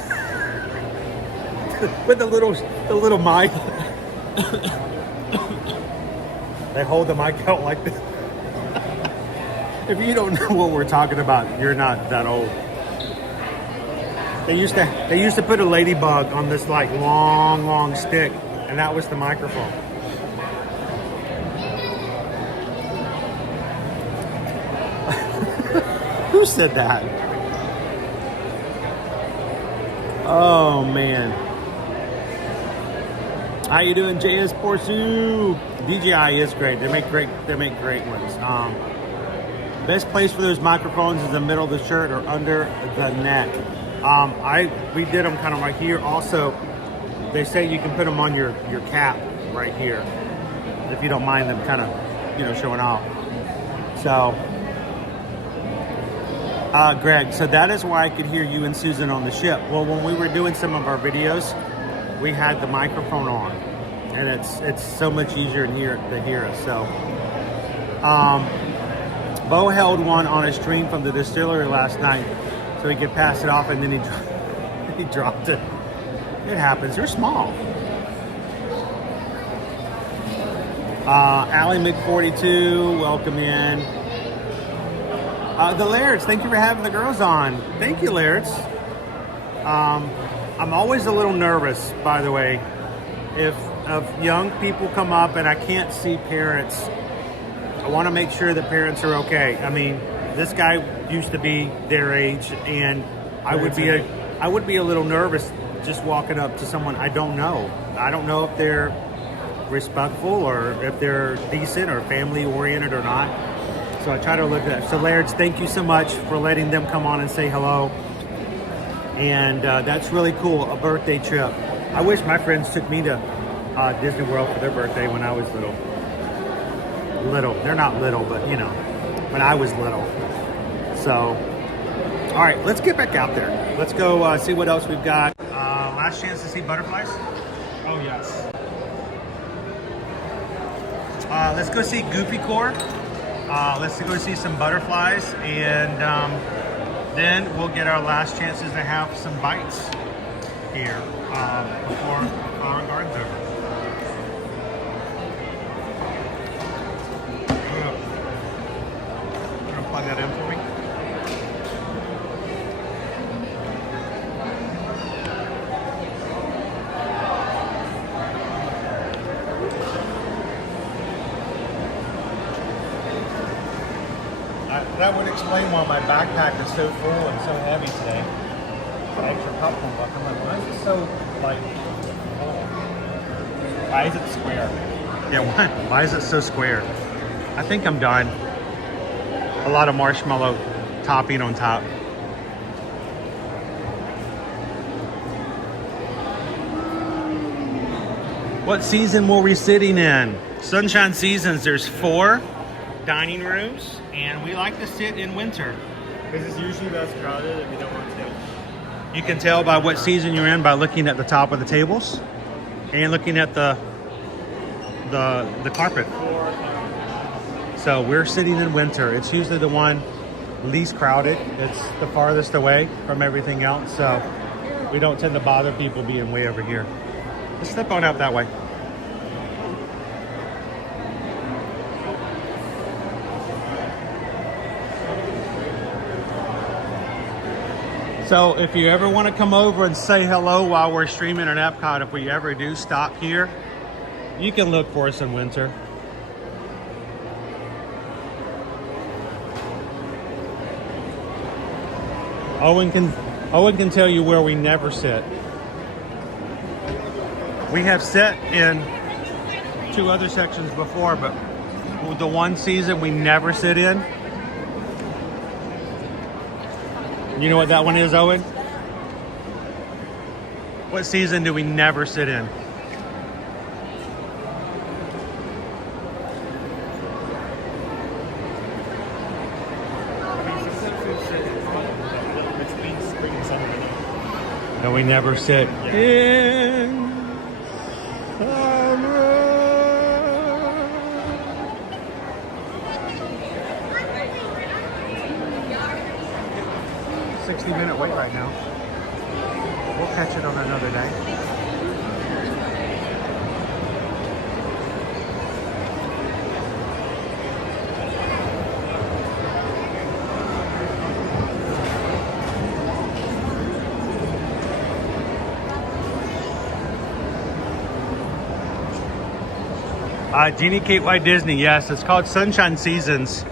With the little mic. They hold the mic out like this. If you don't know what we're talking about, you're not that old. They used to put a ladybug on this like long stick, and that was the microphone. Who said that? Oh man. How you doing, JS Porsu? DJI is great. They make great ones. Best place for those microphones is the middle of the shirt or under the neck. We did them kind of right here. Also, they say you can put them on your cap right here if you don't mind them kind of, showing off. So, Greg, so that is why I could hear you and Susan on the ship. Well, when we were doing some of our videos, we had the microphone on, and it's so much easier to hear us. So, Bo held one on a stream from the distillery last night, so he could pass it off, and then he dropped it. It happens. They're small. Allie Mc42, welcome in. The Lairds, thank you for having the girls on. Thank you, Lairds. I'm always a little nervous, by the way, if young people come up and I can't see parents. I want to make sure that parents are okay. I mean, this guy used to be their age, and I would be a little nervous just walking up to someone I don't know. I don't know if they're respectful or if they're decent or family oriented or not. So I try to look at that. So Lairds, thank you so much for letting them come on and say hello. And that's really cool, a birthday trip. I wish my friends took me to Disney World for their birthday when I was little. They're not little, but when I was little. So, all right, let's get back out there. Let's go see what else we've got. Last chance to see butterflies? Oh, yes. Let's go see Goofy Corps. Let's go see some butterflies, and then we'll get our last chances to have some bites here before Flower Garden's over. Plug that in for me. That would explain why my backpack is so full and so heavy today. The extra popcorn bucket. I'm like, why is it so full? Why is it square? Yeah, why is it so square? I think I'm done. A lot of marshmallow topping on top. What season were we sitting in? Sunshine Seasons, there's 4 dining rooms, and we like to sit in winter. Because it's usually less crowded if you don't want to. You can tell by what season you're in by looking at the top of the tables and looking at the carpet. So we're sitting in winter. It's usually the one least crowded. It's the farthest away from everything else. So we don't tend to bother people being way over here. Let's step on out that way. So if you ever want to come over and say hello while we're streaming at Epcot, if we ever do stop here, you can look for us in winter. Owen can tell you where we never sit. We have sat in 2 other sections before, but the one season we never sit in. You know what that one is, Owen? What season do we never sit in? No, we never sit in summer. 60-minute wait right now. We'll catch it on another day. Genie Kate White Disney, yes, it's called Sunshine Seasons,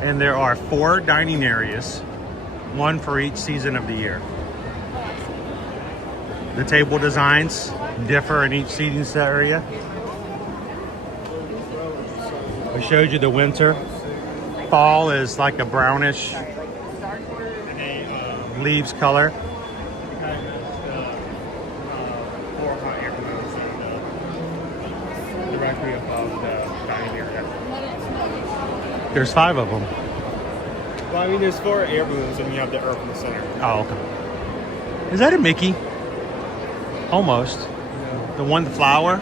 and there are 4 dining areas, 1 for each season of the year. The table designs differ in each seating area. I showed you the winter. Fall is like a brownish leaves color. Directly above the dining area. There's 5 of them. Well, I mean, there's 4 air balloons, and you have the Earth in the center. Oh, okay. Is that a Mickey? Almost. No. The one, the flower,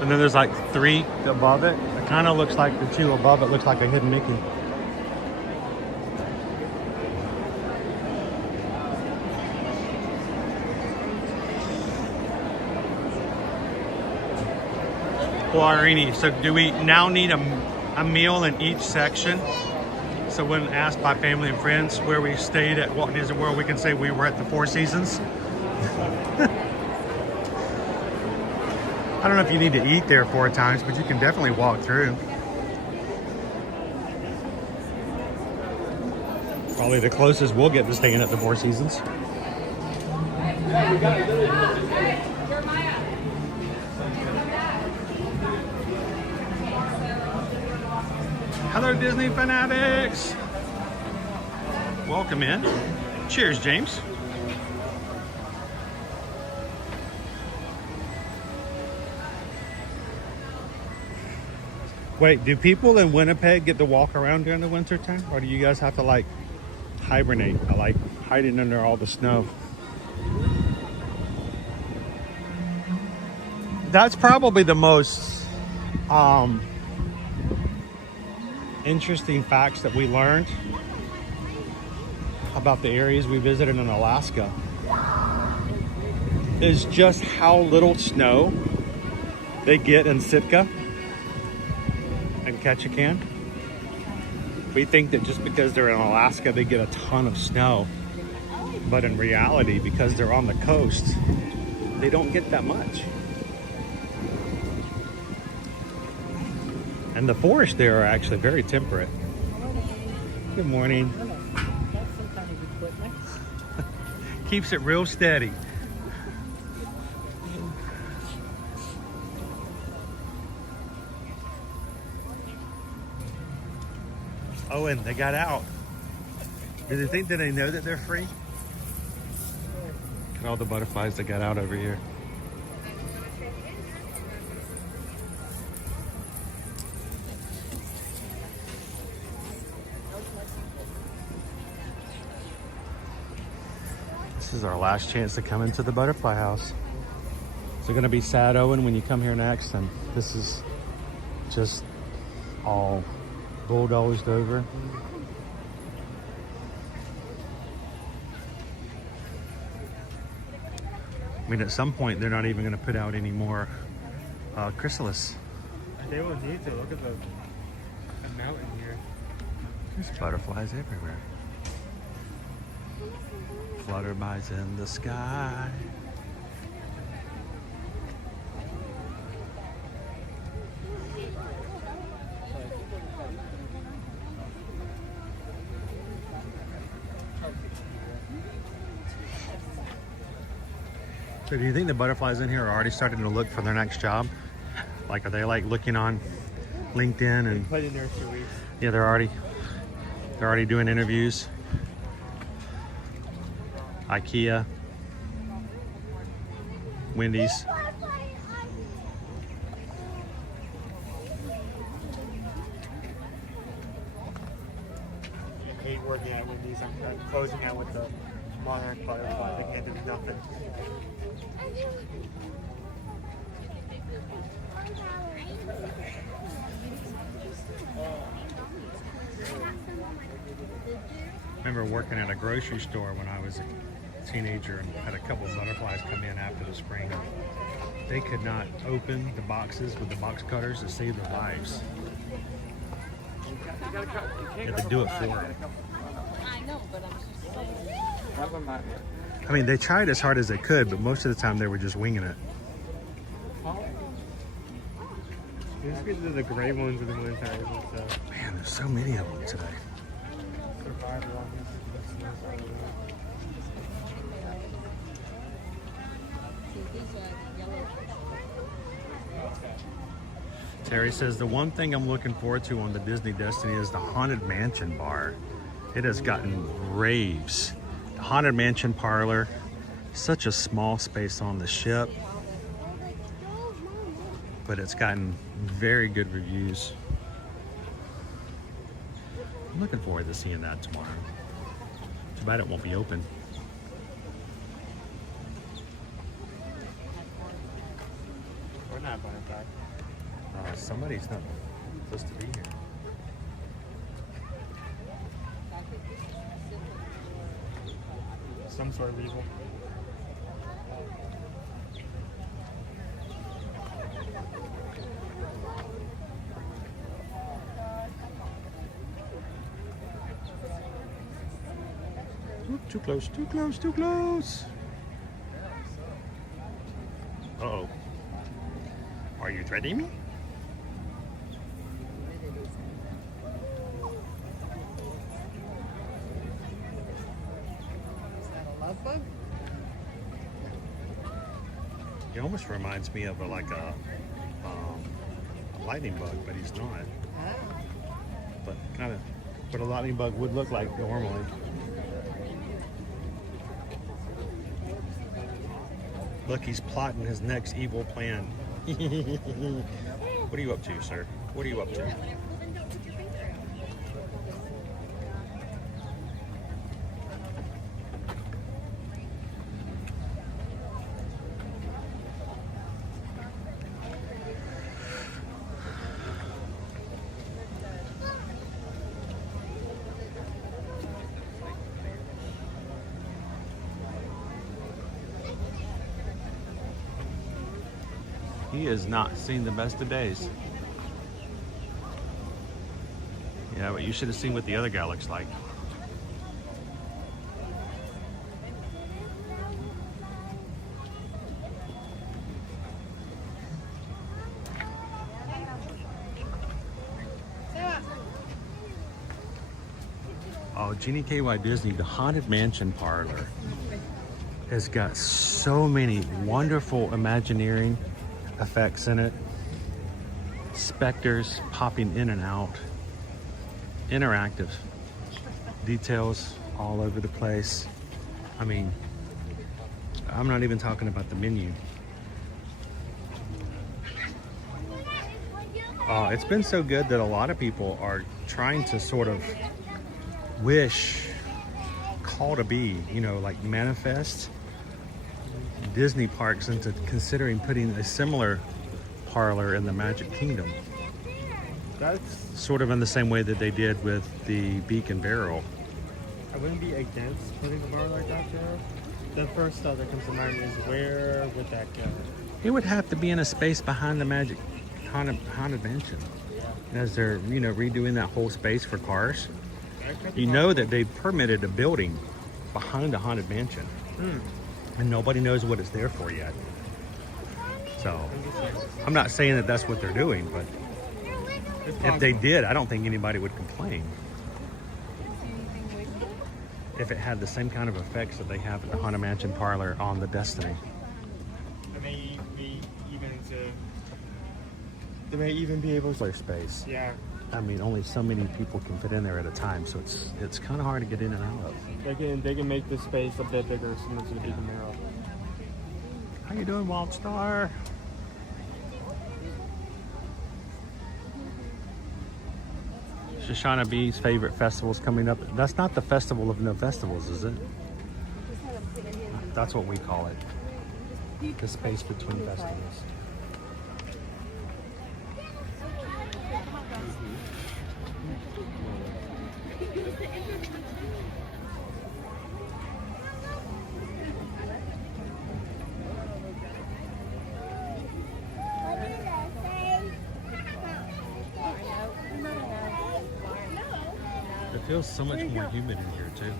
and then there's like 3 above it. It kind of looks like the 2 above it looks like a hidden Mickey. Well, Irene, so do we now need a meal in each section? So when asked by family and friends where we stayed at Walt Disney World, we can say we were at the 4 Seasons. I don't know if you need to eat there 4 times, but you can definitely walk through. Probably the closest we'll get to staying at the 4 Seasons. Hello, Disney fanatics. Welcome in. Cheers, James. Wait, do people in Winnipeg get to walk around during the winter time? Or do you guys have to like hibernate, like hiding under all the snow? That's probably the most interesting facts that we learned about the areas we visited in Alaska is just how little snow they get in Sitka and Ketchikan. We think that just because they're in Alaska they get a ton of snow, but in reality, because they're on the coast, they don't get that much. And the forests there are actually very temperate. Good morning. Keeps it real steady. Owen, they got out. Do they think that they know that they're free? Look at all the butterflies that got out over here. This is our last chance to come into the butterfly house. Is it going to be sad, Owen, when you come here next and this is just all bulldozed over? I mean, at some point, they're not even going to put out any more chrysalis. They will need to. Look at the mountain here. There's butterflies everywhere. Flutterbys in the sky. So do you think the butterflies in here are already starting to look for their next job? Like, are they like looking on LinkedIn and Put in there 2 weeks. yeah, they're already doing interviews. IKEA. Wendy's. I hate working at Wendy's. I'm closing out with the Monarch Butterfly. They can't do nothing. I remember working at a grocery store when I was a teenager and had a couple of butterflies come in after the spring. They could not open the boxes with the box cutters to save their lives. You had to do it for them. I know, but I'm just I mean, they tried as hard as they could, but most of the time they were just winging it. These are the gray ones are the ones that are able to Man, there's so many of them today. survive long distance. Terry says the one thing I'm looking forward to on the Disney Destiny is the Haunted Mansion bar. It has gotten raves. The Haunted Mansion parlor, such a small space on the ship, but it's gotten very good reviews. I'm looking forward to seeing that tomorrow. Too bad it won't be open. We're not butterfly. Somebody's not supposed to be here. Some sort of evil. Oop, too close, too close, too close. Uh-oh. Are you threatening me? Love bug? He almost reminds me of like a lightning bug, but he's not. But kind of what a lightning bug would look like normally. Look, he's plotting his next evil plan. What are you up to, sir? What are you up to? He has not seen the best of days. Yeah, but you should have seen what the other guy looks like. Oh, Genie KY Disney, the Haunted Mansion parlor has got so many wonderful Imagineering effects in it. Specters popping in and out. Interactive details all over the place. I mean, I'm not even talking about the menu. It's been so good that a lot of people are trying to sort of wish, call to be, you know, like manifest Disney parks into considering putting a similar parlor in the Magic Kingdom. That's Sort of in the same way that they did with the Beacon Barrel. I wouldn't be against putting a bar like that there. The first thought that comes to mind is where would that go? It would have to be in a space behind the Magic Haunted Mansion. As they're, you know, redoing that whole space for cars. You know that they permitted a building behind the Haunted Mansion. And nobody knows what it's there for yet. So, I'm not saying that that's what they're doing, but if they did, I don't think anybody would complain. If it had the same kind of effects that they have at the Haunted Mansion parlor on the Destiny. They may even be able to. Player space. Yeah. I mean, only so many people can fit in there at a time, so it's kind of hard to get in and out of. They can make the space a bit bigger similar to the Beacon Barrel. How you doing, Walt Star? Shoshana B's favorite festival's coming up. That's not the festival of no festivals, is it? That's what we call it. The space between festivals. It feels so much more humid in here too.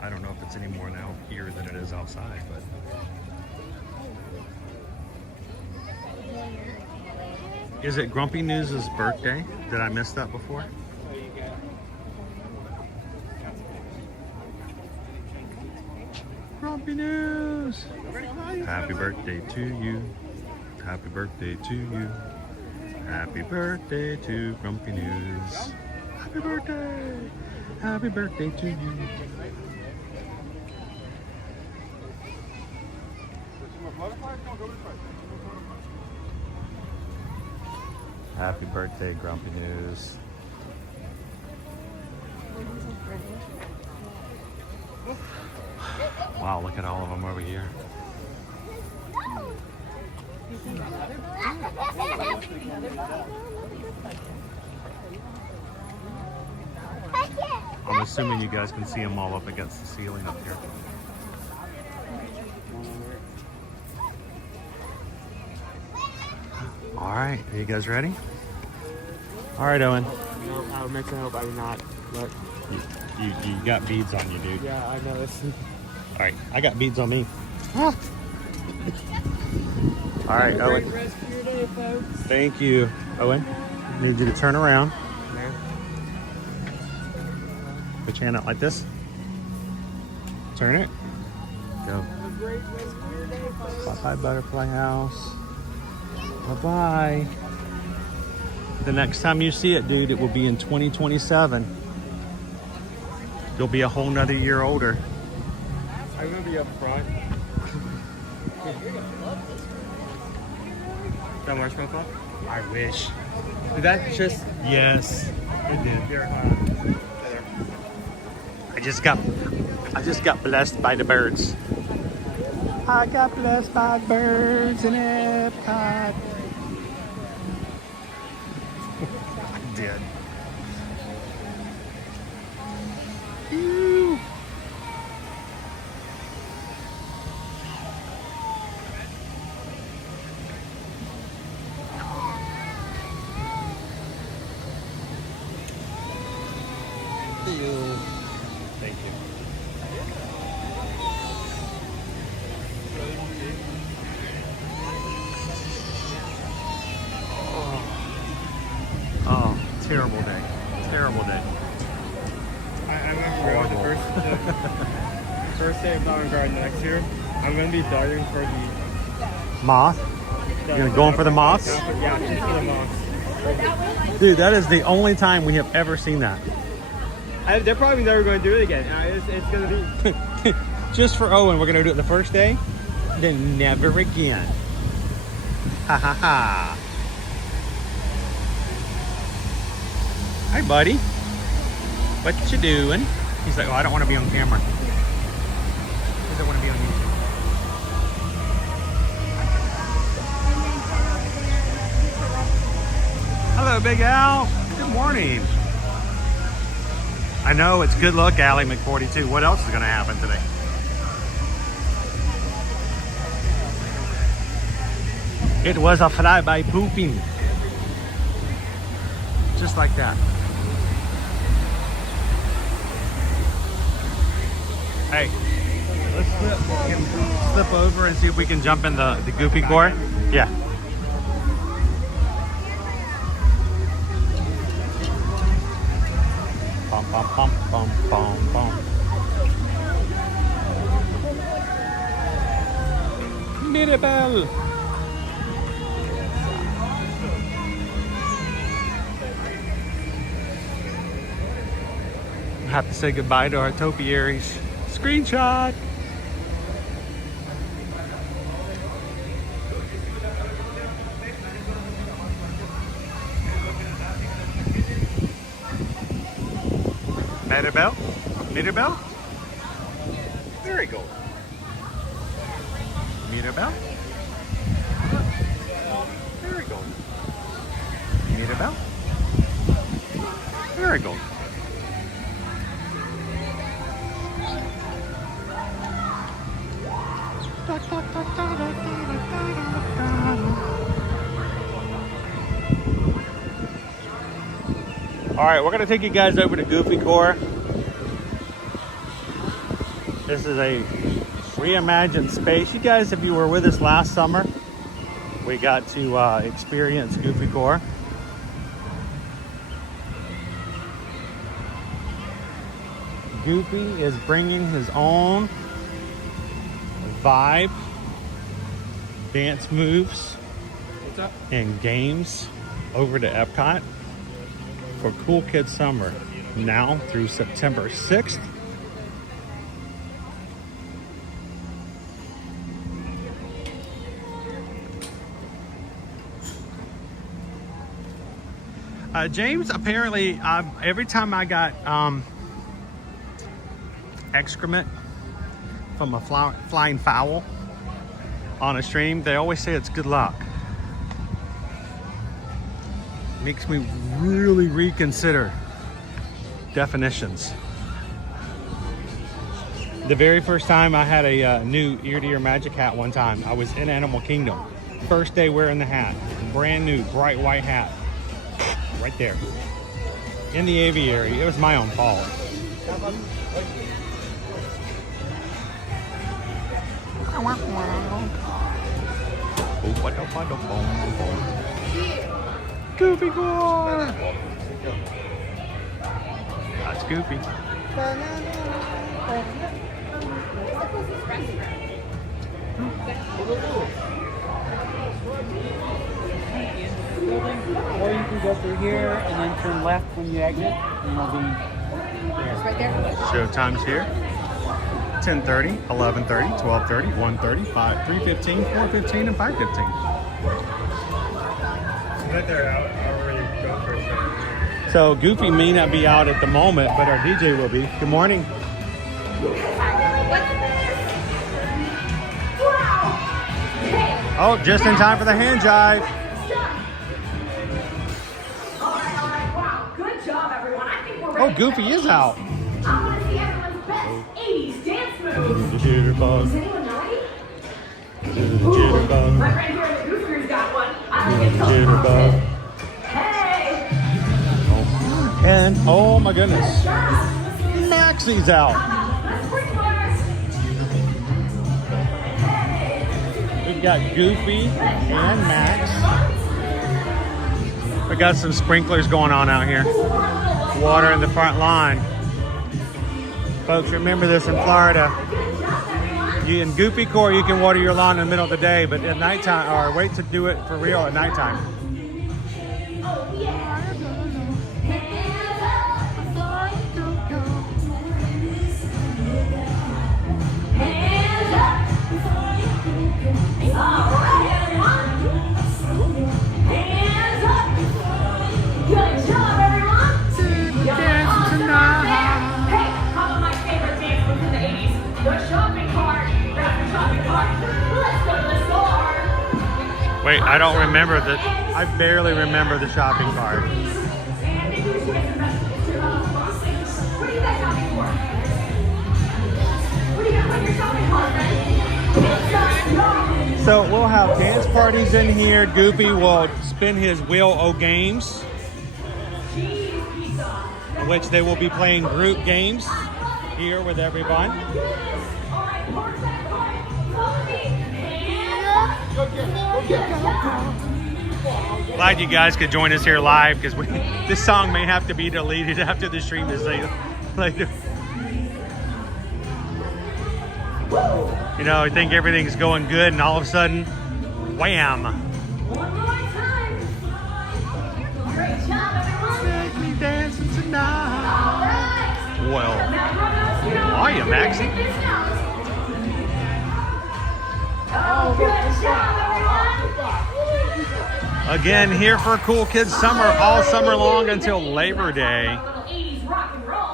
I don't know if it's any more now here than it is outside, but is it Grumpy News's birthday? Did I miss that before? Grumpy News! Happy birthday to you. Happy birthday to you. Happy birthday to Grumpy News. Happy birthday! Happy birthday to you. Happy birthday, Grumpy News. Wow, look at all of them over here. I'm assuming you guys can see them all up against the ceiling up here. All right, are you guys ready? All right, Owen. No, I meant to hope I did not. But You got beads on you, dude. yeah, I noticed. All right, I got beads on me. All right, Owen. Great rest of your day, folks. Thank you, Owen. Need you to turn around. Put your hand out like this. Turn it. Go. Have a great rest of your day, folks. Bye-bye, Butterfly House. Bye-bye. The next time you see it, dude, it will be in 2027. You'll be a whole nother year older. I'm gonna be up front. That marshmallow pop? I wish. Did that just... Yes, it did. Here, I just got blessed by the birds. I got blessed by birds in Epcot. I did. Ew. Ew. Thank you. Oh, terrible day. Terrible day. I remember the first day of Flower and Garden next year, I'm gonna be darting for the Moth? You're gonna go in for the moths? Yeah, just for the moths. Dude, that is the only time we have ever seen that. They're probably never going to do it again. It's going to be... Just for Owen, we're gonna do it the first day, then never again. Ha ha ha. Hi, buddy. What you doing? He's like, oh, I don't want to be on camera. He doesn't want to be on YouTube. Hello, Big Al. Good morning. I know it's good luck, Allie McForty2. What else is going to happen today? It was a flyby pooping. Just like that. Hey, let's slip over and see if we can jump in the goofy core. Yeah. Bum, bum, bum, bum, bum, bum. Mirabelle. Have to say goodbye to our topiaries. Screenshot. Mirabelle? Mirabelle? Very good. Mirabelle? Very good. Mirabelle? Very good. All right, we're gonna take you guys over to Goofy Core. This is a reimagined space. You guys, if you were with us last summer, we got to experience Goofy Core. Goofy is bringing his own vibe, dance moves, and games over to Epcot for Cool Kids Summer, now through September 6th. James, apparently, every time I got excrement from a flying fowl on a stream, they always say it's good luck. Makes me really reconsider definitions. The very first time I had a new ear-to-ear magic hat one time, I was in Animal Kingdom. First day wearing the hat, brand new bright white hat, right there in the aviary. It was my own fault. Goofy Core! That's Goofy. Or you can go through here and then turn left when you exit, and you'll be there. Right there. Show times here. 10:30, 11:30, 12:30, 1:30, 3:15, 4:15, and 5:15. But they're out already go for a show. So Goofy may not be out at the moment, but our DJ will be. Good morning. Oh, just in time for the hand jive. Wow, good job, everyone. I think we're ready. Oh, Goofy is out. I want to see everyone's best 80s dance moves. The jitterbug. Is anyone ready? The jitterbug. My friend here in the Goofy's got one. I The think it's jitterbug. Hey! And oh my goodness, Maxie's out. We've got Goofy and Max. We got some sprinklers going on out here. Water in the front lawn. Folks, remember this in Florida. You in Goofy Core, you can water your lawn in the middle of the day, but at nighttime, or wait to do it for real at nighttime. Wait, I don't remember that. I barely remember the shopping cart. So we'll have dance parties in here. Goofy will spin his wheel o' games, in which they will be playing group games here with everyone. Glad you guys could join us here live, because this song may have to be deleted after the stream is later. You know, I think everything's going good, and all of a sudden, wham! Take me dancing tonight. Well, how are you, Maxie? Again, here for Cool Kids Summer all summer long until Labor Day.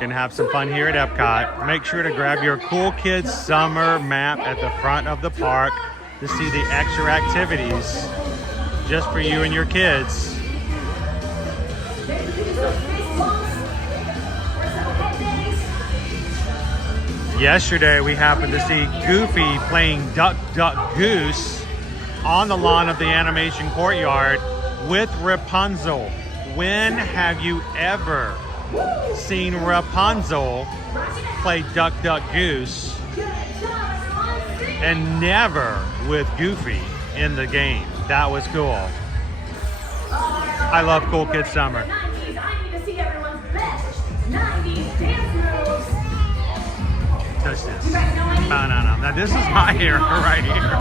can have some fun here at Epcot. Make sure to grab your Cool Kids Summer map at the front of the park to see the extra activities just for you and your kids. Yesterday, we happened to see Goofy playing Duck, Duck, Goose on the lawn of the animation courtyard with Rapunzel. When have you ever seen Rapunzel play Duck, Duck, Goose and never with Goofy in the game? That was cool. I love Cool Kids Summer. Touch this. No. Now this is my hair right here.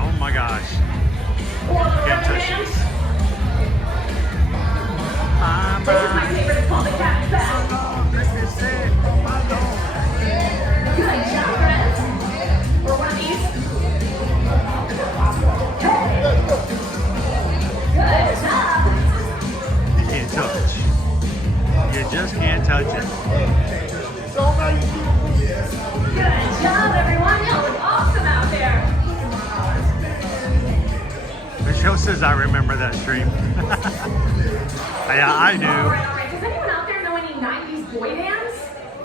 Oh my gosh. Can't touch this. This is my favorite Paul the Cat Fest. Good job, friends. Or one of these. Good job. You can't touch. You just can't touch it. Good job, everyone. Y'all look awesome out there. Michelle says I remember that stream. Yeah, I do. All right. Does anyone out there know any 90s boy bands?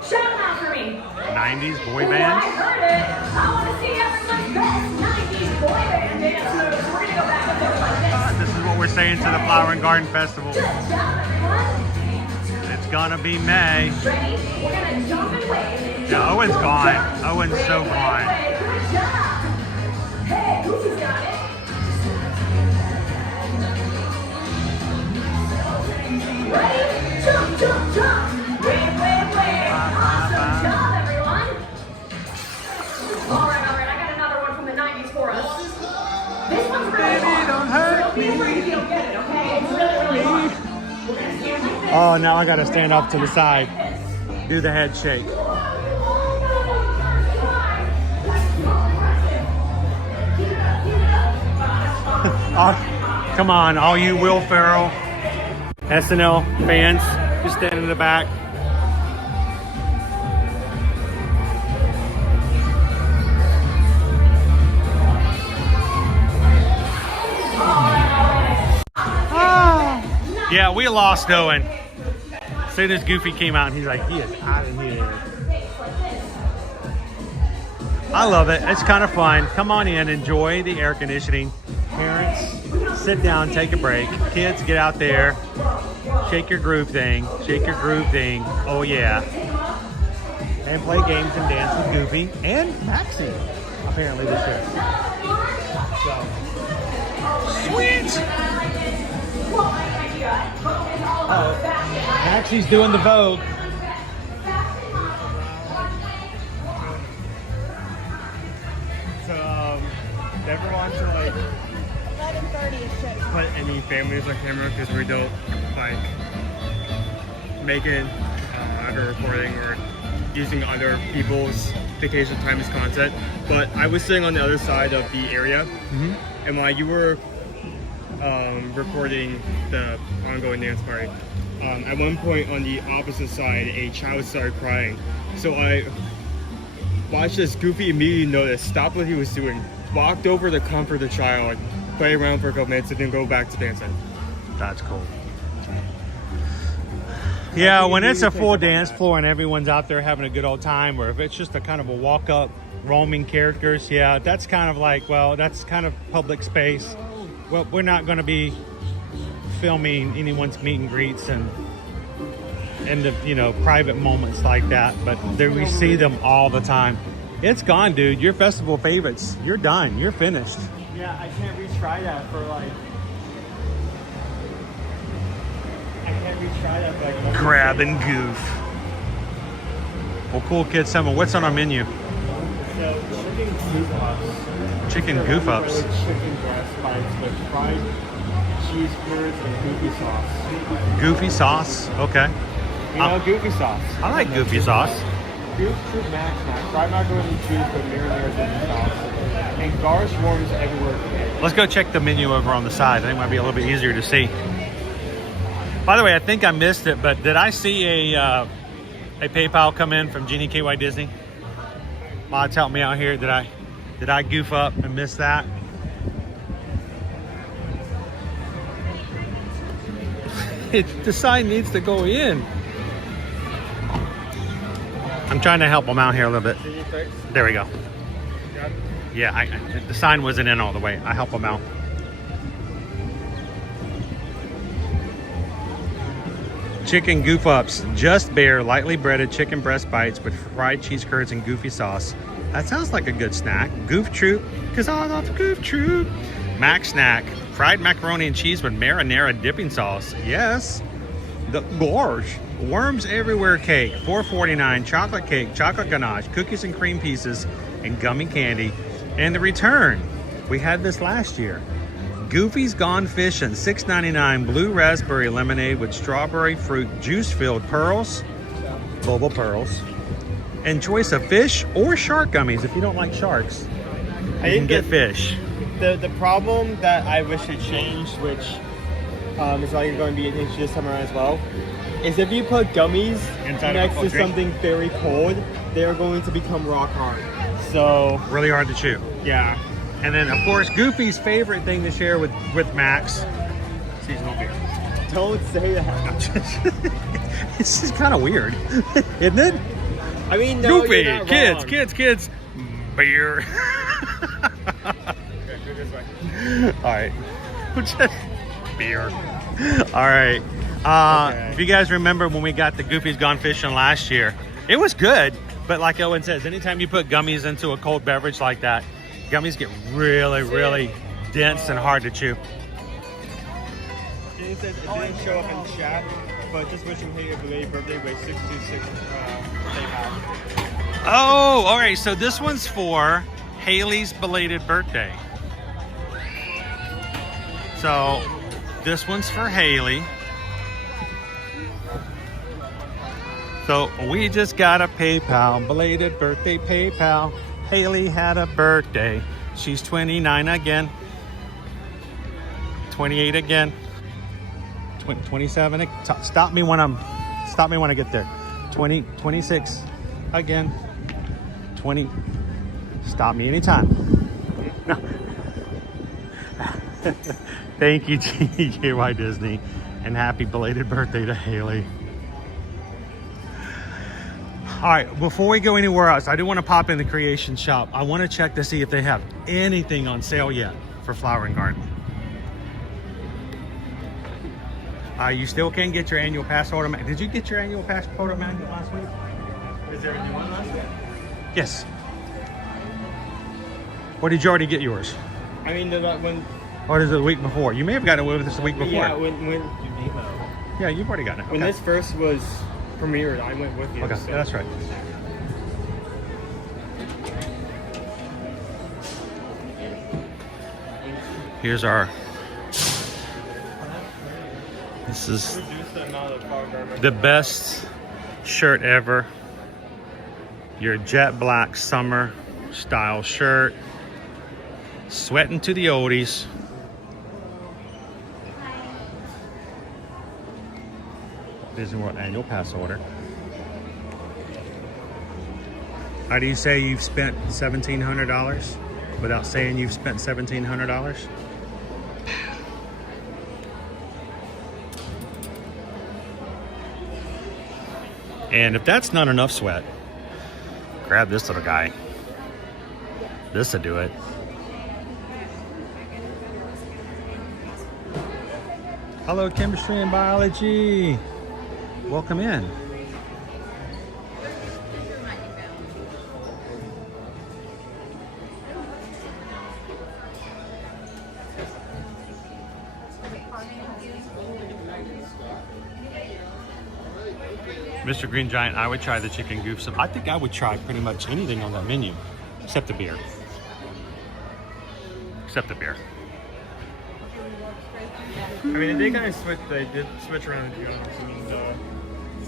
Shout them out for me. 90s boy Oh, bands? I heard it. I want to see everyone's best 90s boy band dance moves. We're going to go back and look like this. This is what we're saying to the Flower and Garden Festival. Good job, everyone. It's gonna be May. Ready? We're going to jump and wave. Yeah, Owen's gone. Owen's so gone. Good job. Hey, Goofy's got it. Ready? Jump, jump, jump. Wave, wave, wave. Awesome job, everyone. All right. I got another one from the 90s for us. This one's really hard. Don't hurt me. Don't be afraid if you don't get it, okay? It's really, really hard. We're going to stand like this. Oh, now I gotta stand up to the side. Do the head shake. Oh, come on, all you Will Ferrell SNL fans, just stand in the back. Yeah, we lost Owen. As soon as Goofy came out, he's like, he is out of here. I love it. It's kind of fun. Come on in, enjoy the air conditioning. Parents, sit down, take a break. Kids, get out there. Shake your groove thing. Shake your groove thing. Oh, yeah. And play games and dance with Goofy and Maxie, apparently, this year. So, sweet! Maxie's doing the Vogue. So, never want to like 11:30 put any families on camera because we don't like making either recording or using other people's vacation time as content. But I was sitting on the other side of the area, and while you were recording the ongoing dance party, at one point on the opposite side, a child started crying. So I watched this. Goofy immediately noticed, stopped what he was doing, walked over to comfort the child, play around for a couple minutes, and then go back to dancing. That's cool. Yeah, when it's a full dance floor and everyone's out there having a good old time, or if it's just a kind of a walk-up roaming characters, yeah, that's kind of like, well, that's kind of public space. Well, we're not going to be filming anyone's meet and greets and the, you know, private moments like that, but there we see them all the time. It's gone, dude. Your festival favorites, you're done. You're finished. Yeah, I can't retry that for like. Grab and goof. Well, Cool Kids Summer, what's on our menu? So, chicken goof ups. Chicken goof ups. Chicken breast bites with fried cheese curds and goofy sauce. Goofy sauce, okay. You know, goofy sauce. I like goofy sauce. Goof Troop Max Max, fried macaroni and cheese with marinara goofy sauce, and garlic worms everywhere. Let's go check the menu over on the side. I think it might be a little bit easier to see. By the way, I think I missed it, but did I see a PayPal come in from Jeannie KY Disney? Mods, help me out here. Did I goof up and miss that? The sign needs to go in. I'm trying to help them out here a little bit. There we go. Yeah, the sign wasn't in all the way. I help them out. Chicken goof ups, just bare, lightly breaded chicken breast bites with fried cheese curds and goofy sauce. That sounds like a good snack. Goof troop, cause I love goof troop. Mac snack, fried macaroni and cheese with marinara dipping sauce. Yes. The gorge. Worms everywhere cake, $4.49. Chocolate cake, chocolate ganache, cookies and cream pieces, and gummy candy. And the return. We had this last year. Goofy's Gone Fishing, $6.99. Blue raspberry lemonade with strawberry fruit juice-filled pearls, boba pearls, and choice of fish or shark gummies. If you don't like sharks, you can get fish. The problem that I wish had changed, which is likely going to be an issue this time around as well, is if you put gummies next to something very cold, they're going to become rock hard. So really hard to chew. Yeah. And then of course Goofy's favorite thing to share with Max, seasonal beer. Don't say that. This is kind of weird, isn't it? I mean, no, Goofy, you're not kids, wrong. beer. All right. Beer. All right. Okay. If you guys remember when we got the Goofy's Gone Fishing last year, it was good. But like Owen says, anytime you put gummies into a cold beverage like that, gummies get really, really dense and hard to chew. Jenny says it didn't show up in chat, but just wishing Haley a belated birthday with 626 PayPal. Oh, all right. So this one's for Haley's belated birthday. So this one's for Haley. So we just got a PayPal, belated birthday PayPal. Haley had a birthday. She's 29 again. 28 again. 27. Stop me when I get there. 26 again. 20. Stop me anytime. No. Thank you, GKY Disney, and happy belated birthday to Haley. All right, before we go anywhere else, I do want to pop in the creation shop. I want to check to see if they have anything on sale yet for Flower and Garden. You still can get your annual pass holder. Did you get your annual pass holder manual last week? Is there a new one last week? Yes. Or did you already get yours? I mean, when. Or is it the week before? You may have gotten it with us the week before. Yeah, Yeah, you've already gotten it. Okay. When this first was premiered, I went with you. Okay, so. yeah, that's right. Here's our. This is the best shirt ever. Your jet black summer style shirt. Sweating to the oldies. Disney World annual pass holder. How do you say you've spent $1,700 without saying you've spent $1,700? And if that's not enough sweat, grab this little guy. This will do it. Hello, chemistry and biology. Welcome in. Mr. Green Giant, I would try the chicken goof soup. I think I would try pretty much anything on that menu, except the beer. Except the beer. I mean, they kind of they did switch around, to be honest. I mean,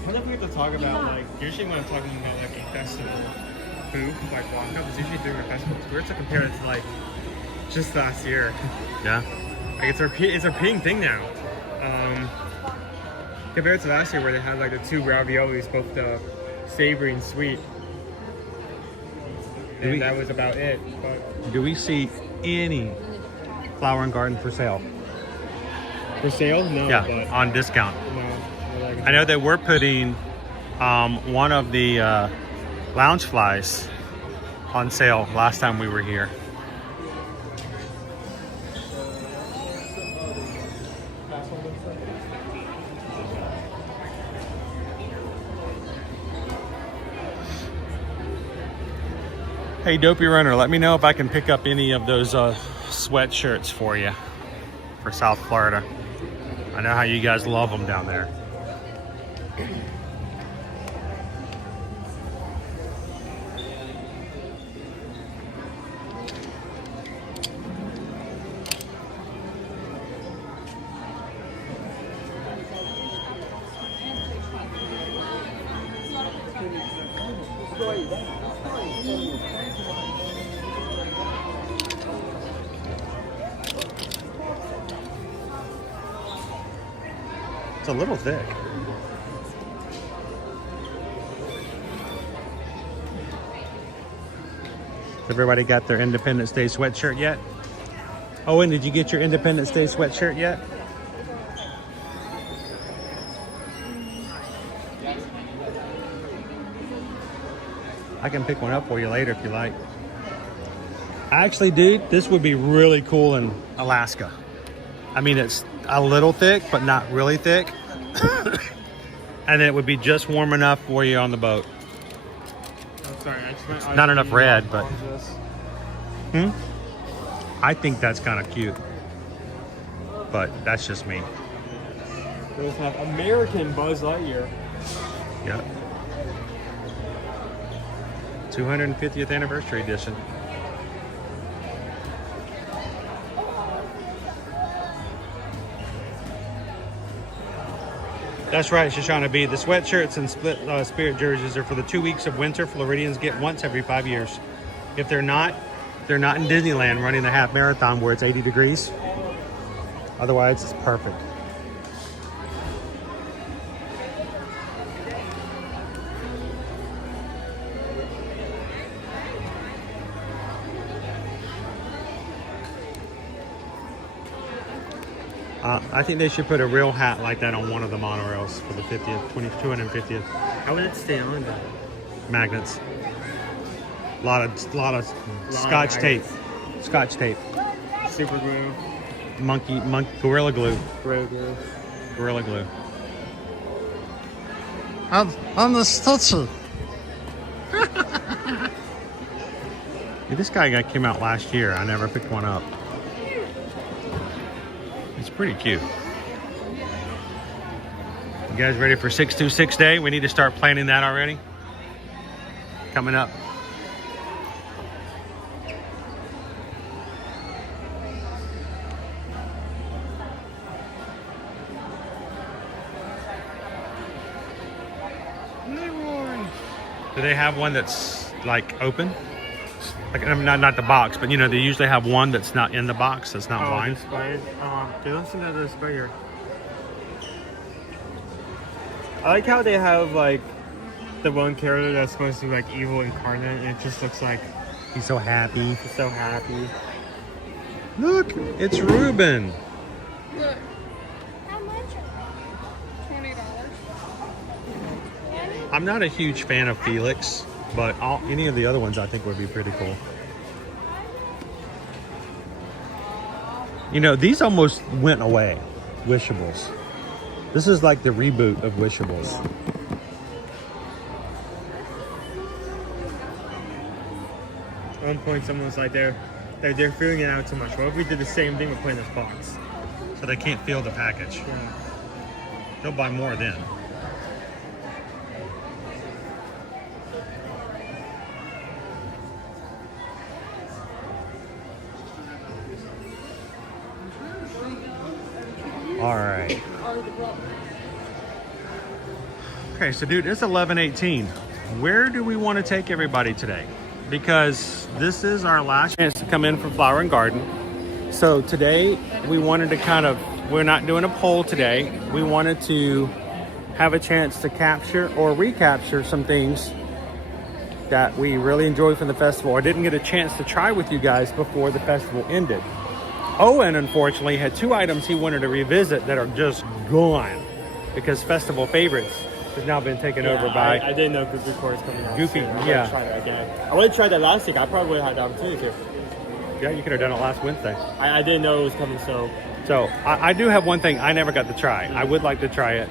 one thing we have to talk about, like, usually when I'm talking about, like, a festival food, like, walk up, it's usually during a festival. It's weird to compare it to, like, just last year. Yeah. Like, it's a repeating thing now. Compared to last year where they had like the 2 raviolis, both the savory and sweet. And that was about it. But Do we see any Flower and Garden for sale? for sale? No. Yeah, But on discount. no. I know they were putting one of the lounge flies on sale last time we were here. Hey, Dopey Runner, let me know if I can pick up any of those sweatshirts for you for South Florida. I know how you guys love them down there. It's a little thick. Everybody got their Independence Day sweatshirt yet? Owen, did you get your Independence Day sweatshirt yet? I can pick one up for you later if you like. Actually, dude, this would be really cool in Alaska. I mean, it's a little thick, but not really thick. And it would be just warm enough for you on the boat. I'm sorry, It's not enough red, but... I think that's kind of cute. But that's just me. They also have American Buzz Lightyear. Yep. 250th anniversary edition. That's right, Shoshana B. The sweatshirts and split spirit jerseys are for the 2 weeks of winter Floridians get once every 5 years. If they're not in Disneyland running the half marathon where it's 80 degrees. Otherwise, it's perfect. I think they should put a real hat like that on one of the monorails for the 250th. How would it stay on though? Magnets. A lot of Scotch tape. Scotch tape. Super glue. Gorilla glue. Gorilla glue. Gorilla glue. I'm the Stutzy. This guy came out last year. I never picked one up. It's pretty cute. You guys ready for 626 Day? We need to start planning that already. Coming up. Do they have one that's like open? Like not the box, but you know they usually have one that's not in the box, that's not blind. Displayed. They don't seem to have a display here. I like how they have like the one character that's supposed to be like evil incarnate, and it just looks like he's so happy. He's so happy. Look, it's Ruben. Look. How much? $20. I'm not a huge fan of Felix, but any of the other ones I think would be pretty cool. You know, these almost went away, Wishables. This is like the reboot of Wishables. At one point, someone was like, they're filling it out too much. What if we did the same thing with playing this box? So they can't feel the package. Yeah. They'll buy more then. All right. Okay, so dude, it's 11:18. Where do we want to take everybody today? Because this is our last chance to come in for Flower and Garden. So today we wanted to we're not doing a poll today. We wanted to have a chance to capture or recapture some things that we really enjoyed from the festival. I didn't get a chance to try with you guys before the festival ended. Owen, unfortunately, had 2 items he wanted to revisit that are just gone because festival favorites has now been taken over by... I didn't know Goofy Core is coming out Goofy, soon. I'm yeah. gonna try that again. I would have tried that last week. I probably would have had the opportunity to. Yeah, you could have done it last Wednesday. I didn't know it was coming, so... So, I do have one thing I never got to try. I would like to try it.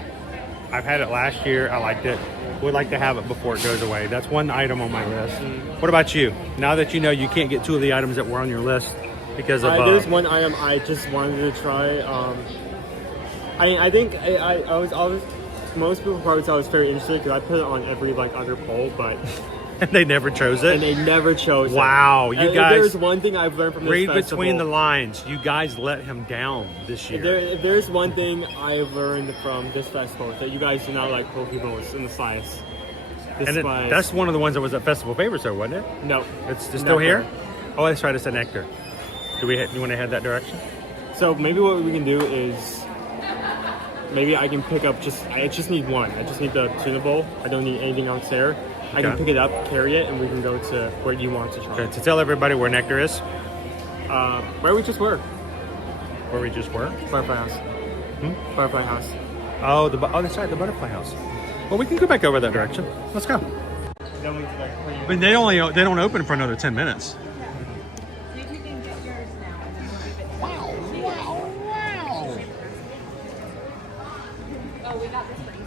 I've had it last year. I liked it. Would like to have it before it goes away. That's one item on my list. What about you? Now that you know you can't get 2 of the items that were on your list because of... there's one item I just wanted to try. I think I was most people probably thought I was very interested because I put it on every like other poll, but and they never chose it. And they never chose wow, it. You and guys. If there's one thing I've learned from this read festival, between the lines. You guys let him down this year. If there's one thing I've learned from this festival is that you guys do not like Pokeballs in the slice. And that's one of the ones that was at Festival Favorites, though, wasn't it? No, it's still here. Oh, that's right. It's an nectar. You want to head that direction? So maybe what we can do is maybe I can pick up I just need one. I just need the tuna bowl. I don't need anything else there. I can pick it up, carry it, and we can go to where you want to try. Okay, to tell everybody where nectar is. Where we just were. Where we just were? Butterfly House. Butterfly House. Oh, that's right, the Butterfly House. Well, we can go back over that direction. Let's go. I mean, they don't open for another 10 minutes. Wow. Oh, we got this for you.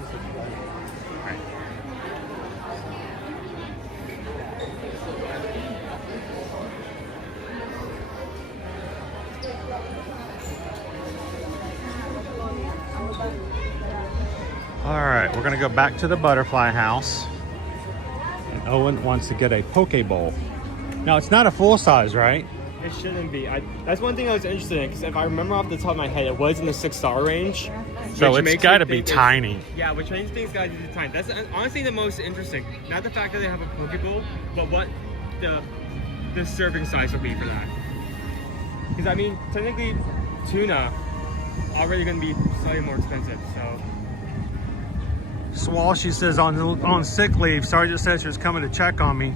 All right, we're gonna go back to the Butterfly House. And Owen wants to get a Poke Bowl. Now, it's not a full size, right? It shouldn't be. That's one thing I was interested in, because if I remember off the top of my head, it was in the $6 range. So it's got to be tiny. Yeah, which makes things got to be tiny. That's honestly the most interesting. Not the fact that they have a Poke Bowl, but what the serving size will be for that. Because I mean, technically, tuna already going to be slightly more expensive. So. Swall, she says on sick leave. Sergeant said she was coming to check on me.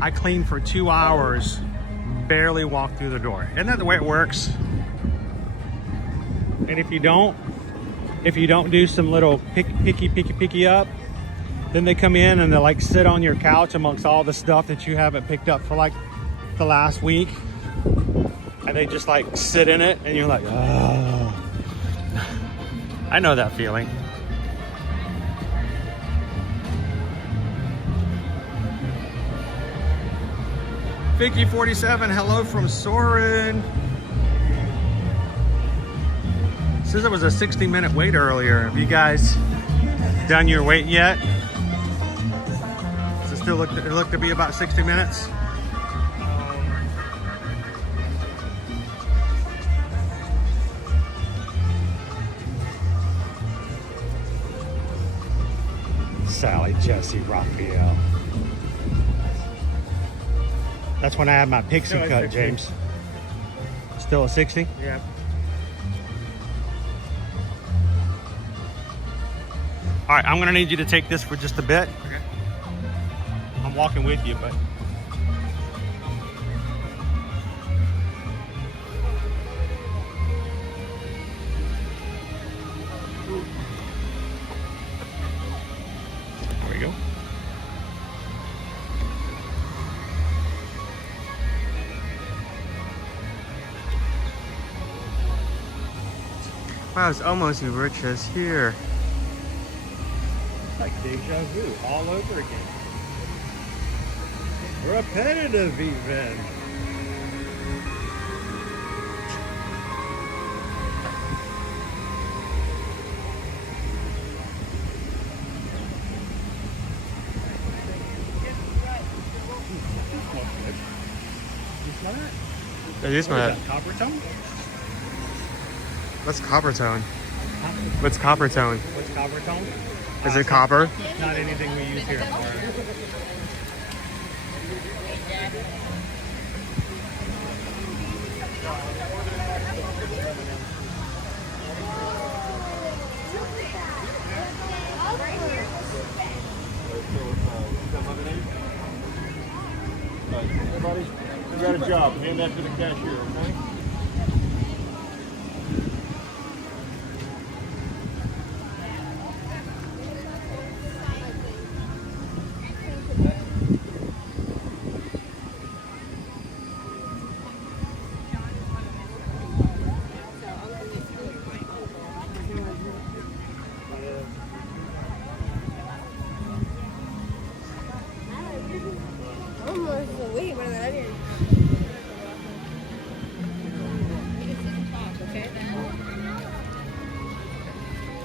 I cleaned for 2 hours, barely walked through the door. Isn't that the way it works? And if you don't do some little picky up, then they come in and they like sit on your couch amongst all the stuff that you haven't picked up for like the last week, and they just like sit in it, and you're like, oh. I know that feeling. Vicky47, hello from Soren. Says it was a 60-minute wait earlier. Have you guys done your wait yet? Does it still look to be about 60 minutes? Sally, Jesse, Raphael. That's when I had my pixie cut, 60. James. Still a 60? Yeah. All right, I'm gonna need you to take this for just a bit. Okay. I'm walking with you, but. There we go. Wow, it's almost we were just here. Like deja vu all over again. Repetitive even. It is my Copper tone? What's copper tone? What's copper tone? What's copper tone? Is it copper? Not anything we use here for. Good job. Hand that to the cashier, okay?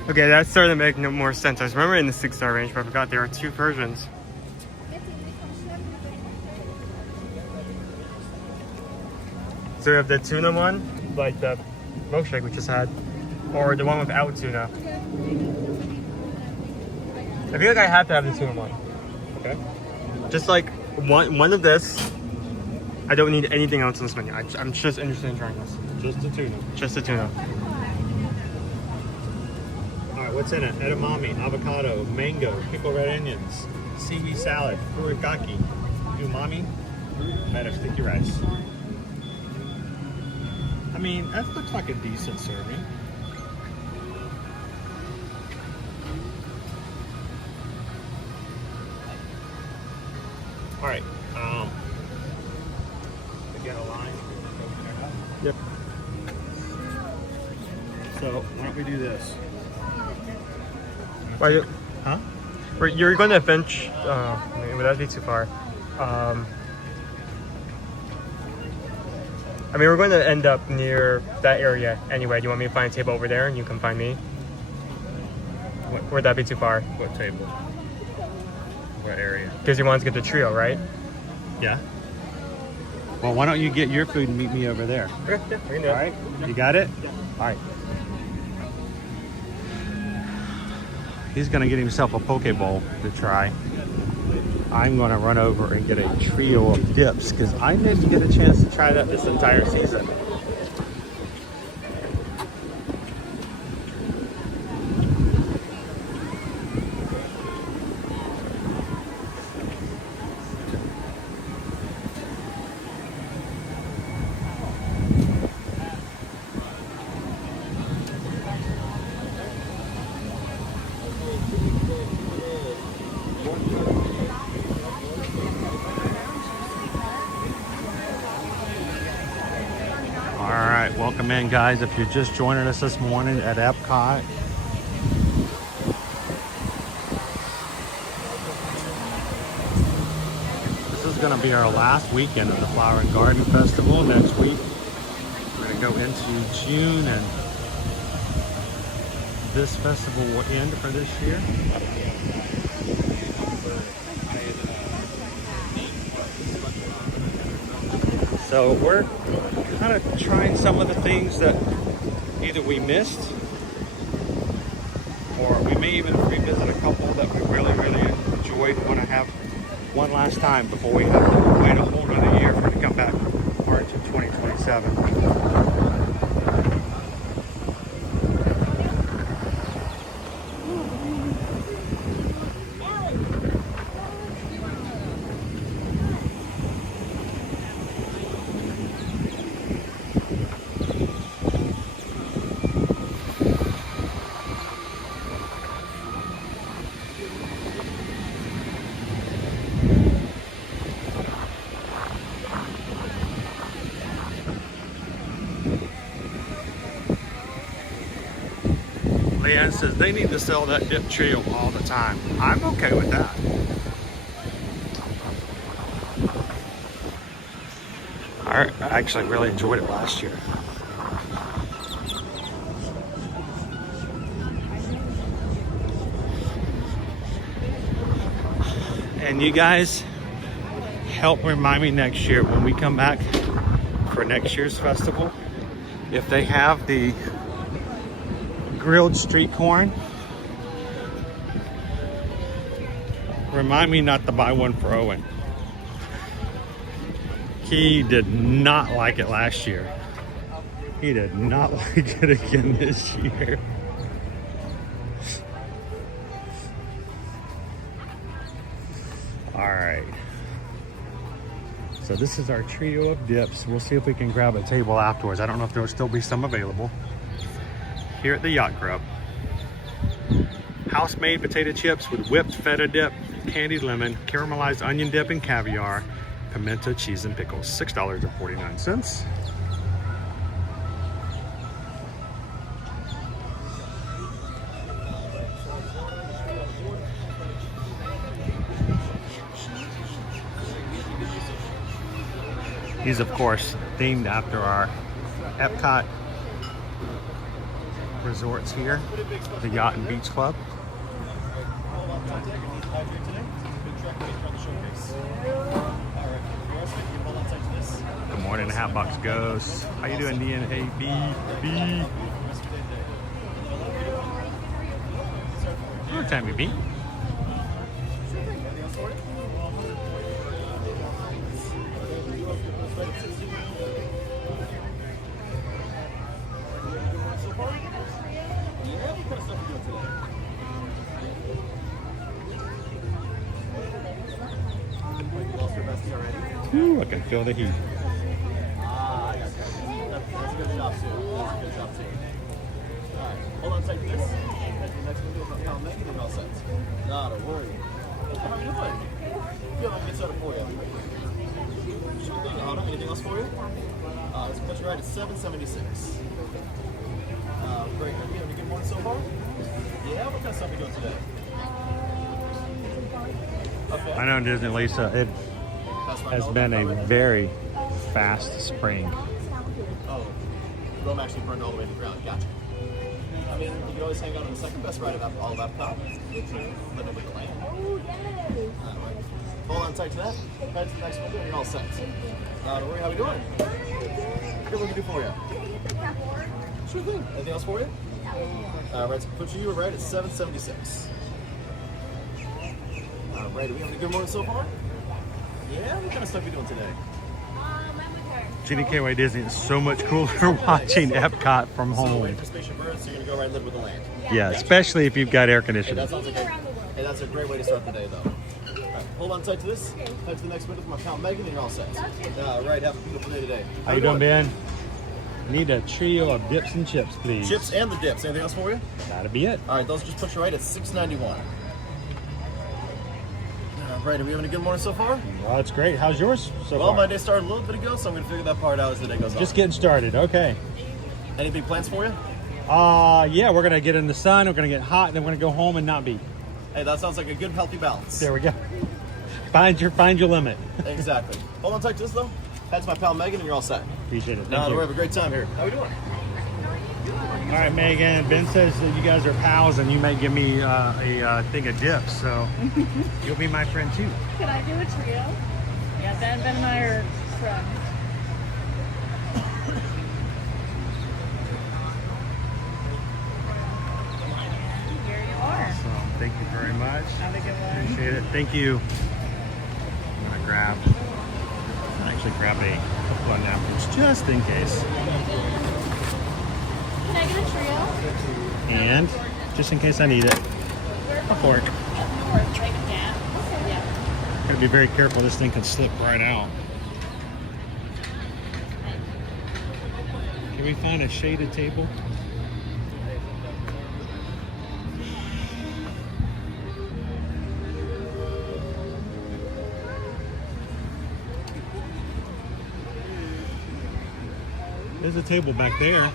Okay, that's starting to make no more sense. I was remembering the 6-star range, but I forgot there are 2 versions. So we have the tuna one, like the milkshake we just had, or the one without tuna. I feel like I have to have the tuna one. Okay. Just like one of this. I don't need anything else on this menu. I'm just interested in trying this. Just the tuna. Just the tuna. All right, what's in it? Edamame, avocado, mango, pickled red onions, seaweed salad, furikake, umami, and sticky rice. I mean, that looks like a decent serving. All right. Again, a line. Yep. So why don't we do this? Why? Huh? You're going to Finch. Would that be too far? I mean, we're going to end up near that area anyway. Do you want me to find a table over there and you can find me? Would that be too far? What table? What area? Because you want to get the trio, right? Yeah. Well, why don't you get your food and meet me over there? Okay, yeah, we can do it. All right. You got it? Yeah. All right. He's going to get himself a poke bowl to try. I'm going to run over and get a trio of dips because I didn't get a chance to try that this entire season. Welcome in, guys. If you're just joining us this morning at Epcot, this is going to be our last weekend of the Flower and Garden Festival. Next week, we're going to go into June, and this festival will end for this year. So we're kind of trying some of the things that either we missed or we may even revisit a couple that we really enjoyed and want to have one last time before we have to wait a whole nother year for it to come back March of 2027. Leanne says they need to sell that dip trio all the time. I'm okay with that. I actually really enjoyed it last year. And you guys help remind me next year when we come back for next year's festival, if they have the grilled street corn, remind me not to buy one for Owen. He did not like it last year. He did not like it again this year. All right. So this is our trio of dips. We'll see if we can grab a table afterwards. I don't know if there'll still be some available. Here at the Yacht Club. House-made potato chips with whipped feta dip, candied lemon, caramelized onion dip, and caviar, pimento cheese and pickles. $6.49. These, of course, themed after our Epcot resorts here, the Yacht and Beach Club. Good morning, Hatbox Ghost. How you doing, DNA? B. Good time, B. Ooh, I can feel the heat. That's a good job, too. That's a good job, too. All right, hold on tight to this. Next one, we'll count Megan and all set. Not a worry. How are you doing? Feel like it's set for you. Sure thing, Autumn. Anything else for you? Let's put you right at 776. Great. Have you good morning so far? Yeah, what kind of stuff are you doing today? Okay. I know, Disney Lisa, it has been a very fast spring. Oh, Rome actually burned all the way to the ground. Gotcha. I mean, you can always hang out on the second best ride of all of Epcot, which is Living with the Land. Oh, yay! Hold on tight to that. Head to the next window and you're all set. Don't worry, how we doing? What can we do for you? Sure thing. Anything else for you? Right, so put you right at 776. Right, are we having a good morning so far? Yeah, what kind of stuff are you doing today? GDKY Disney is so much cooler watching Epcot from So home. waiting for Spaceship Birds, so you're gonna go right and live with the land. Yeah, especially if you've got air Hey, conditioning. that sounds like that's a great way to start the day, though. All right, hold on tight to this. Head to the next window for my pal Megan, and you're all set. Right, have a beautiful day today. How you doing, Ben? Need a trio of dips and chips, please. Chips and the dips. Anything else for you? That'll be it. All right, those just put you right at 691. Right, are we having a good morning so far? Well, it's great. How's yours so Well, far? my day started a little bit ago, so I'm going to figure that part out as the day goes on. Just getting started. Okay. Any big plans for you? Yeah, we're gonna get in the sun. We're gonna get hot, and then we're gonna go home and not be. Hey, that sounds like a good, healthy balance. There we go. Find your limit. Exactly. Hold on tight to this though. Head to my pal Megan, and you're all set. Appreciate it. No, Thank we you. have a great time here. How we doing? All right, Megan. Ben says that you guys are pals, and you may give me a thing of dips. So you'll be my friend too. Can I do a trio? Yeah, Ben and I are friends. Here you are. Awesome. Thank you very much. Have a good one. Appreciate it. Thank you. I'm gonna actually grab a couple of napkins just in case. Can I get a trio? And just in case I need it, a fork. Gotta be very careful, this thing can slip right out. Can we find a shaded table? There's a table back there.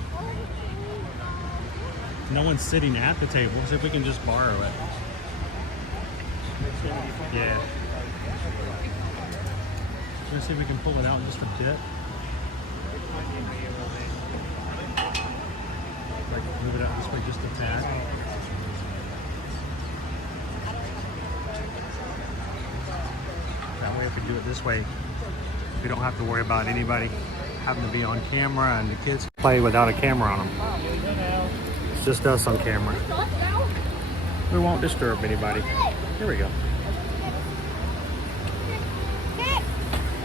No one's sitting at the table, so if we can just borrow it. Yeah. Let's see if we can pull it out just a bit. Like move it out this way just a tad. That way if we do it this way, we don't have to worry about anybody having to be on camera, and the kids play without a camera on them. It's just us on camera. We won't disturb anybody. Here we go.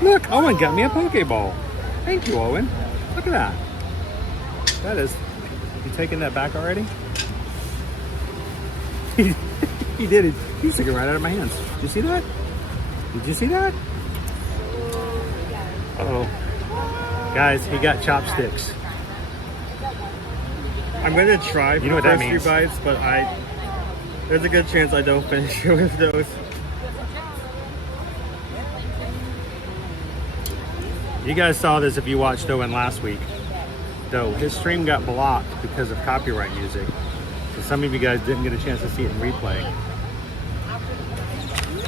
Look, Owen got me a Pokeball. Thank you, Owen. Look at that. That is, you taking that back already? He did it. He took it right out of my hands. Did you see that? Did you see that? Uh-oh. Guys, he got chopsticks. I'm gonna try You for know what the that first means. few bites, but there's a good chance I don't finish it with those. You guys saw this if you watched Owen last week. Though his stream got blocked because of copyright music. So some of you guys didn't get a chance to see it in replay.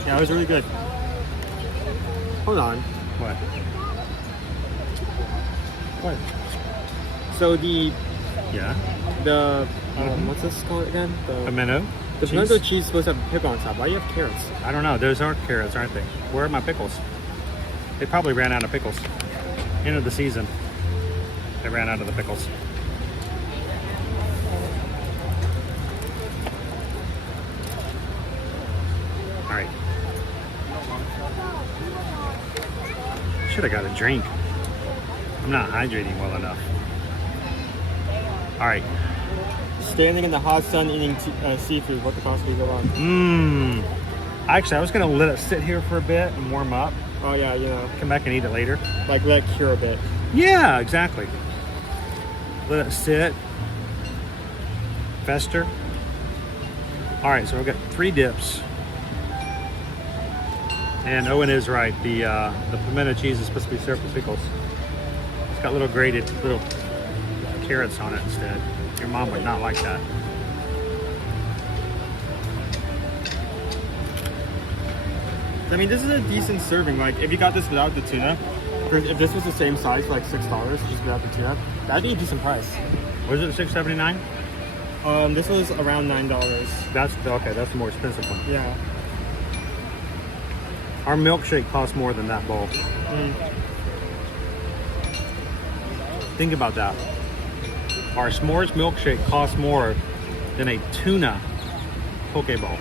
Yeah, it was really good. Hold on. What? What? So the Mhm. what's this called again? Pimento? The pimento cheese is supposed to have pickle on top. Why do you have carrots? I don't know. Those aren't carrots, aren't they? Where are my pickles? They probably ran out of pickles. End of the season. They ran out of the pickles. All right. Should have got a drink. I'm not hydrating well enough. All right. Standing in the hot sun eating seafood. What could possibly go wrong? Mmm. Actually, I was gonna let it sit here for a bit and warm up. Oh yeah, you know. Come back and eat it later. Like let it cure a bit. Yeah, exactly. Let it sit, fester. All right, so we've got 3 dips. And Owen is right. The pimento cheese is supposed to be served with pickles. It's got little grated little carrots on it instead. Your mom would not like that. I mean, this is a decent serving. Like, if you got this without the tuna, if this was the same size for like $6, just without the tuna, that'd be a decent price. Was it $6.79? This was around $9. That's okay. That's the more expensive one. Yeah. Our milkshake costs more than that bowl. Think about that. Our s'mores milkshake costs more than a tuna poke bowl.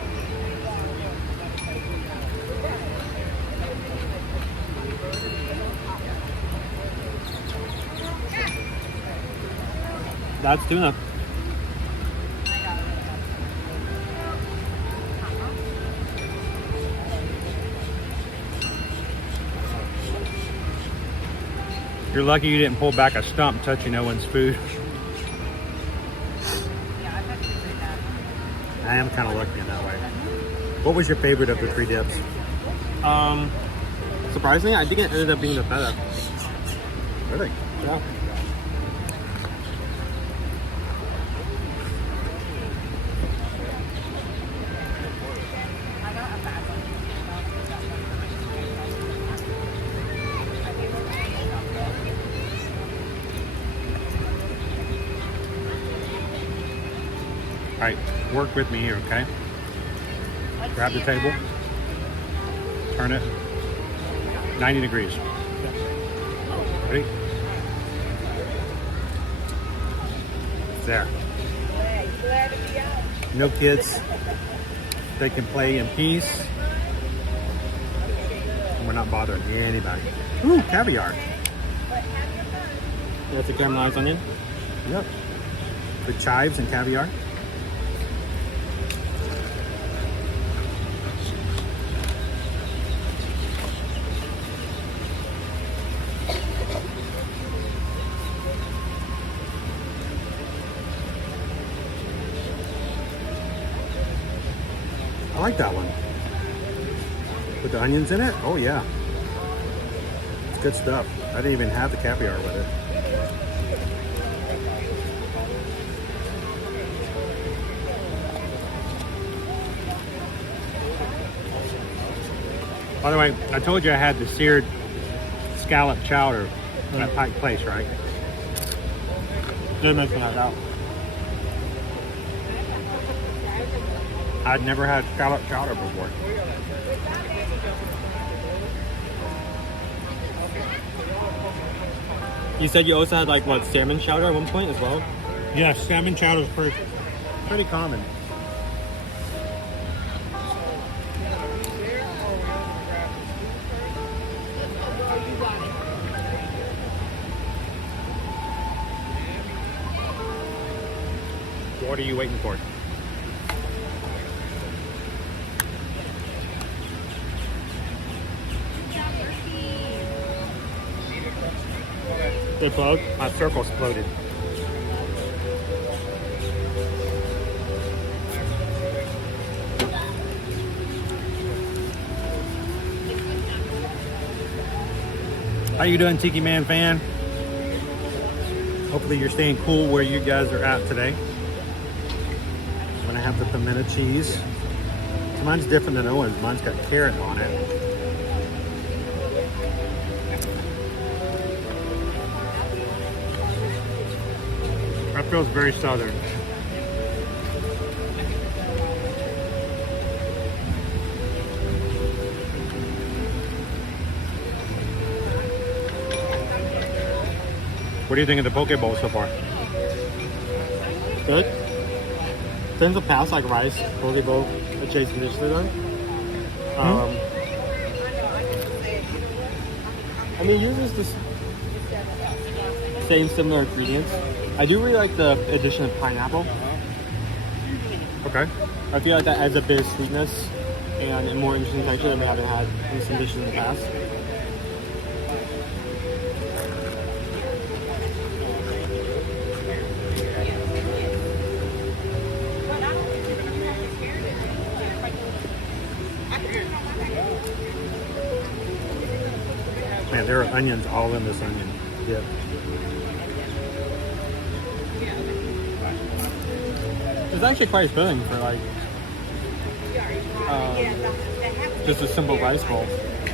That's tuna. You're lucky you didn't pull back a stump touching Owen's food. I am kind of lucky in that way. What was your favorite of the 3 dips? Surprisingly, I think it ended up being the feta. Really? Yeah. All right, work with me here, okay? Grab the table, turn it 90 degrees. Ready? There. No kids. They can play in peace. And we're not bothering anybody. Ooh, caviar. That's a caramelized onion? Yep. With chives and caviar. I like that one. With the onions in it? Oh yeah. It's good stuff. I didn't even have the caviar with it. By the way, I told you I had the seared scallop chowder at Pike Place, right? Didn't mention that out. I'd never had scallop chowder before. You said you also had like what, salmon chowder at one point as well? Yeah, salmon chowder is pretty common. What are you waiting for? It bugged. My circle exploded. How you doing, Tiki Man fan? Hopefully you're staying cool where you guys are at today. I'm gonna have the pimento cheese. So mine's different than Owen's. Mine's got carrot on it. That feels very southern. What do you think of the poke bowl so far? Good. Tends to pass like rice, poke bowl, adjacent dish to them. I mean, uses the same similar ingredients. I do really like the addition of pineapple. Okay. I feel like that adds a bit of sweetness and a more interesting texture than we haven't had in some dishes in the past. Man, there are onions all in this onion dip. It's actually quite filling for like just a simple rice bowl,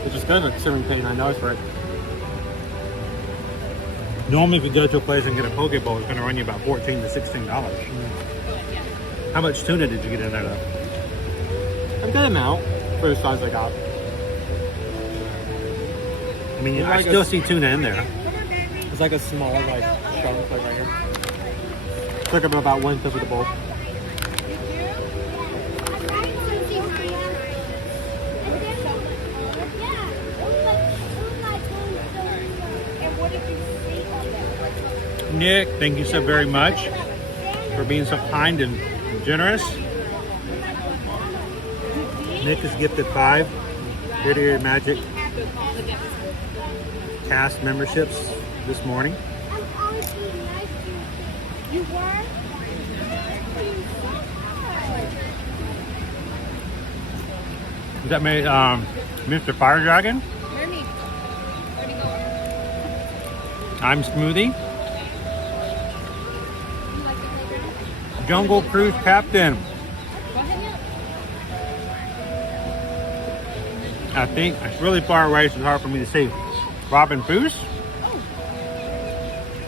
which is good considering paying $9 for it. Normally, if you go to a place and get a poke bowl, it's going to run you about $14 to $16. How much tuna did you get in there, though? A good amount for the size I got. I mean, I still see tuna in there. It's like a small like chunk like right here. Took up about 1/5 of the bowl. Nick, thank you so very much for being so kind and generous. Nick has gifted 5 Here Magic cast memberships this morning. Is that made Mr. Fire Dragon? I'm Smoothie. Jungle Cruise Captain. I think it's really far away, so it's hard for me to see. Robin Foose.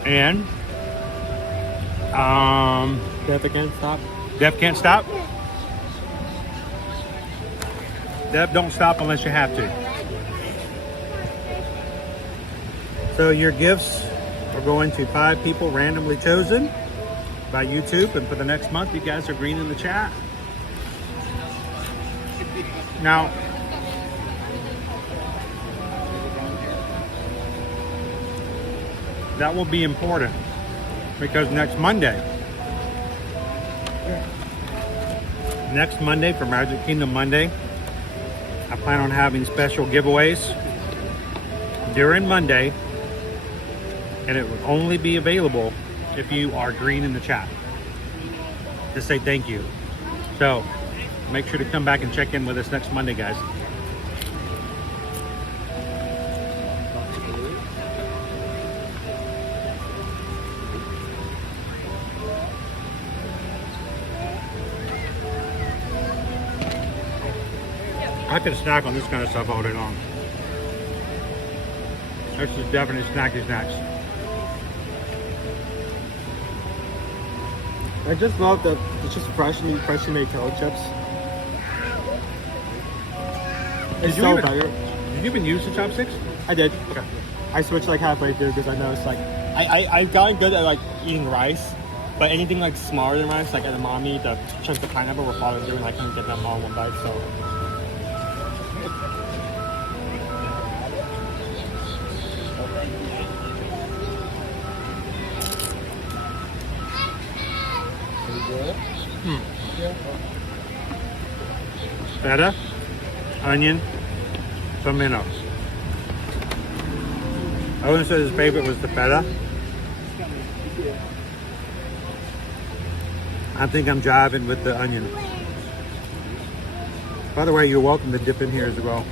And Death Can't Stop. Death Can't Stop. Death don't stop unless you have to. So your gifts are going to 5 people randomly chosen by YouTube, and for the next month you guys are green in the chat. Now that will be important because next Monday for Magic Kingdom Monday, I plan on having special giveaways during Monday, and it will only be available if you are green in the chat to say thank you. So make sure to come back and check in with us next Monday, guys. I could snack on this kind of stuff all day long. This is definitely snacky snacks. I just love the it's just freshly made kettle chips. It's so better. Did you even use the chopsticks? I did. Okay. I switched like halfway through because I noticed like I've gotten good at like eating rice, but anything like smaller than rice, like edamame, the chunks of pineapple were falling through, and I couldn't get them all in one bite. So. Feta, onion, pimento. Owen said his favorite was the feta. I think I'm jiving with the onion. By the way, you're welcome to dip in here as well.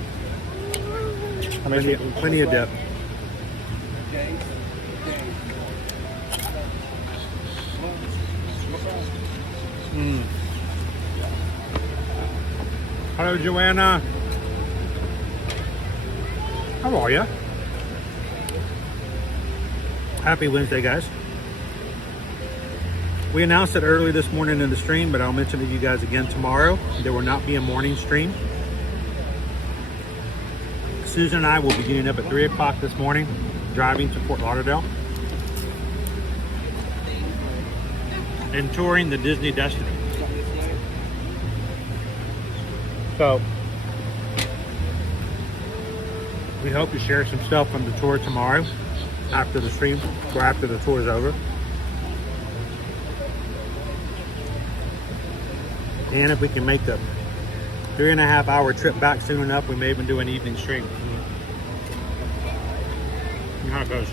Plenty of dip. Hello, Joanna. How are you? Happy Wednesday, guys. We announced it early this morning in the stream, but I'll mention to you guys again tomorrow. There will not be a morning stream. Susan and I will be getting up at 3 o'clock this morning, driving to Fort Lauderdale and touring the Disney Destiny. So we hope to share some stuff from the tour tomorrow after the stream or after the tour is over. And if we can make the 3.5 hour trip back soon enough, we may even do an evening stream. See how it goes.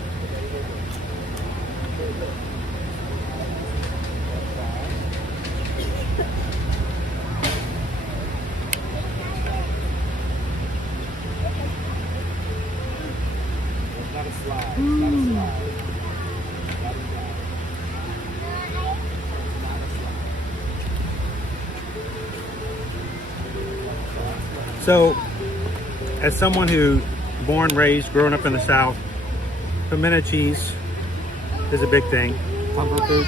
So, as someone who born, raised, growing up in the South, pimento cheese is a big thing. Comfort food.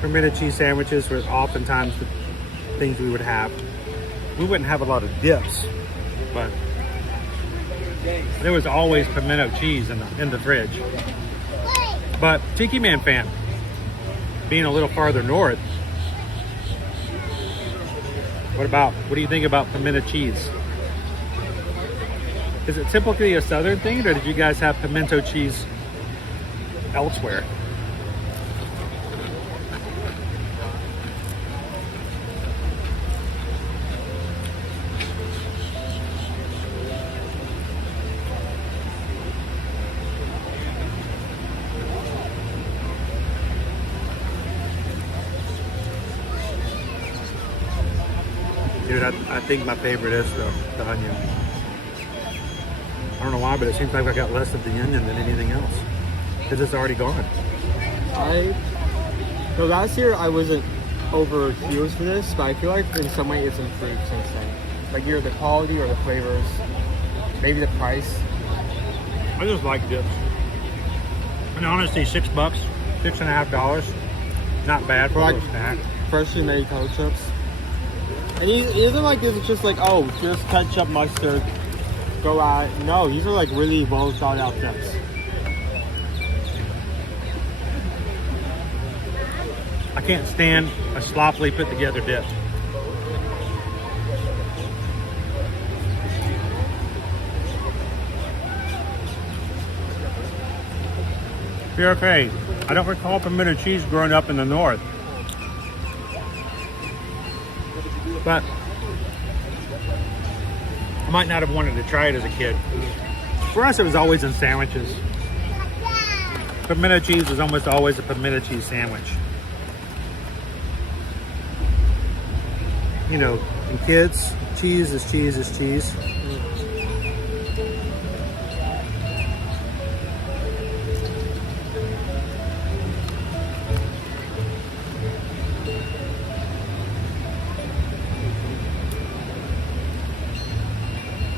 Pimento cheese sandwiches were oftentimes the things we would have. We wouldn't have a lot of dips, but there was always pimento cheese in the fridge. But Tiki Man fan, being a little farther north, what do you think about pimento cheese? Is it typically a southern thing, or did you guys have pimento cheese elsewhere? Dude, I think my favorite is the onion. I don't know why, but it seems like I got less of the onion than anything else because it's already gone. So last year I wasn't over heels for this, but I feel like in some way it's improved since then. Like either the quality or the flavors, maybe the price. I just like dips. And honestly, $6, $6.50, not bad for like a snack. Freshly made color chips. And it isn't like it's just like, oh, just ketchup, mustard, go out. No, these are like really well thought out dips. I can't stand a sloppily put together dip. You're okay. I don't recall pimento cheese growing up in the north. But I might not have wanted to try it as a kid. For us, it was always in sandwiches. Pimento cheese was almost always a pimento cheese sandwich. You know, in kids, cheese is cheese is cheese.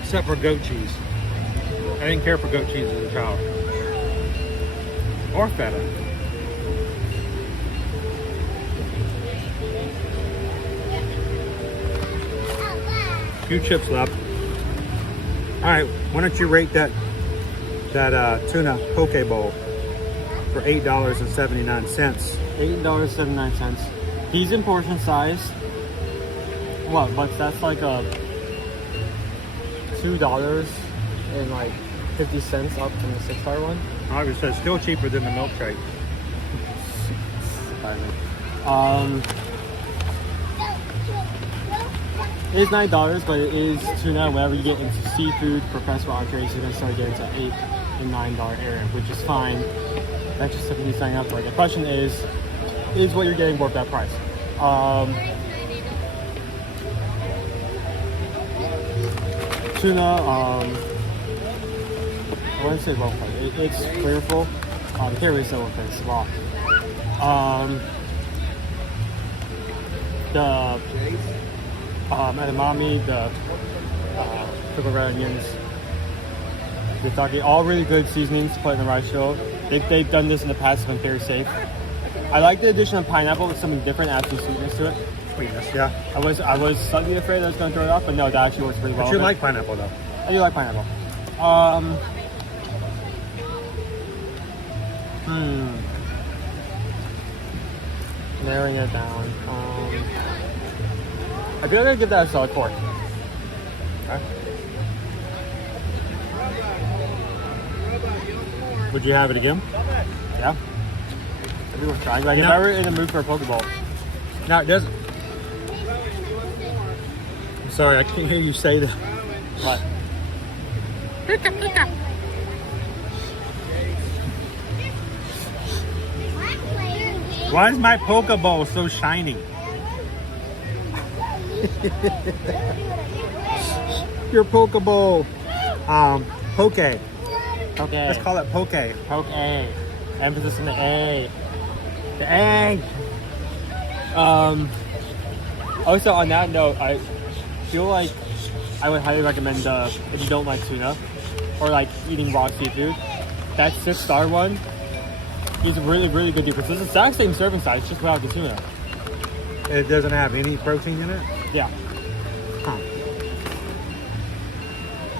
Except for goat cheese. I didn't care for goat cheese as a child. Or feta. Few chips left. All right, why don't you rate that tuna poke bowl for $8.79? $8.79. These in portion size. What? But that's like a $2 and like 50 cents up from the $6 one. Obviously, it's still cheaper than the milkshake. It is $9, but it is tuna. Whenever you get into seafood for festival entrees, you're gonna start getting to $8 and $9 area, which is fine. That's just something you're signing up for. The question is what you're getting worth that price? Tuna, I wouldn't say well cooked. It's flavorful. The carry is so okay, it's raw. The edamame, the pickled red onions, the sake, all really good seasonings to put in the rice show. They've done this in the past, it's been very safe. I like the addition of pineapple with something different, add some sweetness to it. Sweetness, yeah. I was slightly afraid I was going to throw it off, but no, that actually works really well. But you like pineapple though. I do like pineapple. Narrowing it down. I feel like I'd give that a solid 4. Okay. Would you have it again? Yeah. It'd be worth trying. Like, if I were in the mood for a Pokeball. No, it doesn't. I'm sorry, I can't hear you say that. What? Why is my Pokeball so shiny? Your Pokeball. Poke. Okay. Let's call it Poke. Poke. Emphasis on the A. The A. Also, on that note, I feel like I would highly recommend if you don't like tuna or like eating raw seafood, that 6-star one is really, really good deal. It's the exact same serving size, just without the tuna. It doesn't have any protein in it? Yeah. Huh.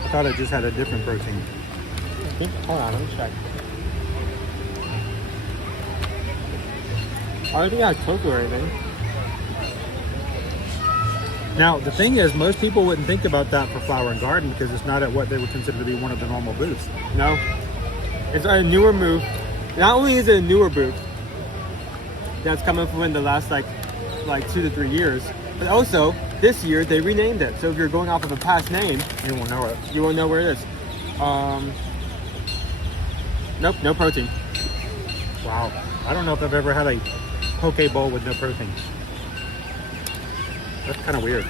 I thought it just had a different protein. Hold on, let me check. I don't think it has tofu or anything. Now, the thing is, most people wouldn't think about that for Flower and Garden because it's not at what they would consider to be one of the normal booths. No. It's a newer move. Not only is it a newer booth that's coming from in the last like 2 to 3 years, but also this year they renamed it. So if you're going off of a past name, you won't know it. You won't know where it is. Nope, no protein. Wow. I don't know if I've ever had a poke bowl with no protein. That's kind of weird.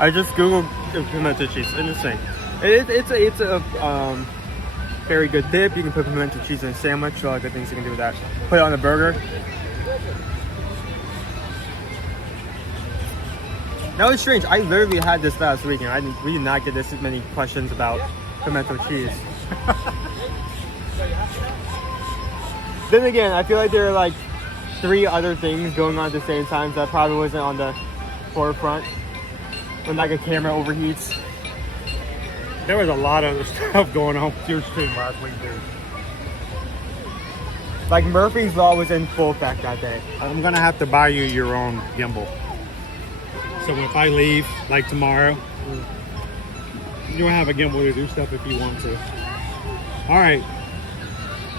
I just googled pimento cheese. Interesting. It's a very good dip. You can put pimento cheese in a sandwich. A lot of good things you can do with that. Put it on a burger. That was strange. I literally had this last week, and we did not get this many questions about pimento cheese. Then again, I feel like there are like 3 other things going on at the same time that probably wasn't on the forefront when like a camera overheats. There was a lot of other stuff going on with your stream last week, dude. Like Murphy's Law was in full effect that day. I'm gonna have to buy you your own gimbal. So if I leave, like tomorrow, you'll have a gimbal to do stuff if you want to. All right.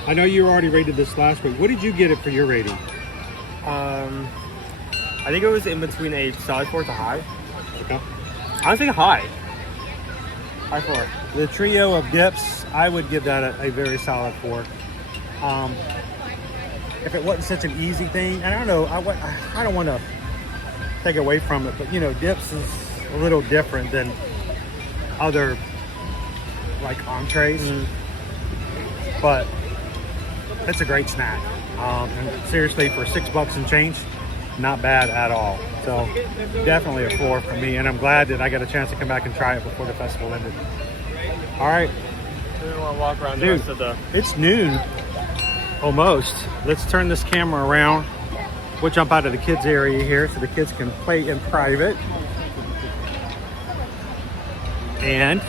I know you already rated this last week. What did you get it for your rating? I think it was in between a solid 4 to high. Okay. I was thinking high. High 4. The trio of dips, I would give that a very solid 4. If it wasn't such an easy thing, and I don't know, I don't want to take away from it, but you know, dips is a little different than other like entrees. But it's a great snack. And seriously, for $6 and change, not bad at all. So definitely a 4 for me, and I'm glad that I got a chance to come back and try it before the festival ended. All right. We want to walk around the Dude, rest of the... it's noon, almost. Let's turn this camera around. We'll jump out of the kids area here so the kids can play in private. And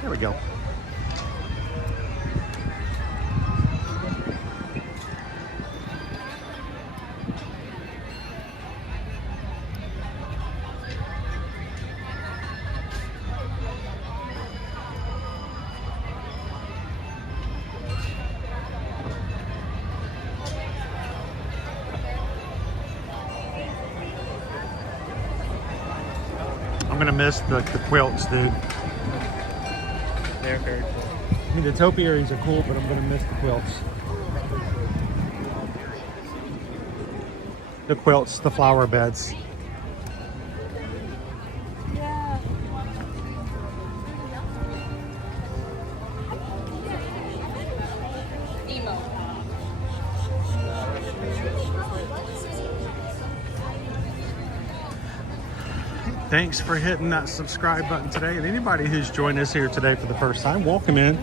there we go. gonna miss the quilts, dude. They're very cool. I mean, the topiaries are cool, but I'm gonna miss the quilts. The quilts, the flower beds. Yeah. Emo. Thanks for hitting that subscribe button today. And anybody who's joined us here today for the first time, welcome in.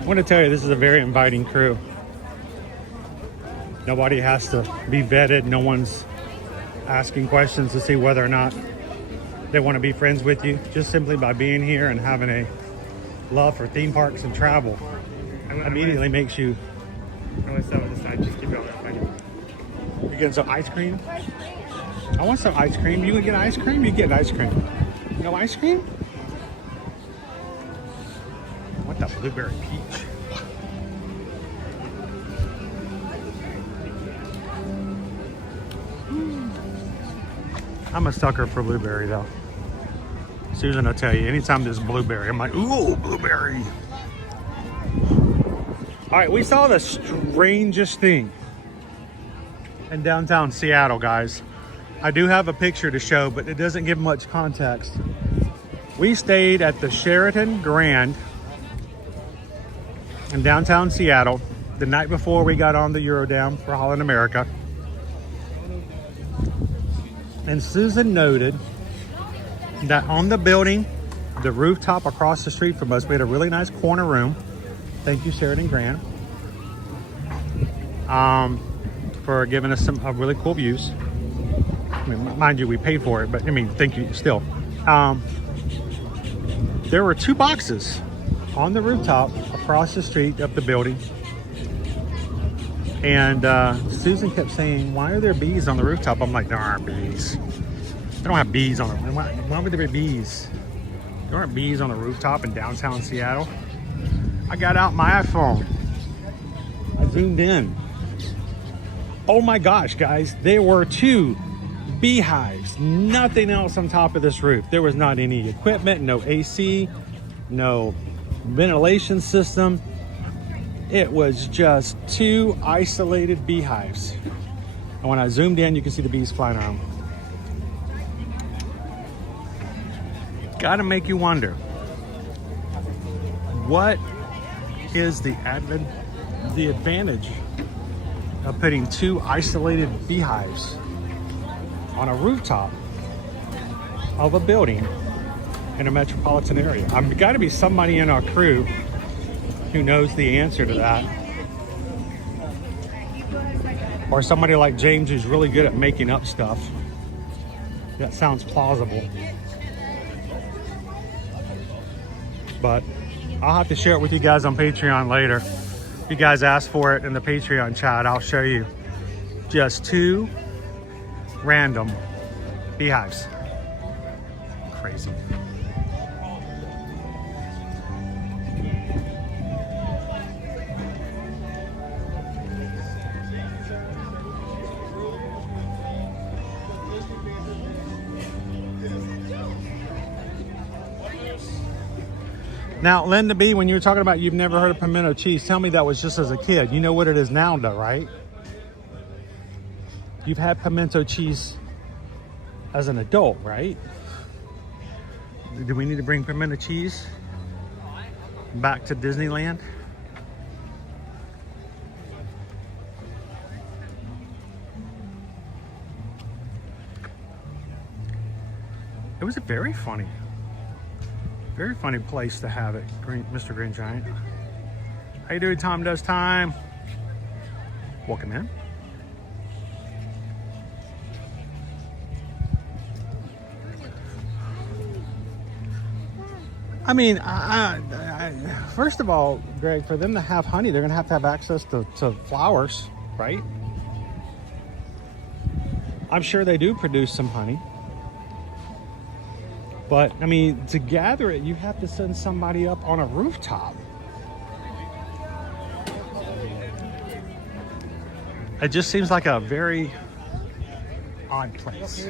I want to tell you, this is a very inviting crew. Nobody has to be vetted. No one's asking questions to see whether or not they want to be friends with you. Just simply by being here and having a love for theme parks and travel immediately makes you. I want to start with the side. Just keep going. You getting some ice cream? I want some ice cream. You can get ice cream? You get ice cream. No ice cream? I want that blueberry peach. I'm a sucker for blueberry though. Susan will tell you, anytime there's blueberry, I'm like, ooh, blueberry. All right, we saw the strangest thing in downtown Seattle, guys. I do have a picture to show, but it doesn't give much context. We stayed at the Sheraton Grand in downtown Seattle the night before we got on the Eurodam for Holland America. And Susan noted that on the building, the rooftop across the street from us, we had a really nice corner room. Thank you, Sheraton Grand, for giving us some really cool views. I mean, mind you, we paid for it, but I mean, thank you still. There were 2 boxes on the rooftop across the street of the building. And Susan kept saying, why are there bees on the rooftop? I'm like, there aren't bees. They don't have bees on the rooftop. Why would there be bees? There aren't bees on the rooftop in downtown Seattle. I got out my iPhone. I zoomed in. Oh my gosh, guys, there were 2 beehives, nothing else on top of this roof. There was not any equipment, no AC, no ventilation system. It was just 2 isolated beehives. And when I zoomed in, you can see the bees flying around. Gotta make you wonder, what is the advantage of putting 2 isolated beehives on a rooftop of a building in a metropolitan area? I've got to be somebody in our crew who knows the answer to that, or somebody like James who's really good at making up stuff that sounds plausible. But I'll have to share it with you guys on Patreon later. If you guys ask for it in the Patreon chat, I'll show you just 2 random beehives. Crazy. Now, Linda B, when you were talking about you've never heard of pimento cheese, tell me that was just as a kid. You know what it is now though, right? You've had pimento cheese as an adult, right? Do we need to bring pimento cheese back to Disneyland? It was a very funny place to have it, Mr. Green Giant. How you doing, Tom Does Time? Welcome in. I mean, first of all, Greg, for them to have honey, they're going to have access to flowers, right? I'm sure they do produce some honey. But, I mean, to gather it, you have to send somebody up on a rooftop. It just seems like a very odd place.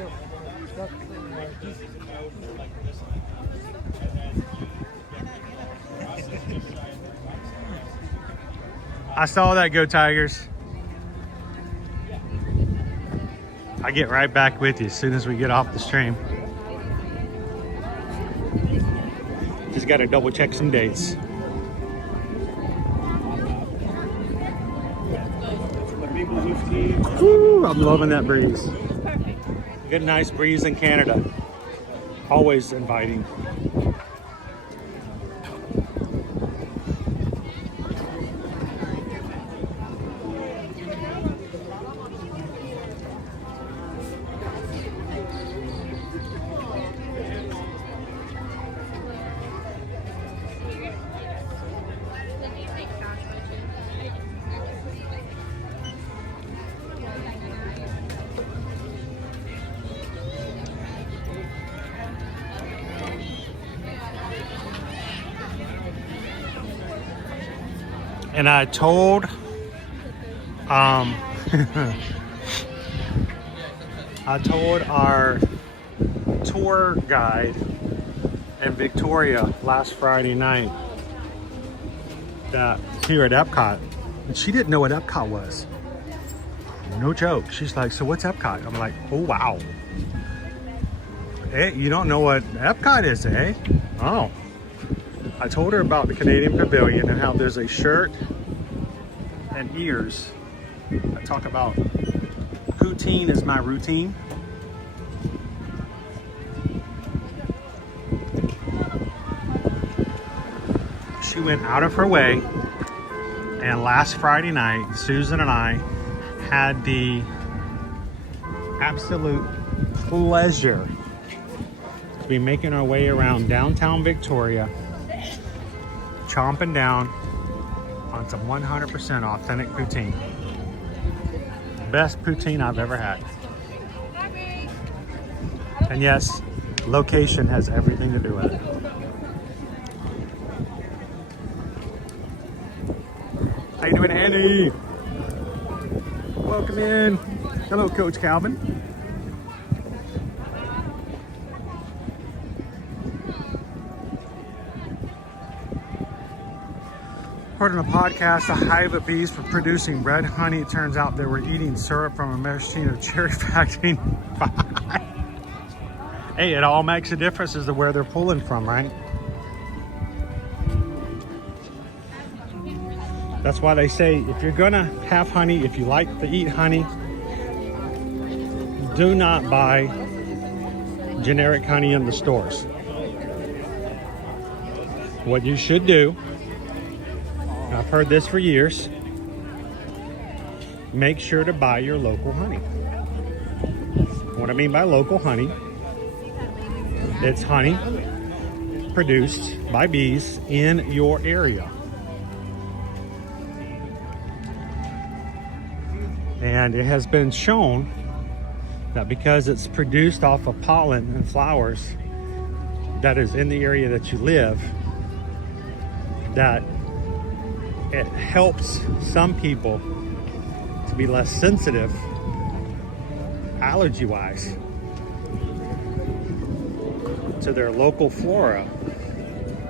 I saw that, go Tigers. I get right back with you as soon as we get off the stream. Just got to double check some dates. Woo, I'm loving that breeze. Good, nice breeze in Canada. Always inviting. And I told I told our tour guide in Victoria last Friday night that here at Epcot, and she didn't know what Epcot was. No joke. She's like, so what's Epcot? I'm like, oh wow. Hey, you don't know what Epcot is, eh? Oh. I told her about the Canadian Pavilion and how there's a shirt and ears. I talk about poutine is my routine. She went out of her way, and last Friday night, Susan and I had the absolute pleasure to be making our way around downtown Victoria, chomping down on some 100% authentic poutine. Best poutine I've ever had. And yes, location has everything to do with it. How you doing, Andy? Welcome in. Hello, Coach Calvin. Heard on a podcast, a hive of bees were producing red honey. It turns out they were eating syrup from a maraschino cherry factory. Hey, it all makes a difference as to where they're pulling from, right? That's why they say if you're gonna have honey, if you like to eat honey, do not buy generic honey in the stores. What you should do, I've heard this for years, make sure to buy your local honey. What I mean by local honey, it's honey produced by bees in your area. And it has been shown that because it's produced off of pollen and flowers that is in the area that you live, that it helps some people to be less sensitive allergy-wise to their local flora,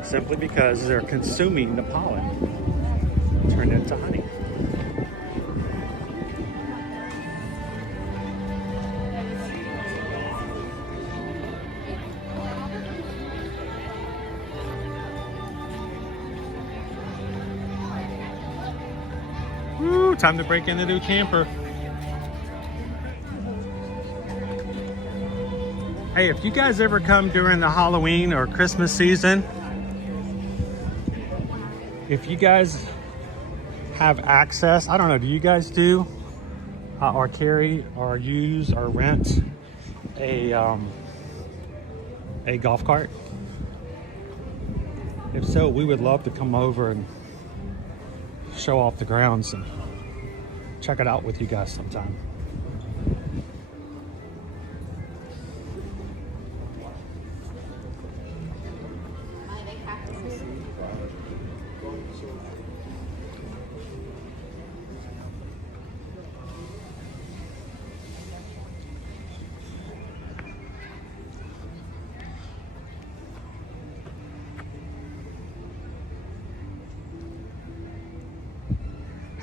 simply because they're consuming the pollen turned into honey. Woo, time to break in the new camper. Hey, if you guys ever come during the Halloween or Christmas season, if you guys have access, I don't know, do you guys do or carry or use or rent a golf cart? If so, we would love to come over and show off the grounds and check it out with you guys sometime.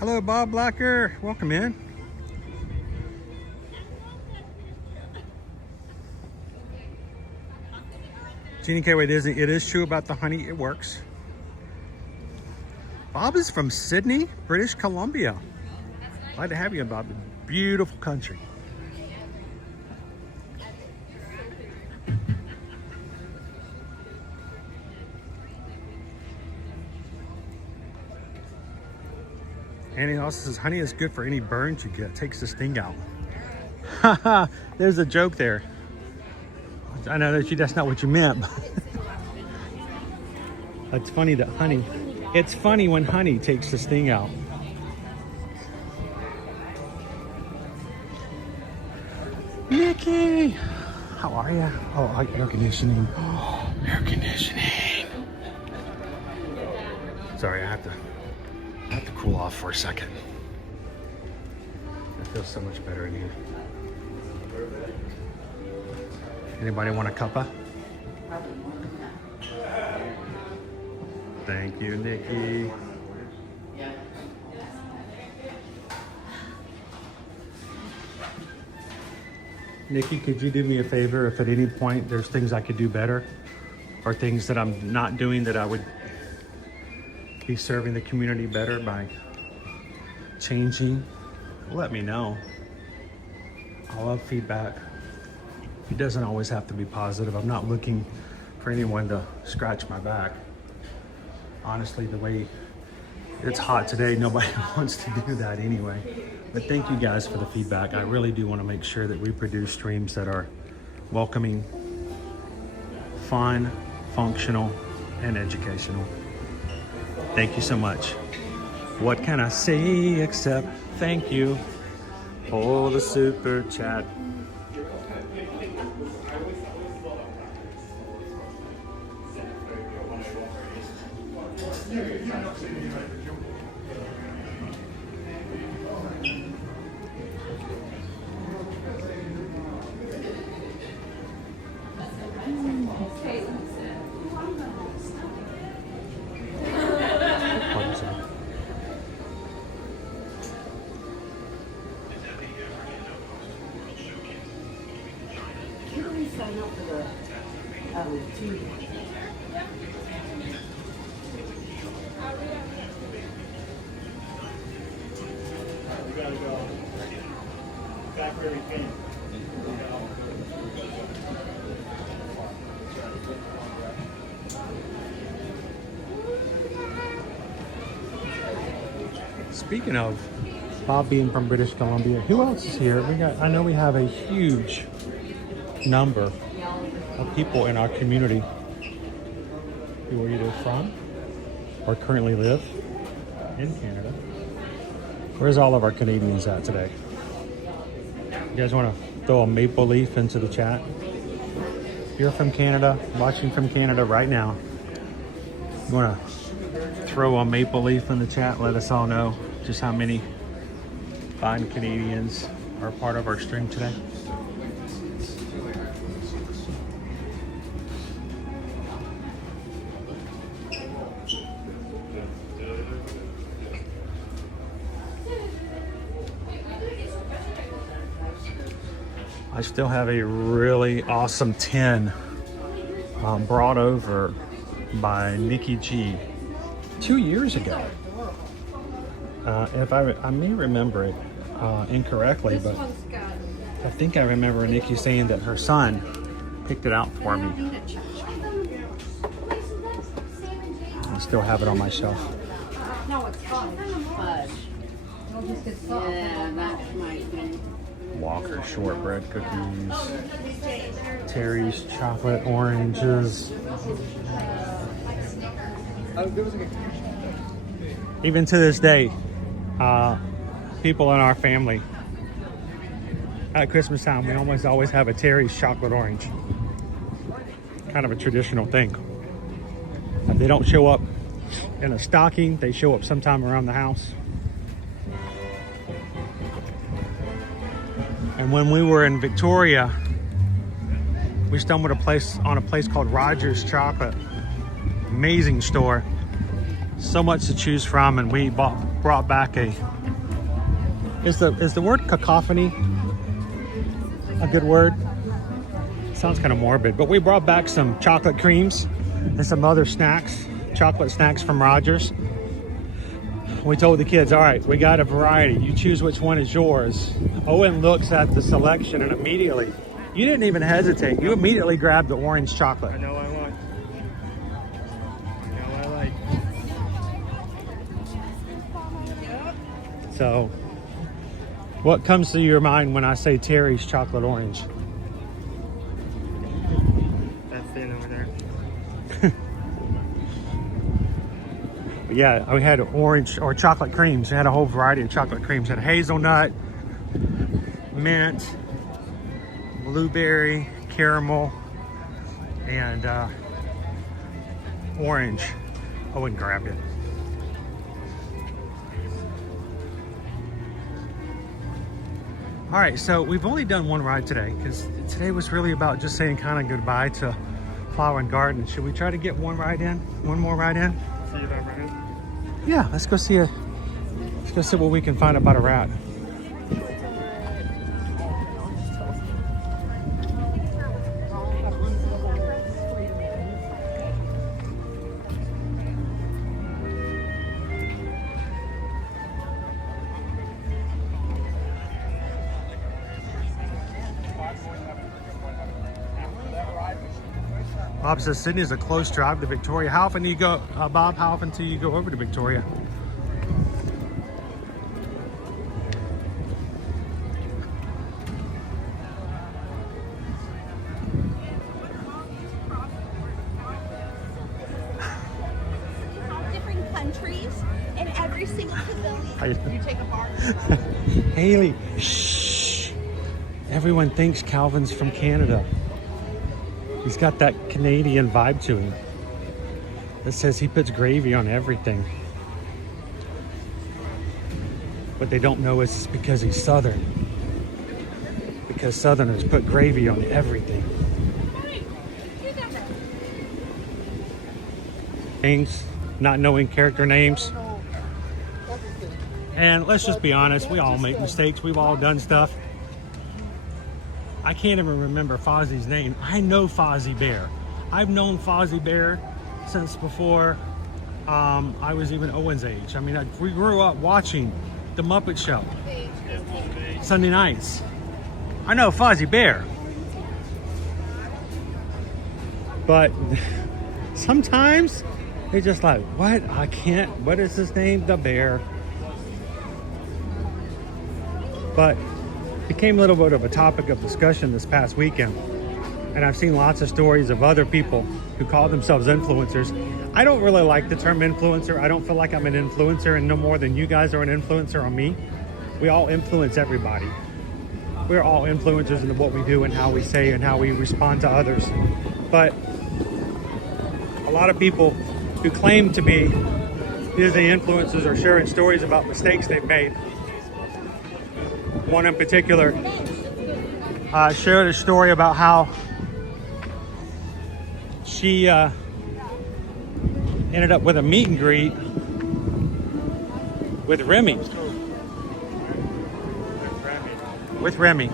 Hello, Bob Blacker. Welcome in. Jeannie K. Wade, it is true about the honey. It works. Bob is from Sydney, British Columbia. Glad to have you, Bob. Beautiful country. Annie also says honey is good for any burns you get. It takes the sting out. Haha, there's a joke there. I know that's not what you meant. But it's funny that honey. It's funny when honey takes the sting out. Nikki, how are you? Oh, air conditioning. Oh, air conditioning. Sorry, I have to cool off for a second. It feels so much better in here. Anybody want a cuppa? Thank you, Nikki. Nikki, could you do me a favor if at any point there's things I could do better or things that I'm not doing that I would be serving the community better by changing? Let me know. I love feedback. It doesn't always have to be positive. I'm not looking for anyone to scratch my back. Honestly, the way it's hot today, nobody wants to do that anyway. But thank you guys for the feedback. I really do want to make sure that we produce streams that are welcoming, fun, functional, and educational. Thank you so much. What can I say except thank you for the super chat. Speaking of Bob being from British Columbia, who else is here? I know we have a huge number of people in our community who are either from or currently live in Canada. Where's all of our Canadians at today? You guys want to throw a maple leaf into the chat? If you're from Canada, watching from Canada right now, you want to throw a maple leaf in the chat? Let us all know just how many fine Canadians are part of our stream today. I still have a really awesome tin brought over by Nikki G 2 years ago. If I may remember it incorrectly, but I think I remember Nikki saying that her son picked it out for me. I still have it on my shelf. No, it's fudge. Fudge. It'll just get soft. Yeah, that's my thing. Walker shortbread cookies, Terry's chocolate oranges. Even to this day, people in our family at Christmas time, we almost always have a Terry's chocolate orange. Kind of a traditional thing. If they don't show up in a stocking, they show up sometime around the house. And when we were in Victoria, we stumbled on a place called Rogers Chocolate. Amazing store. So much to choose from, and we bought brought back is the word cacophony a good word? Sounds kind of morbid, but we brought back some chocolate creams and some other snacks, chocolate snacks from Rogers. We told the kids, all right, we got a variety. You choose which one is yours. Owen looks at the selection and immediately, you didn't even hesitate. You immediately grabbed the orange chocolate. I know I want. I know I like. So, what comes to your mind when I say Terry's chocolate orange? That's the over there. Yeah, we had orange or chocolate creams. We had a whole variety of chocolate creams. We had hazelnut, mint, blueberry, caramel, and orange. Owen grabbed it. All right, so we've only done one ride today because today was really about just saying kind of goodbye to Flower and Garden. Should we try to get one more ride in? See you back right. Yeah, let's go see what we can find about a rat. Bob says Sydney is a close drive to Victoria. How often do you go, Bob? How often do you go over to Victoria? Different countries in every single pavilion. You take a bar. Haley, shh. Everyone thinks Calvin's from Canada. He's got that Canadian vibe to him. It says he puts gravy on everything. What they don't know is it's because he's Southern. Because Southerners put gravy on everything. Things, not knowing character names. And let's just be honest, we all make mistakes. We've all done stuff. I can't even remember Fozzie's name. I know Fozzie Bear. I've known Fozzie Bear since before I was even Owen's age. I mean, we grew up watching The Muppet Show Sunday nights. I know Fozzie Bear. But sometimes they're just like, what? I can't. What is his name? The Bear. But became a little bit of a topic of discussion this past weekend, and I've seen lots of stories of other people who call themselves influencers. I don't really like the term influencer. I don't feel like I'm an influencer, and no more than you guys are an influencer on me. We all influence everybody. We're all influencers into what we do and how we say and how we respond to others. But a lot of people who claim to be Disney influencers are sharing stories about mistakes they've made. One in particular shared a story about how she ended up with a meet and greet with Remy. With Remy.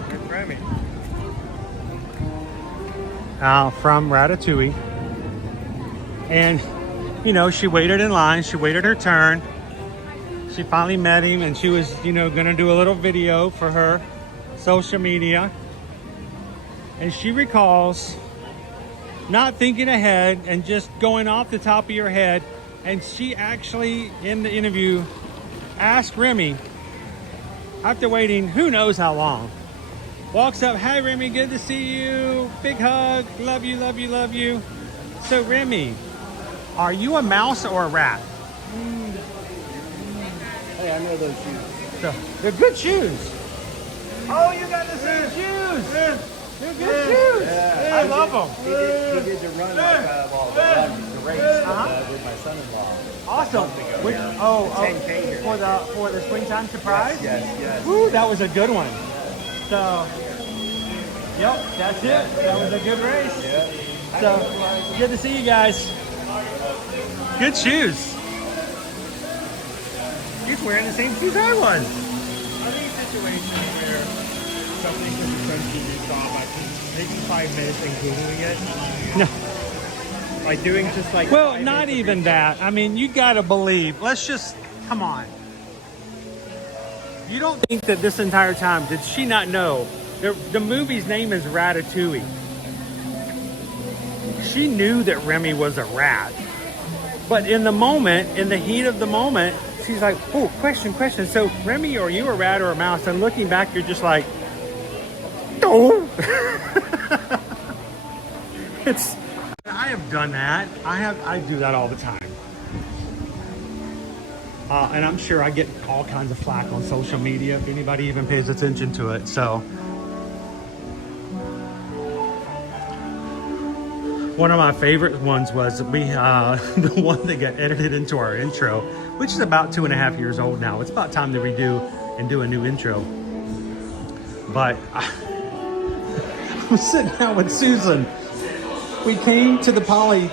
From Ratatouille. And, you know, she waited in line. She waited her turn. She finally met him, and she was, you know, gonna do a little video for her social media. And she recalls not thinking ahead and just going off the top of your head. And she actually, in the interview, asked Remy, after waiting who knows how long, walks up, "Hi Remy, good to see you. Big hug, love you, love you, love you." So Remy, are you a mouse or a rat? Hey, I know those shoes. So, they're good shoes. Oh, you got the same shoes. They're good shoes. Yeah. I love them. He did the run the race with my son-in-law. Awesome. Which, 10K here. For the springtime surprise? Yes. Woo, that was a good one. So, yep, that's it. That was a good race. Yeah. So, good to see you guys. Good shoes. He's wearing the same shoes I was. Are there situations where something could potentially be solved by taking 5 minutes and Googling it? No. Like doing just like... Well, 5 not minutes of even that. I mean, you gotta believe. Let's just, come on. You don't think that this entire time, did she not know? The movie's name is Ratatouille. She knew that Remy was a rat. But in the moment, in the heat of the moment, she's like, oh, question. So, Remy, are you a rat or a mouse? And looking back, you're just like, oh. I have done that. I do that all the time. And I'm sure I get all kinds of flack on social media if anybody even pays attention to it. So one of my favorite ones was the one that got edited into our intro, which is about 2.5 years old now. It's about time to redo and do a new intro. But I was sitting down with Susan. We came to the Poly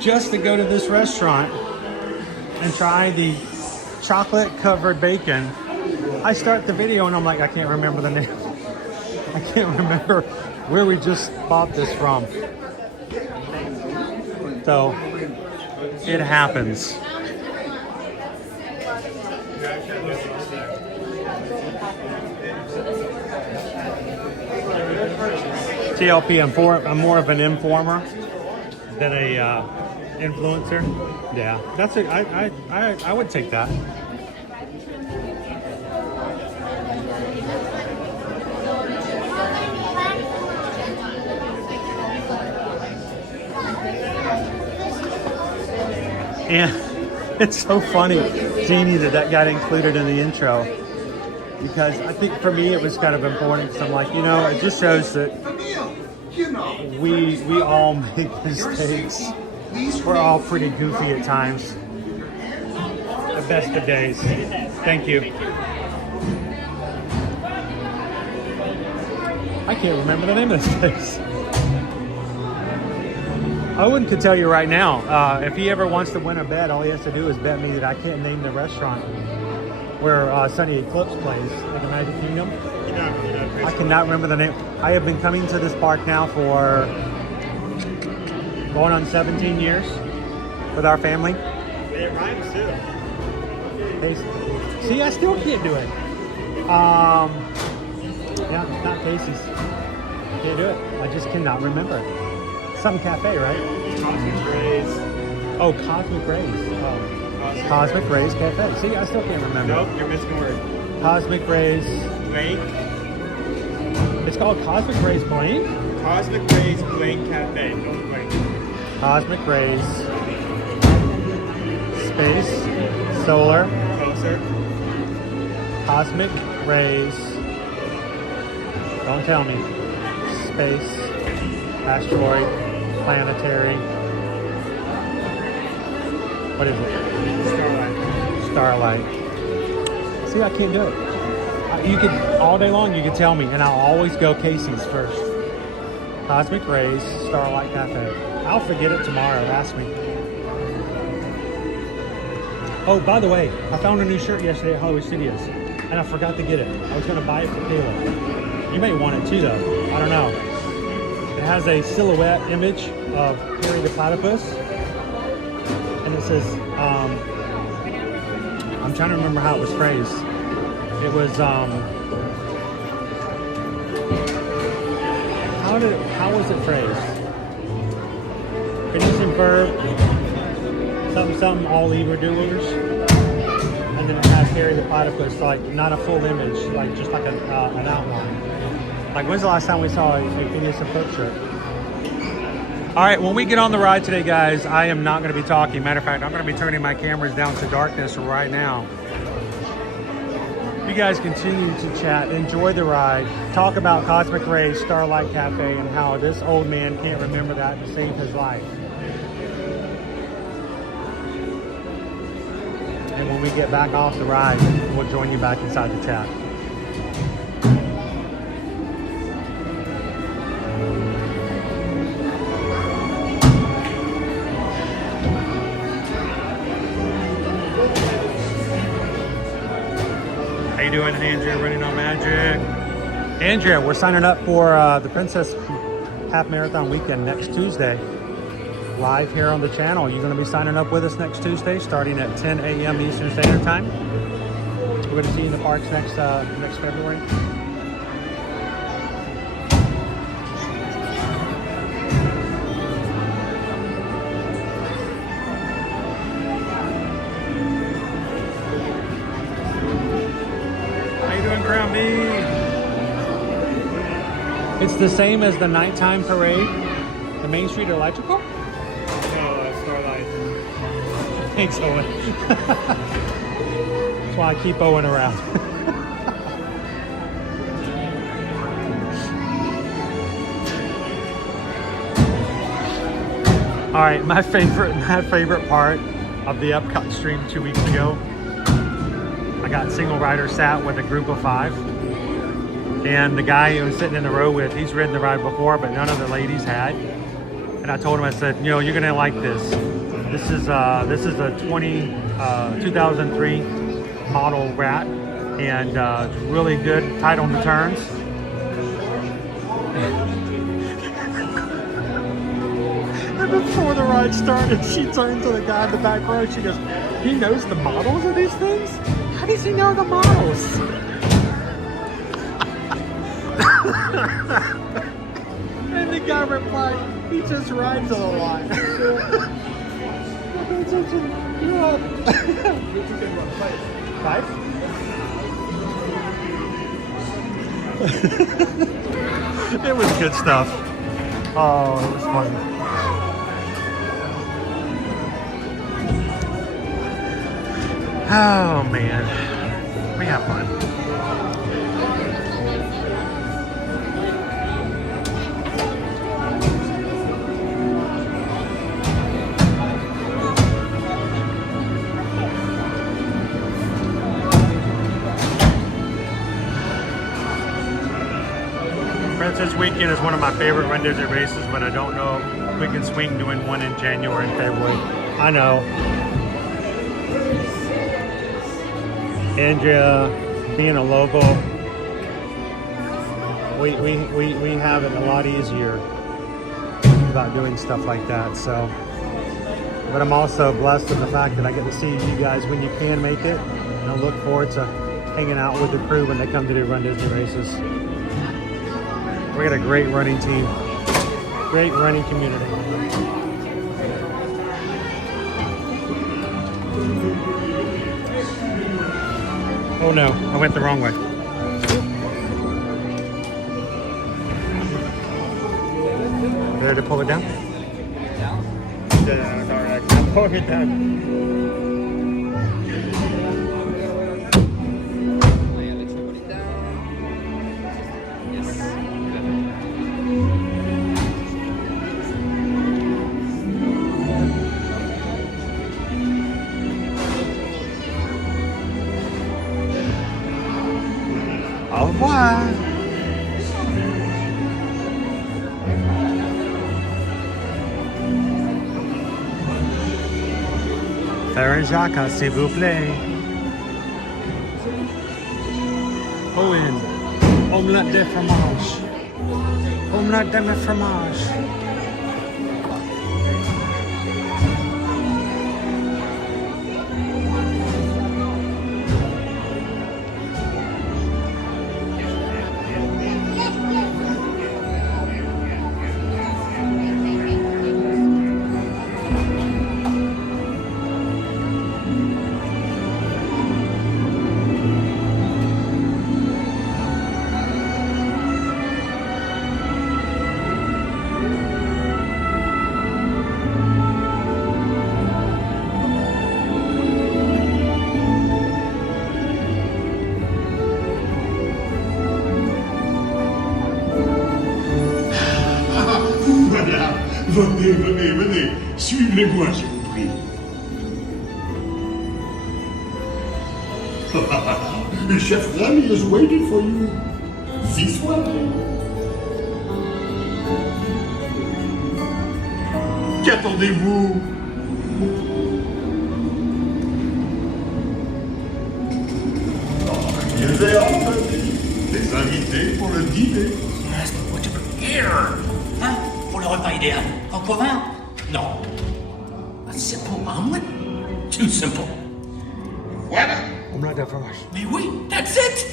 just to go to this restaurant and try the chocolate covered bacon. I start the video and I'm like, I can't remember the name. I can't remember where we just bought this from. So it happens. TLP, I'm more of an informer than a influencer. Yeah, that's it. I would take that. And it's so funny, Jeannie, that got included in the intro, because I think for me it was kind of important, because I'm like, you know, it just shows that we all make mistakes. We're all pretty goofy at times. The best of days. Thank you. I can't remember the name of this place. Owen could tell you right now, if he ever wants to win a bet, all he has to do is bet me that I can't name the restaurant where Sunny Eclipse plays at the Magic Kingdom. I cannot remember the name. I have been coming to this park now for going on 17 years with our family. It rhymes too. See, I still can't do it. Yeah, it's not Casey's. Can't do it. I just cannot remember it. Some cafe, right? Cosmic Rays. Oh, Cosmic Rays. Oh. Cosmic Rays Cafe. See, I still can't remember. Nope, you're missing a word. Cosmic Rays. Blank. It's called Cosmic Rays Blank? Cosmic Rays Blank Cafe. Don't blank. Cosmic Rays. Space. Solar. Closer. Cosmic Rays. Don't tell me. Space. Asteroid. Planetary. What is it? Starlight. See, I can't do it. You could, all day long, you could tell me, and I'll always go Casey's first. Cosmic Rays, Starlight Cafe. I'll forget it tomorrow, ask me. Oh, by the way, I found a new shirt yesterday at Hollywood Studios, and I forgot to get it. I was gonna buy it for Kayla. You may want it too, though. I don't know. It has a silhouette image of Harry the Platypus, and it says, I'm trying to remember how it was phrased. It was, how was it phrased? Condition verb, some all evildoers, and then it has Harry the Platypus, like not a full image, like just like an outline. Like, when's the last time we saw a Phineas and Ferb shirt? All right, when we get on the ride today, guys, I am not going to be talking. Matter of fact, I'm going to be turning my cameras down to darkness right now. You guys continue to chat, enjoy the ride, talk about Cosmic Rays, Starlight Cafe, and how this old man can't remember that to save his life. And when we get back off the ride, we'll join you back inside the chat. you doing, Andrea? Running on Magic. Andrea, we're signing up for the Princess Half Marathon Weekend next Tuesday. Live here on the channel. You're going to be signing up with us next Tuesday, starting at 10 a.m. Eastern Standard Time. We're going to see you in the parks next February. It's the same as the nighttime parade, the Main Street Electrical? No, Starlight. Thanks, Owen. That's why I keep Owen around. All right, my favorite part of the Epcot stream 2 weeks ago, I got single rider sat with a group of 5. And the guy who was sitting in the row with, he's ridden the ride before, but none of the ladies had. And I told him, I said, you know, you're gonna like this. This is a 2003 model rat, and it's really good, tight on the turns. And before the ride started, she turned to the guy in the back row. She goes, he knows the models of these things? How does he know the models? And the guy replied, he just rides a lot. Five? It was good stuff. Oh, it was fun. Oh man, we have fun. Princess Weekend is one of my favorite Run Disney races, but I don't know if we can swing doing one in January and February. I know. Andrea, being a local, we have it a lot easier about doing stuff like that. So, but I'm also blessed in the fact that I get to see you guys when you can make it, and I look forward to hanging out with the crew when they come to do Run Disney races. We got a great running team, great running community. Oh no, I went the wrong way. Ready to pull it down? Yeah, sorry, I can't pull it down. Au revoir. Farah Jacques, s'il vous plaît. Owen, omelette de fromage. Omelette de fromage. Venez, venez, venez. Suivez-moi, je vous prie. Chef Rami is waiting for you. This way. Qu'attendez-vous? Ils aient entendu les invités pour le dîner. Yes, but what to prepare? Hein? Pour le repas idéal. En commun? No. A simple omelet? Too simple. Voilà. Omelette de fromage. Mais oui, that's it!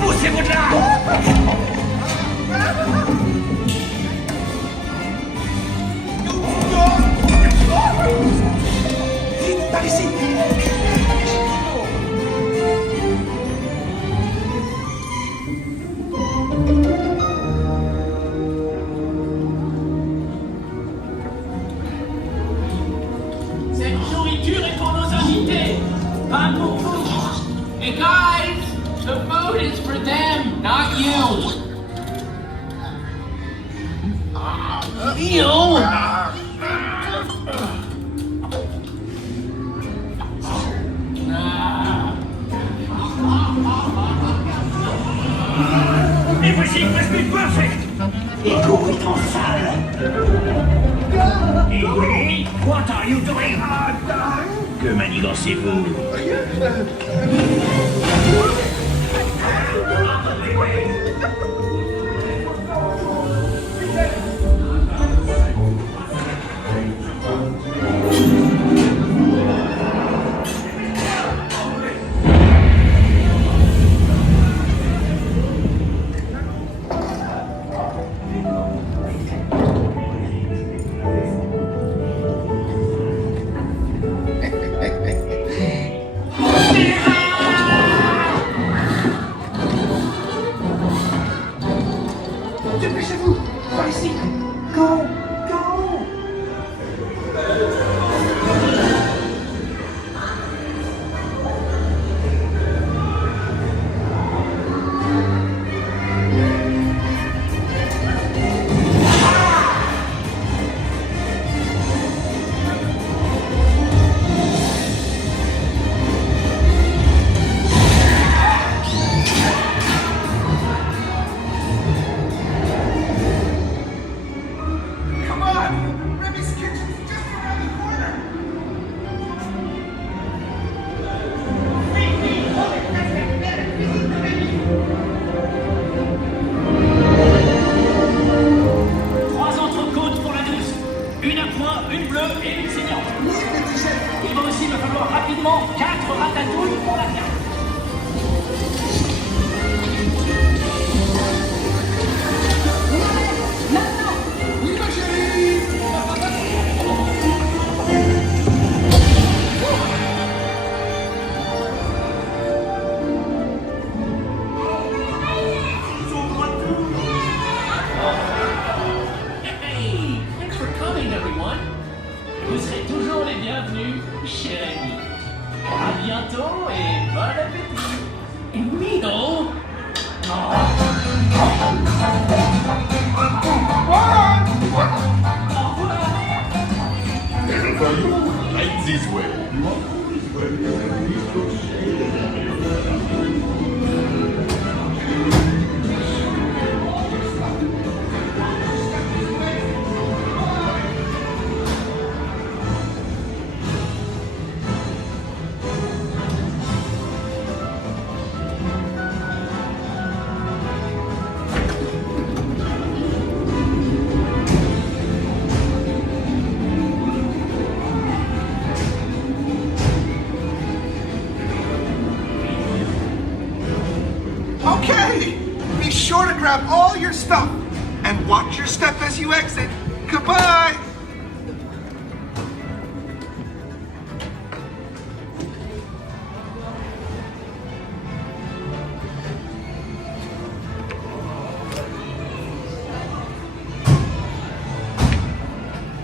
Poussez-vous de là! Vite, par ici! Cette nourriture est pour nos invités, pas pour vous. Hey guys, the food is for them, not you. Ew! Everything must be perfect! Ego est en salle! Ego, what are you doing? Que manigancez-vous? Dépêchez-vous! Par ici! Go! Go! Come on! Remy's kitchen's just around the corner. Trois entrecôtes pour la douce. Une à point, une bleue et une saignante. Il va aussi me falloir rapidement 4 ratatouilles pour la viande. Oui, ma chérie! Hey, thanks for coming, everyone. Vous serez toujours les bienvenus chez Rémi. À bientôt et bon appétit. Et Mino. Everybody, right this way. Okay! Be sure to grab all your stuff and watch your step as you exit. Goodbye!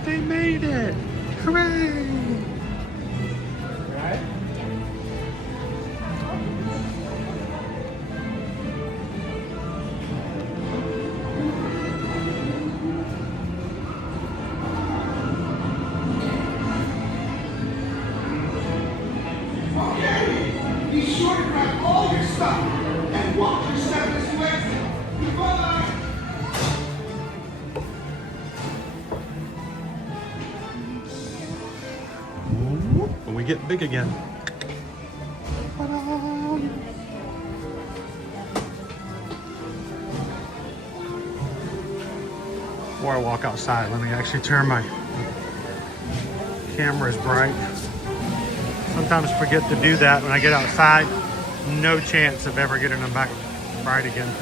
They made it! Hooray! Okay! Be sure to grab all your stuff and watch your step as you when we get big again. Before I walk outside, let me actually turn my camera's bright. Sometimes forget to do that when I get outside. No chance of ever getting them back bright again.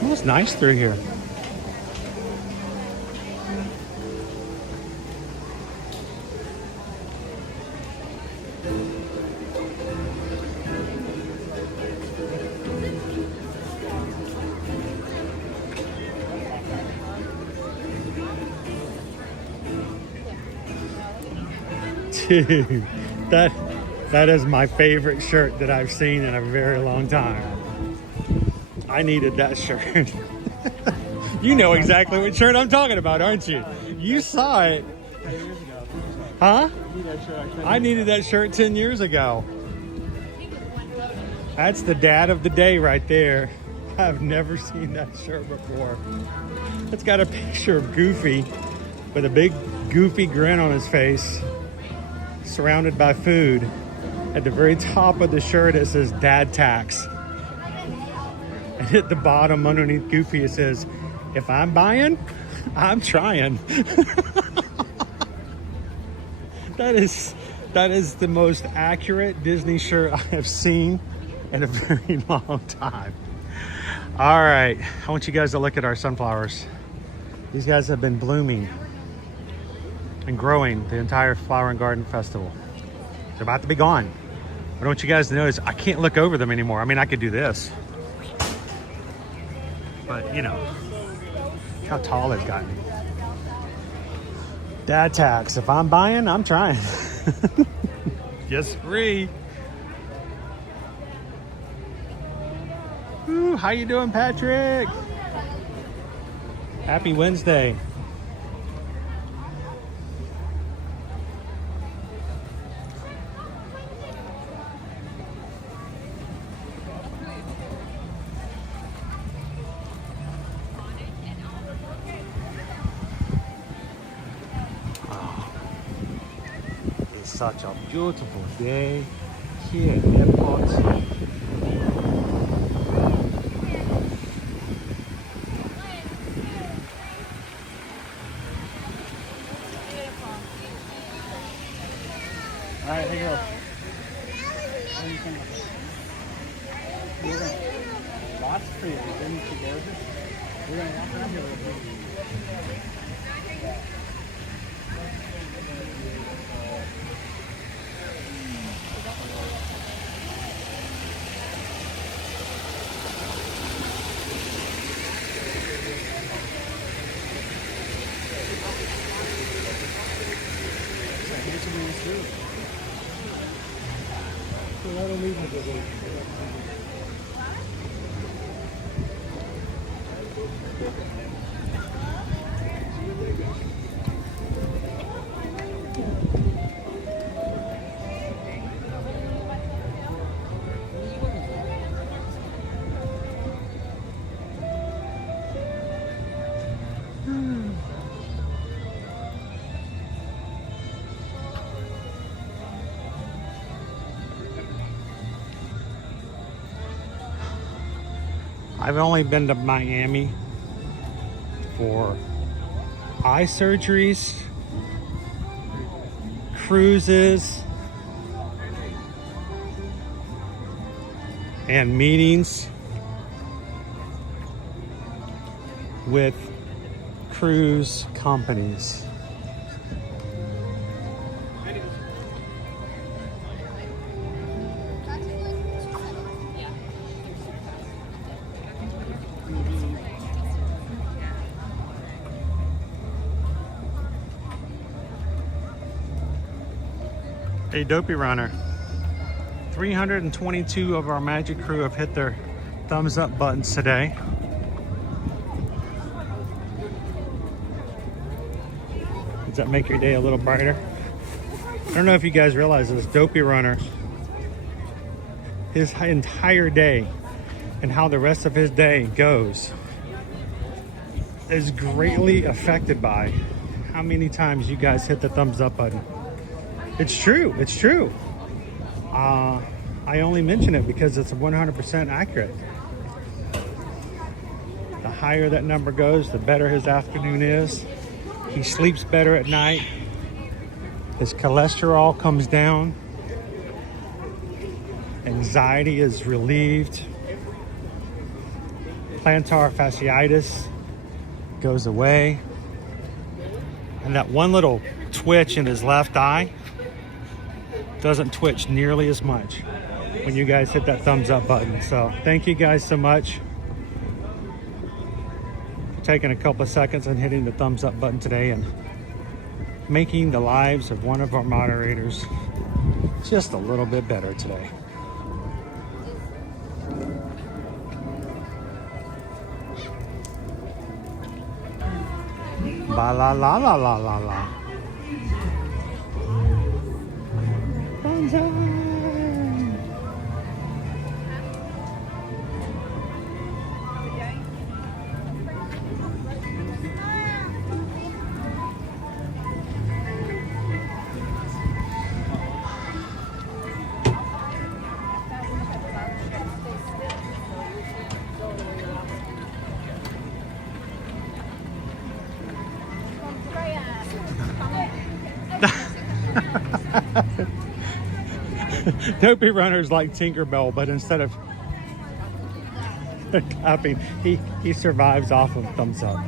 Smells nice through here. Dude, that is my favorite shirt that I've seen in a very long time. I needed that shirt. You know exactly what shirt I'm talking about, aren't you? You saw it. Huh? I needed that shirt 10 years ago. That's the dad of the day right there. I've never seen that shirt before. It's got a picture of Goofy with a big goofy grin on his face, surrounded by food. At the very top of the shirt it says Dad Tax. And at the bottom underneath Goofy it says, if I'm buying, I'm trying. That is the most accurate Disney shirt I have seen in a very long time. All right, I want you guys to look at our sunflowers. These guys have been blooming and growing the entire Flower and Garden Festival. They're about to be gone. What I want you guys to know is I can't look over them anymore. I mean, I could do this, but you know, how tall they've gotten. Dad Tax, if I'm buying, I'm trying. Yes, free. Ooh, how you doing, Patrick? Happy Wednesday. Such a beautiful day here at Epcot. All right, here you go. Lots for you. We're gonna walk around here a little bit. I've only been to Miami for eye surgeries, cruises, and meetings with cruise companies. Hey, Dopey Runner. 322 of our Magic crew have hit their thumbs up buttons today. Does that make your day a little brighter? I don't know if you guys realize this, Dopey Runner, his entire day and how the rest of his day goes is greatly affected by how many times you guys hit the thumbs up button. It's true, it's true. I only mention it because it's 100% accurate. The higher that number goes, the better his afternoon is. He sleeps better at night. His cholesterol comes down. Anxiety is relieved. Plantar fasciitis goes away. And that one little twitch in his left eye doesn't twitch nearly as much when you guys hit that thumbs up button. So thank you guys so much for taking a couple of seconds and hitting the thumbs up button today and making the lives of one of our moderators just a little bit better today. Ba la la la la la la. Dopey Runner's like Tinkerbell, but instead of clapping, he survives off of thumbs up.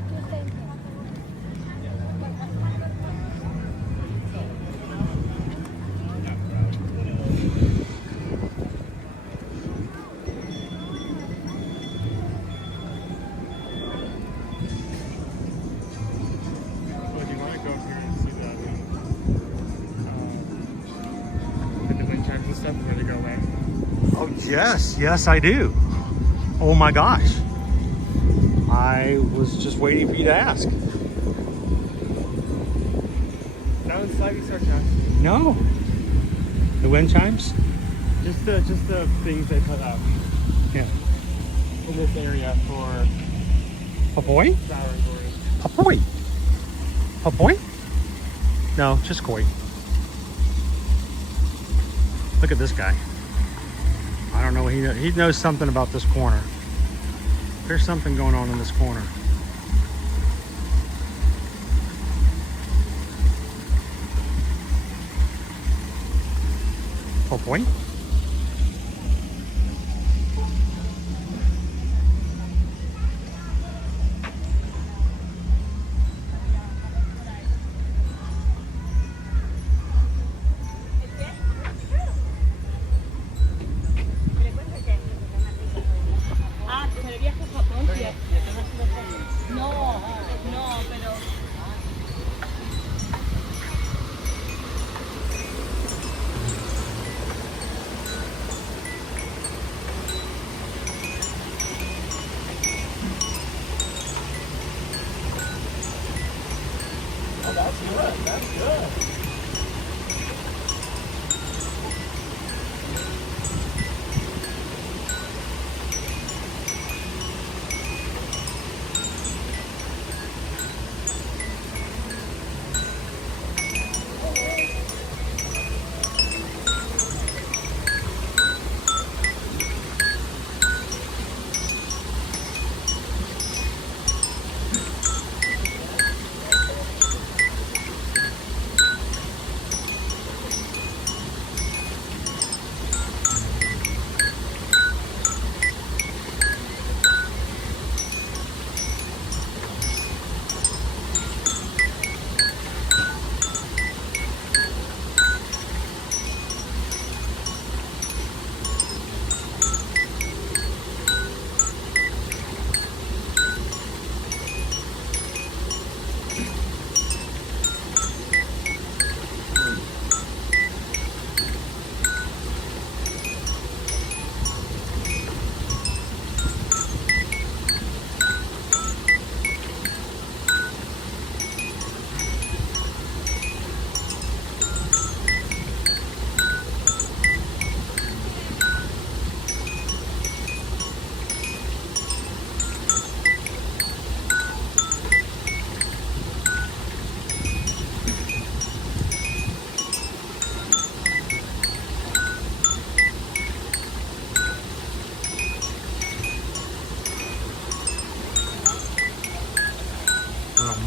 Oh, yes, I do. Oh my gosh. I was just waiting for you to ask. That was slightly sarcastic. No. The wind chimes? Just the things they put out. Yeah. In this area for Papoy? flower and glory. Papoy? Papoy? No, just koi. Look at this guy. I don't know. He knows something about this corner. There's something going on in this corner. Oh boy. That's good. That's good.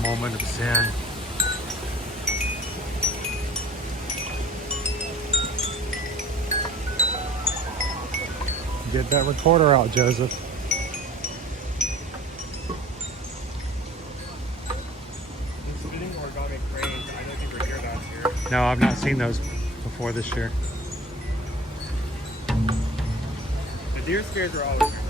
moment of zen. Get that recorder out, Joseph. No, I've not seen those before this year. The deer scares are always here.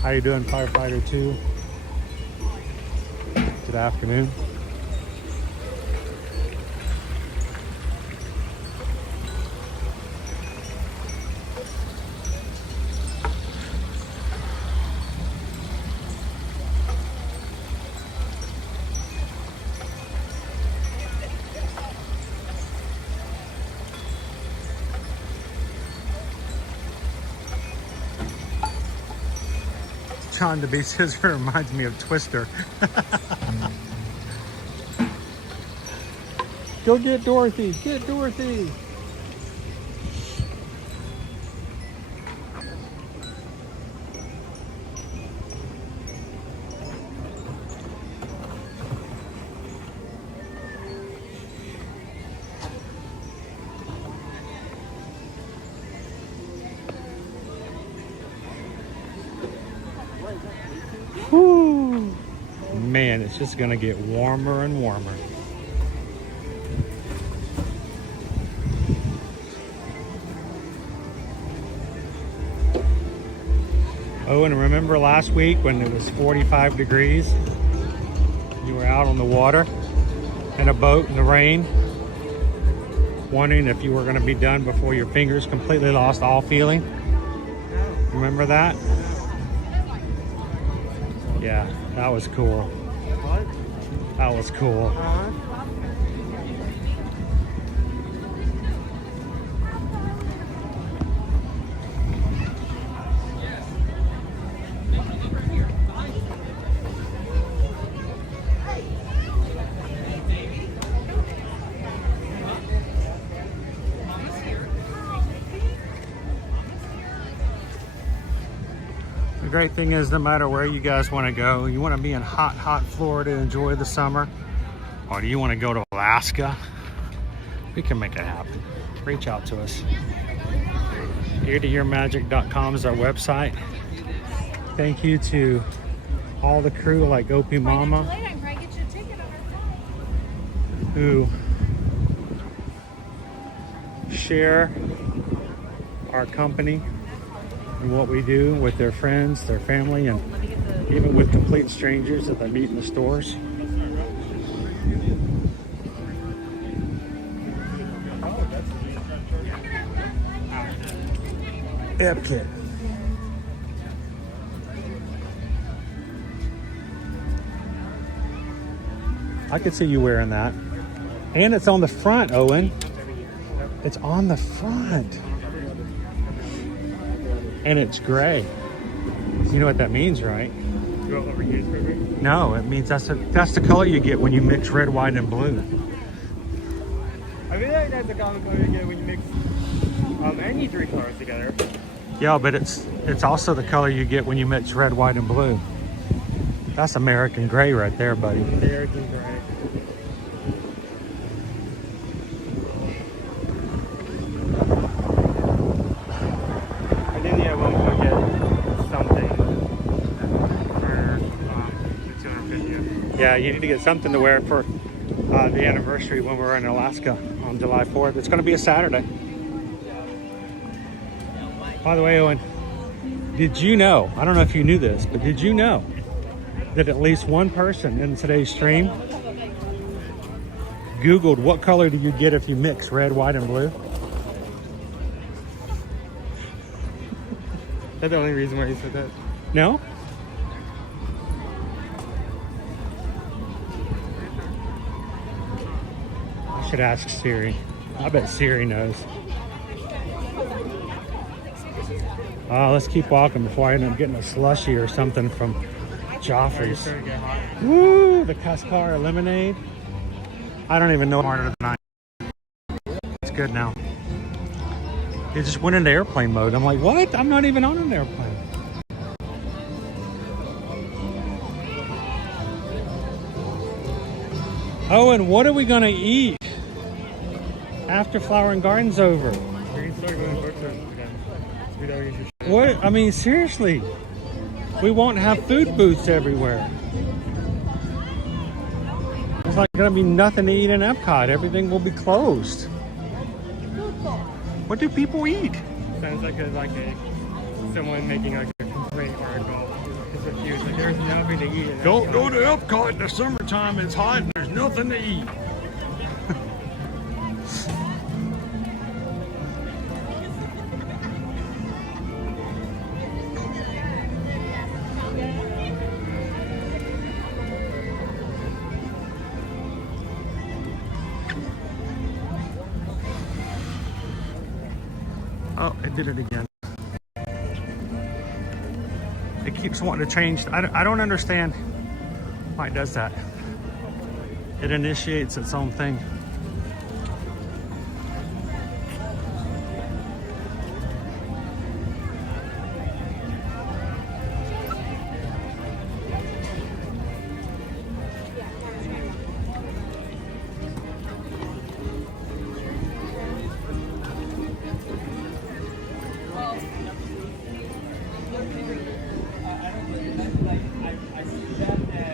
How you doing, Firefighter 2? Good afternoon. John the Beast Scissor reminds me of Twister. Go get Dorothy! Get Dorothy! Whew. Man, it's just gonna get warmer and warmer. Oh, and remember last week when it was 45 degrees? You were out on the water in a boat in the rain, wondering if you were gonna be done before your fingers completely lost all feeling. Remember that? Yeah, that was cool. What? That was cool. The great thing is, no matter where you guys want to go, you want to be in hot Florida and enjoy the summer, or do you want to go to Alaska? We can make it happen. Reach out to us. eartoearmagic.com is our website. Thank you to all the crew like Opie Mama who share our company and what we do with their friends, their family, and even with complete strangers that they meet in the stores. Epcot. I could see you wearing that. And it's on the front, Owen. It's on the front. And it's gray. You know what that means, right? No, it means that's the color you get when you mix red, white, and blue. I feel like that's the common color you get when you mix any three colors together. Yeah, but it's also the color you get when you mix red, white, and blue. That's American gray right there, buddy. American gray. Yeah, you need to get something to wear for the anniversary when we're in Alaska on July 4th. It's going to be a Saturday. By the way, Owen, did you know, I don't know if you knew this, but did you know that at least one person in today's stream Googled what color do you get if you mix red, white, and blue? That's the only reason why you said that. No? I should ask Siri. I bet Siri knows. Let's keep walking before I end up getting a slushie or something from Joffrey's. Woo! The Cascara lemonade. I don't even know harder than I am. It's good now. It just went into airplane mode. I'm like, what? I'm not even on an airplane. Oh, and what are we gonna eat after Flower and Garden's over? We can start going to bookstores again. What? I mean, seriously, we won't have food booths everywhere. There's like gonna be nothing to eat in Epcot. Everything will be closed. What do people eat? Sounds like someone making like a complaint article. It's confused. Like there's nothing to eat. In Don't Epcot. go to Epcot in the summertime. It's hot and there's nothing to eat. Oh, it did it again. It keeps wanting to change. I don't understand why it does that. It initiates its own thing.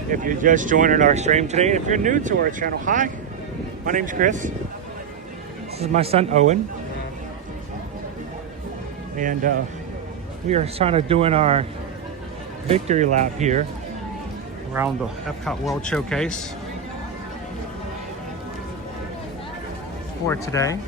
If you're just joining our stream today, if you're new to our channel, hi, my name's Chris. This is my son Owen, and we are trying to doing our victory lap here around the Epcot World Showcase for today.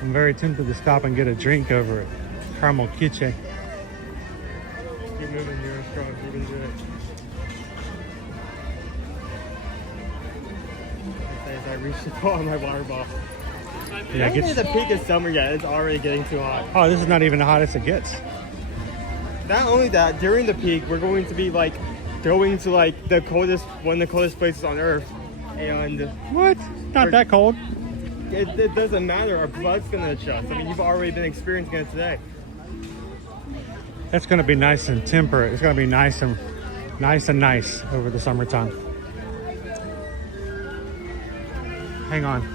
I'm very tempted to stop and get a drink over at Caramel Kitchen. Keep moving, you're strong. You can do it. As I reach the ball on my water bottle. Yeah, It's the peak of summer yet. It's already getting too hot. Oh, this is not even the hottest it gets. Not only that, during the peak, we're going to be like going to like the coldest, one of the coldest places on Earth, and what? Not that cold. It doesn't matter. Our blood's gonna adjust. I mean, you've already been experiencing it today. It's going to be nice and temperate. It's going to be nice over the summertime. Hang on.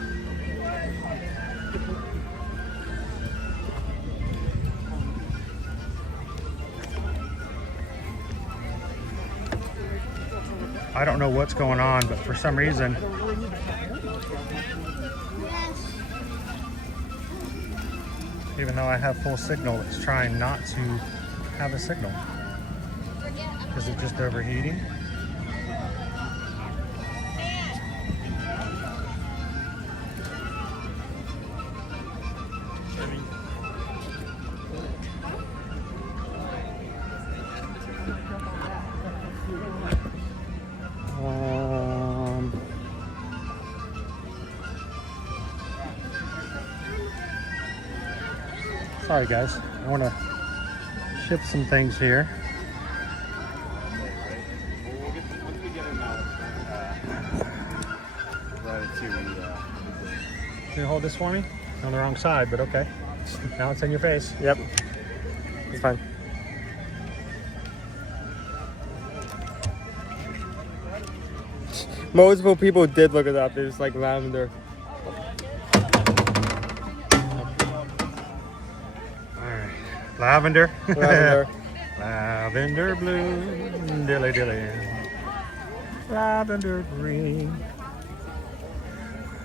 I don't know what's going on, but for some reason, even though I have full signal, it's trying not to have a signal. Is it just overheating? Sorry guys, I want to ship some things here. Can you hold this for me? On the wrong side, but okay. Now it's in your face. Yep. It's fine. Multiple people did look it up. It's like lavender. Lavender. Lavender. Lavender blue, dilly dilly. Lavender green.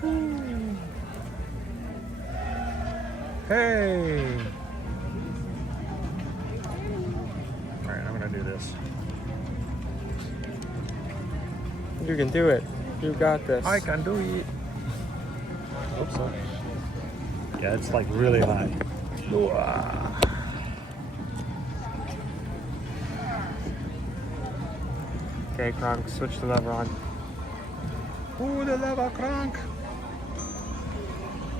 Ooh. Hey. All right, I'm gonna do this. You can do it. You got this. I can do it. Hope so. Yeah, it's like really high. Okay, Kronk, switch the lever on. Ooh, the lever crank.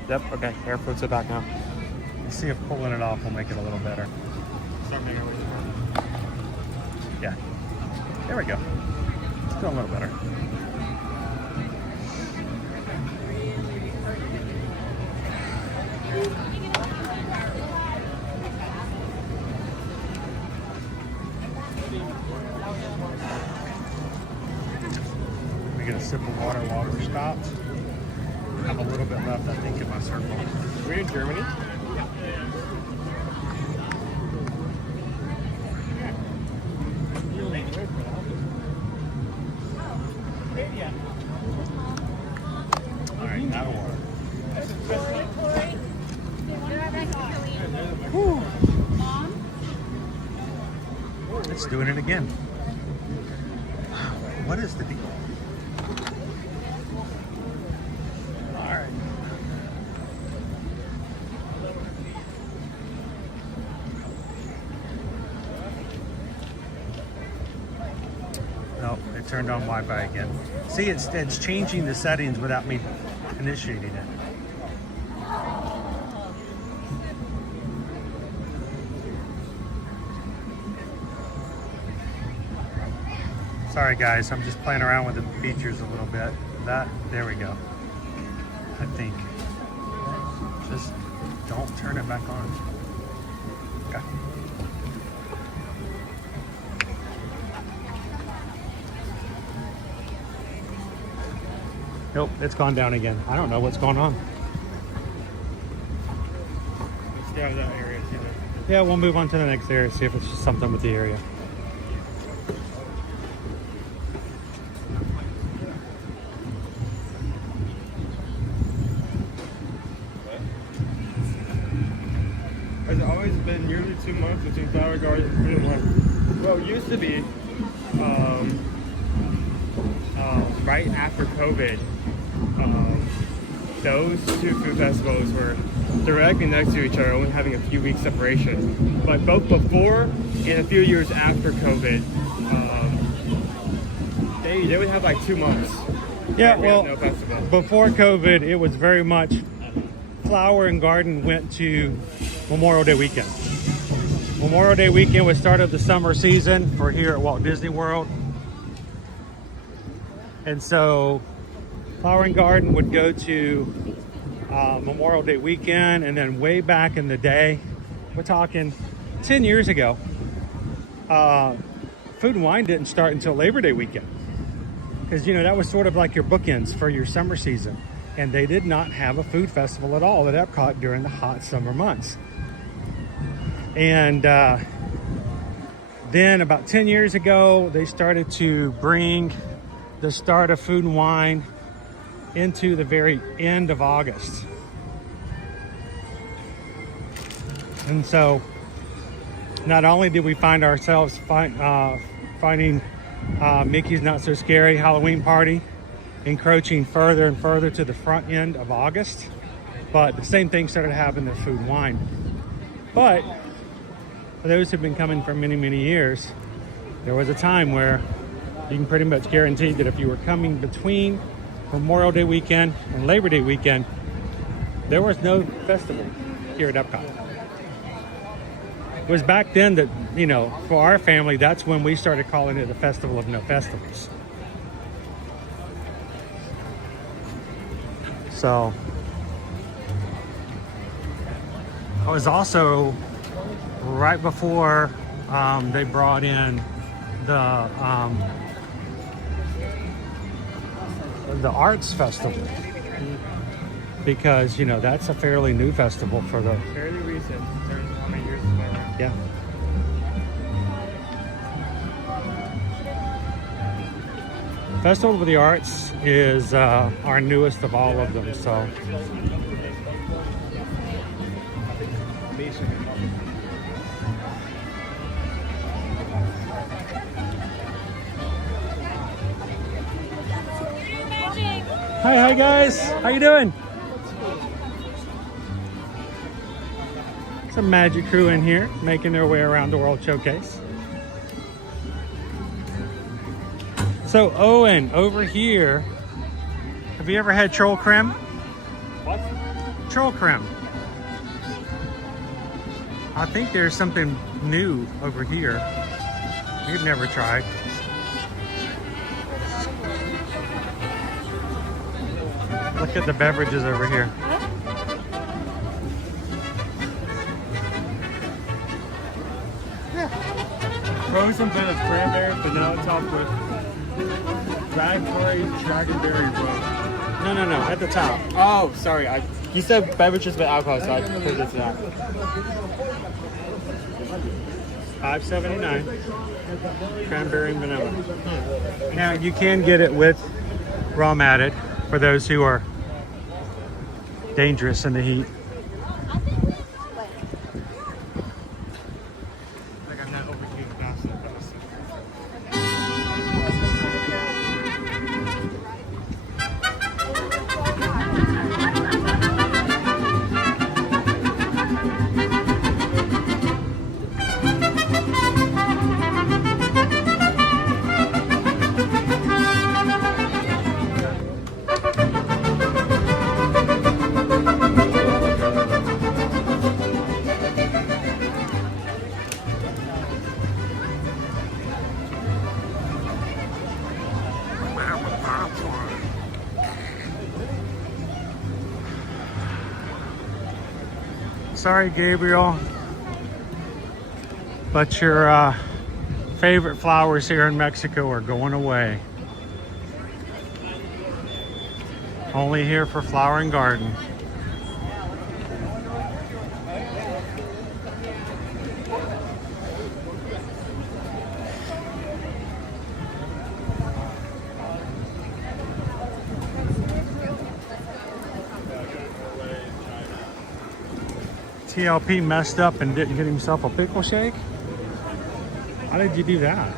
Yep, okay, air floats it back now. Let's see if pulling it off will make it a little better. Start making it a little more. Yeah. There we go. Still a little better. Let me get a sip of water while we're stopped. I have a little bit left, I think, in my circle. We're in Germany. All right, that'll work. It's doing it again. What is the deal? All right. No, it turned on Wi-Fi again. See, it's changing the settings without me initiating it. Sorry guys, I'm just playing around with the features a little bit. There we go. I think. Just don't turn it back on. Okay. Nope, it's gone down again. I don't know what's going on. Let's get out of that area. Yeah, we'll move on to the next area, see if it's just something with the area. It's always been nearly 2 months between Flower Garden and Food and Wine. Well, it used to be right after COVID, those two food festivals were directly next to each other, only having a few weeks separation. But both before and a few years after COVID, they would have like 2 months. Yeah, well, no festival. before COVID, it was very much Flower and Garden went to Memorial Day weekend. Memorial Day weekend was start of the summer season for here at Walt Disney World. And so Flower and Garden would go to Memorial Day weekend, and then way back in the day, we're talking 10 years ago, Food and Wine didn't start until Labor Day weekend. Because, you know, that was sort of like your bookends for your summer season. And they did not have a food festival at all at Epcot during the hot summer months. And then about 10 years ago, they started to bring the start of Food and Wine into the very end of August. And so not only did we find ourselves finding Mickey's Not So Scary Halloween Party encroaching further and further to the front end of August, but the same thing started happening at Food and Wine. But for those who've been coming for many, many years, there was a time where you can pretty much guarantee that if you were coming between Memorial Day weekend and Labor Day weekend, there was no festival here at Epcot. It was back then that, you know, for our family, that's when we started calling it a festival of no festivals. So it was also right before they brought in the arts festival, because, you know, that's a fairly new festival for the Fairly recent. How many years ago? yeah. Festival of the Arts is our newest of all of them, so. Hi guys, how you doing? Some magic crew in here making their way around the World Showcase. So Owen, over here, have you ever had troll creme? What? Troll creme. I think there's something new over here you've never tried. Look at the beverages over here. Frozen bit of cranberry vanilla topped with raspberry dragonberry rose. No, at the top. Oh, sorry. You said beverages with alcohol, so I put it to that. $5.79. Cranberry and vanilla. Now you can get it with rum added for those who are dangerous in the heat. Sorry, Gabriel, but your favorite flowers here in Mexico are going away. Only here for Flower and Garden. TLP messed up and didn't get himself a pickle shake? How did you do that?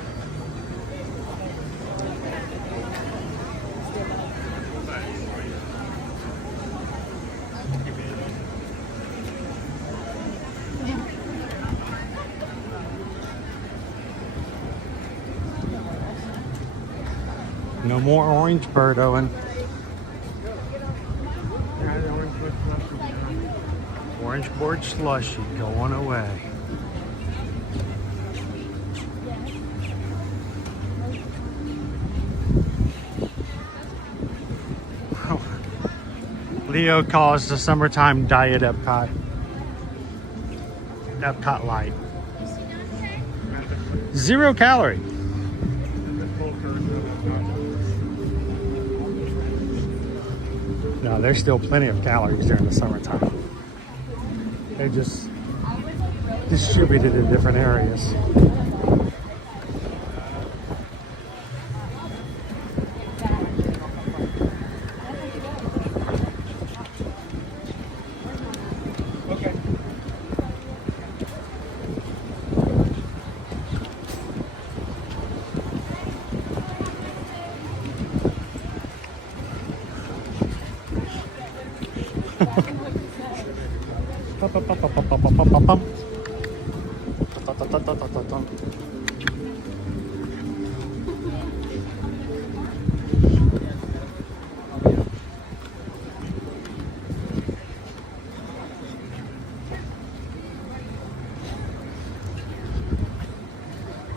No more orange bird, Owen. Orange board slushy going away. Leo calls the summertime diet Epcot. Epcot Light. 0 calorie. No, there's still plenty of calories during the summertime. They're just distributed in different areas.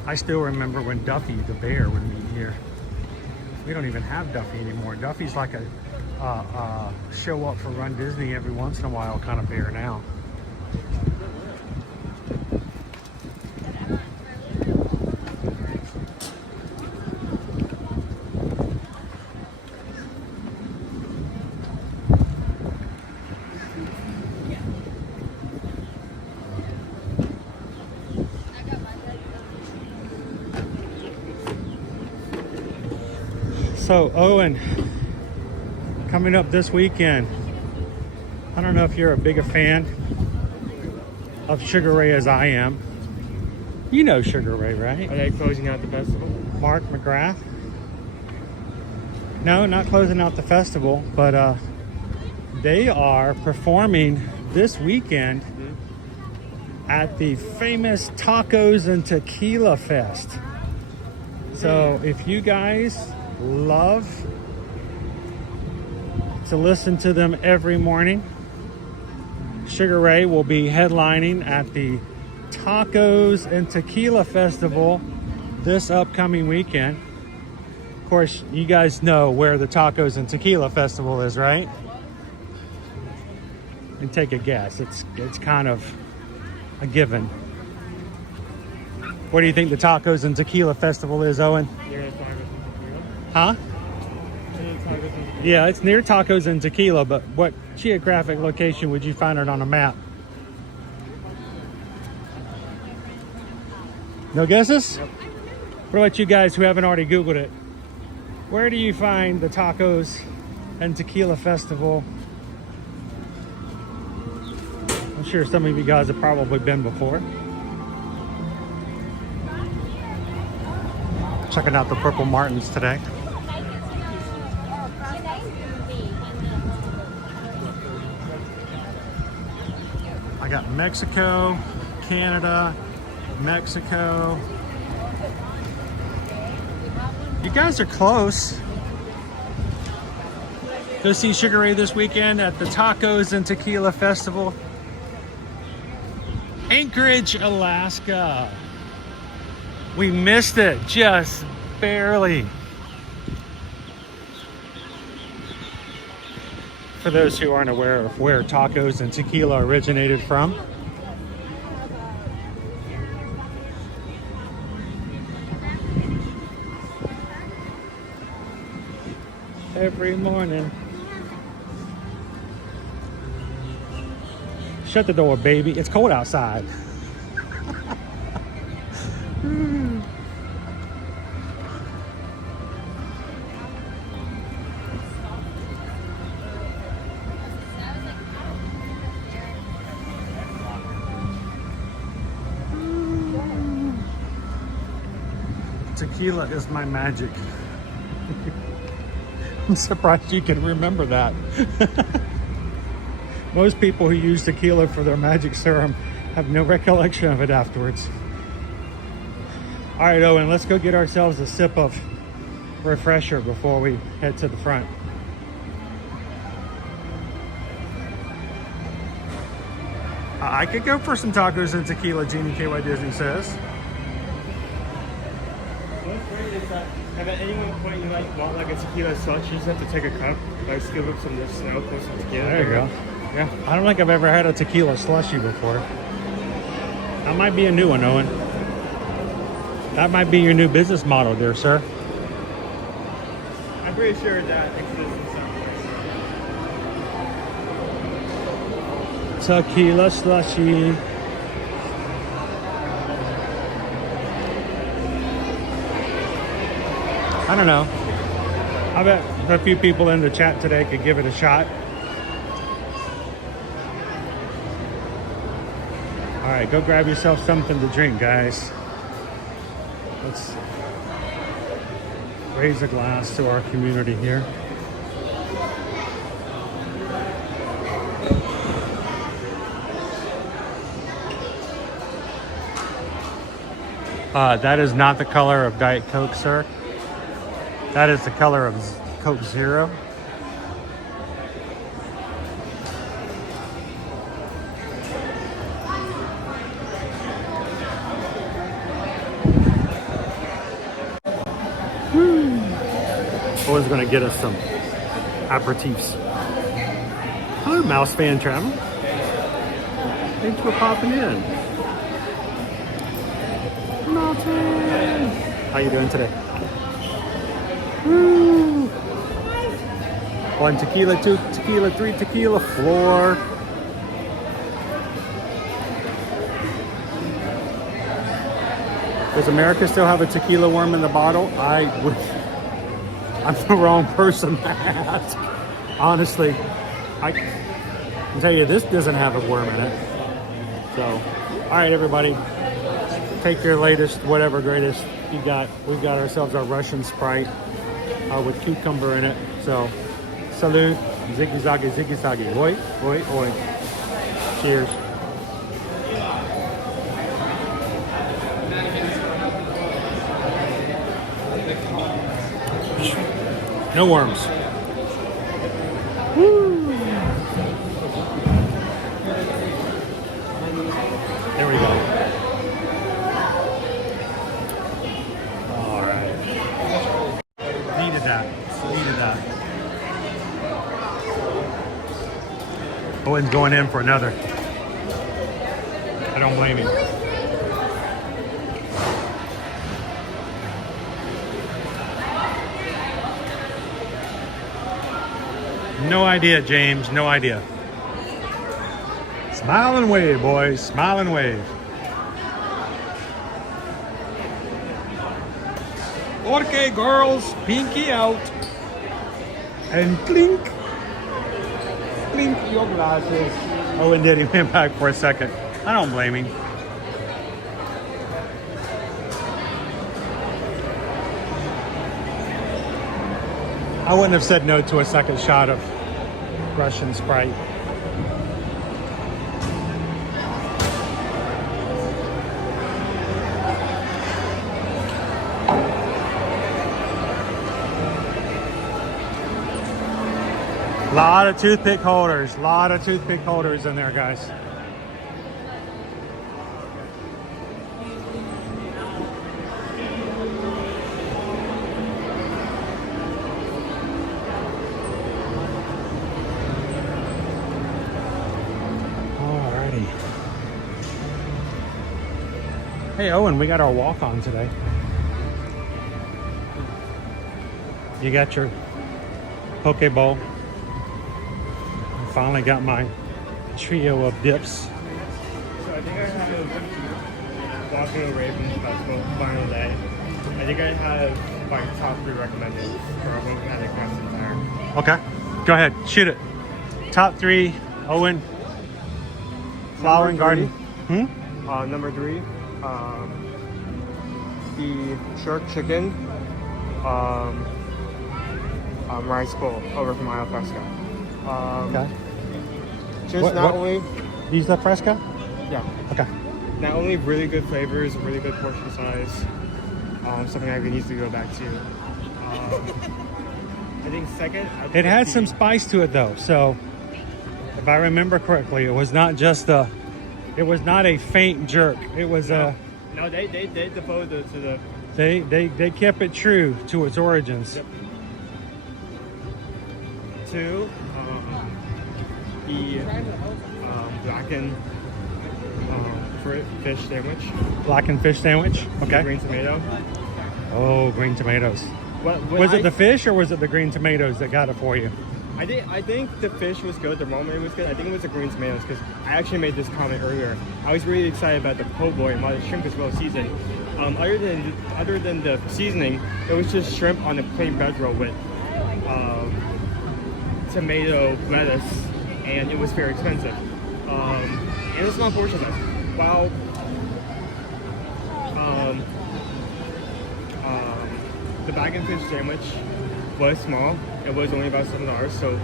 I still remember when Duffy the bear would meet here. We don't even have Duffy anymore. Duffy's like a show up for Run Disney every once in a while kind of bear now. So Owen, coming up this weekend, I don't know if you're a bigger fan of Sugar Ray as I am. You know Sugar Ray, right? Are they closing out the festival? Mark McGrath. No, not closing out the festival, but they are performing this weekend at the famous Tacos and Tequila Fest. So if you guys love to listen to them every morning, Sugar Ray will be headlining at the Tacos and Tequila Festival this upcoming weekend. Of course, you guys know where the Tacos and Tequila Festival is, right? And take a guess. It's kind of a given. Where do you think the Tacos and Tequila Festival is, Owen? Huh? Yeah, it's near Tacos and Tequila, but what geographic location would you find it on a map? No guesses? Yep. What about you guys who haven't already Googled it? Where do you find the Tacos and Tequila Festival? I'm sure some of you guys have probably been before. Checking out the Purple Martins today. I got Mexico, Canada, Mexico. You guys are close. Go see Sugar Ray this weekend at the Tacos and Tequila Festival. Anchorage, Alaska. We missed it just barely. For those who aren't aware of where tacos and tequila originated from, every morning. Shut the door, baby. It's cold outside. Tequila is my magic. I'm surprised you can remember that. Most people who use tequila for their magic serum have no recollection of it afterwards. All right, Owen, let's go get ourselves a sip of refresher before we head to the front. I could go for some tacos and tequila, Jeannie KY Disney says. What's great is that at any one point you want a tequila slush, you just have to take a cup, scoop up some of the snow, pour some tequila. There you go. Yeah. I don't think I've ever had a tequila slushy before. That might be a new one, Owen. That might be your new business model there, sir. I'm pretty sure that exists in some place. Tequila slushy. I don't know. I bet a few people in the chat today could give it a shot. All right, go grab yourself something to drink, guys. Let's raise a glass to our community here. That is not the color of Diet Coke, sir. That is the color of Coke Zero. Always gonna get us some aperitifs. Hello, Mouse Fan Travel. Thanks for popping in. Mountain. How you doing today? Woo. 1 tequila, 2 tequila, 3 tequila, 4. Does America still have a tequila worm in the bottle? I would. I'm the wrong person to ask. Honestly, I can tell you this doesn't have a worm in it. So, all right, everybody, take your latest, whatever greatest you got. We've got ourselves our Russian Sprite with cucumber in it. So, salud, ziggy zaggy, ziggy zaggy. Oi, oi, oi. Cheers. No worms. Woo. There we go. All right. Needed that. Needed that. Owen's going in for another. I don't blame him. No idea, James. No idea. Smile and wave, boys. Smile and wave. Okay, girls. Pinky out. And clink. Clink your glasses. Owen did. He went back for a second. I don't blame him. I wouldn't have said no to a second shot of Russian Sprite. Lot of toothpick holders. Lot of toothpick holders in there, guys. Hey Owen, we got our walk on today. You got your poke bowl. I finally got my trio of dips. So I think I have Walking the Ravens Festival final day. I think I have my top 3 recommended for what we had across the entire. Okay, go ahead, shoot it. Top 3, Owen. Flower and Garden. Number 3. The jerk chicken rice bowl over from Isle Fresca. Okay. Just not only these the Fresca? Yeah. Okay. Not only really good flavors, really good portion size, something I could easily go back to. I think second. It had some spice to it though, so if I remember correctly, it was not just a. It was not a faint jerk. It was a. No, they devoted to the. They kept it true to its origins. Yep. 2, the blackened fish sandwich. Blackened fish sandwich. Okay. Green tomato. Oh, green tomatoes. Was it the fish or was it the green tomatoes that got it for you? I think the fish was good, the ramen was good. I think it was the green tomatoes because I actually made this comment earlier. I was really excited about the po' boy and why the shrimp is well seasoned. Other than the seasoning, it was just shrimp on a plain bread roll with tomato, lettuce, and it was very expensive. And it's not portion size. While the bag and fish sandwich was small, it was only about $7, so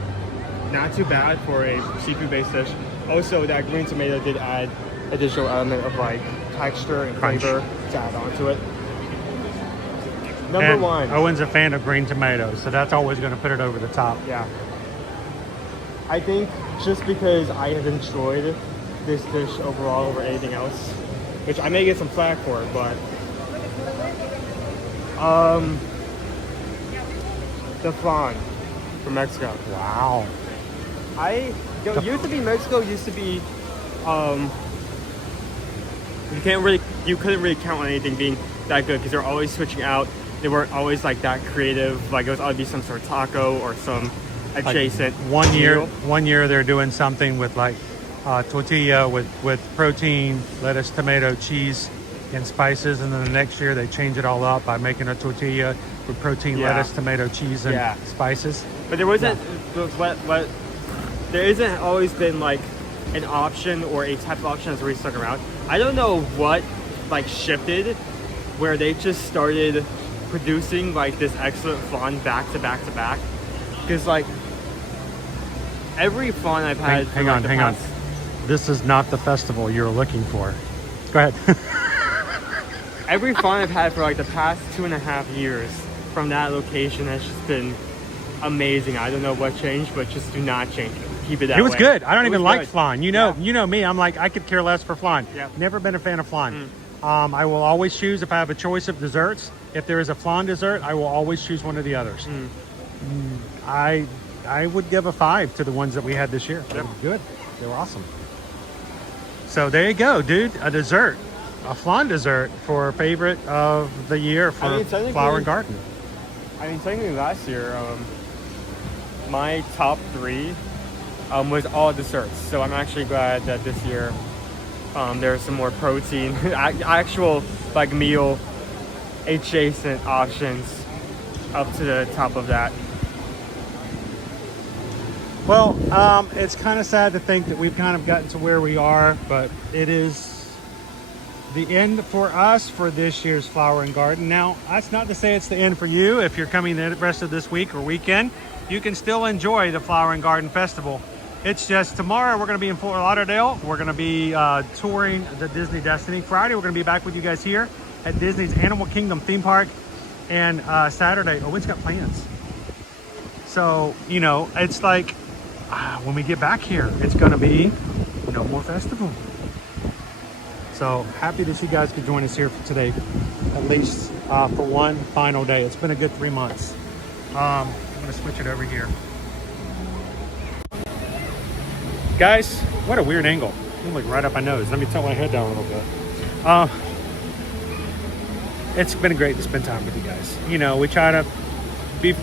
not too bad for a seafood-based dish. Also, that green tomato did add additional element of like texture and flavor to add onto it. Number 1. Owen's a fan of green tomatoes, so that's always going to put it over the top. Yeah. I think just because I have enjoyed this dish overall over anything else, which I may get some flack for, but the flan from Mexico. Wow. Used to be Mexico used to be you couldn't really count on anything being that good because they're always switching out. They weren't always like that creative. Like it was always be some sort of taco or some adjacent. Like one year they're doing something with like tortilla with protein, lettuce, tomato, cheese, and spices, and then the next year they change it all up by making a tortilla with protein, lettuce, tomato, cheese, and spices. But there wasn't, what there isn't always been like an option or a type of option that's really stuck around. I don't know what like shifted where they just started producing like this excellent flan back to back to back. Because like every flan I've had. Hang on. This is not the festival you're looking for. Go ahead. Every flan I've had for like the past 2.5 years from that location has just been amazing. I don't know what changed, but just do not change it. Keep it that way. It was good. I don't even like good. flan. You know me. I'm like, I could care less for flan. Never been a fan of flan. I will always choose, if I have a choice of desserts, if there is a flan dessert, I will always choose one of the others. I would give a 5 to the ones that we had this year. They were good. They were awesome. So there you go, dude. A dessert, a flan dessert for favorite of the year for Flower and Garden. I mean, technically last year, my top 3 was all desserts. So I'm actually glad that this year there's some more protein, actual like meal adjacent options up to the top of that. Well, it's kind of sad to think that we've kind of gotten to where we are, but it is the end for us for this year's Flower and Garden. Now, that's not to say it's the end for you. If you're coming the rest of this week or weekend, you can still enjoy the Flower and Garden Festival. It's just tomorrow we're going to be in Fort Lauderdale. We're going to be touring the Disney Destiny. Friday, we're going to be back with you guys here at Disney's Animal Kingdom theme park. And Saturday, Owen's got plans. So, you know, it's like, when we get back here, it's going to be no more festival. So happy that you guys could join us here for today, at least for one final day. It's been a good 3 months. I'm going to switch it over here. Guys, what a weird angle. I'm like right up my nose. Let me tilt my head down a little bit. It's been great to spend time with you guys. You know, we try to be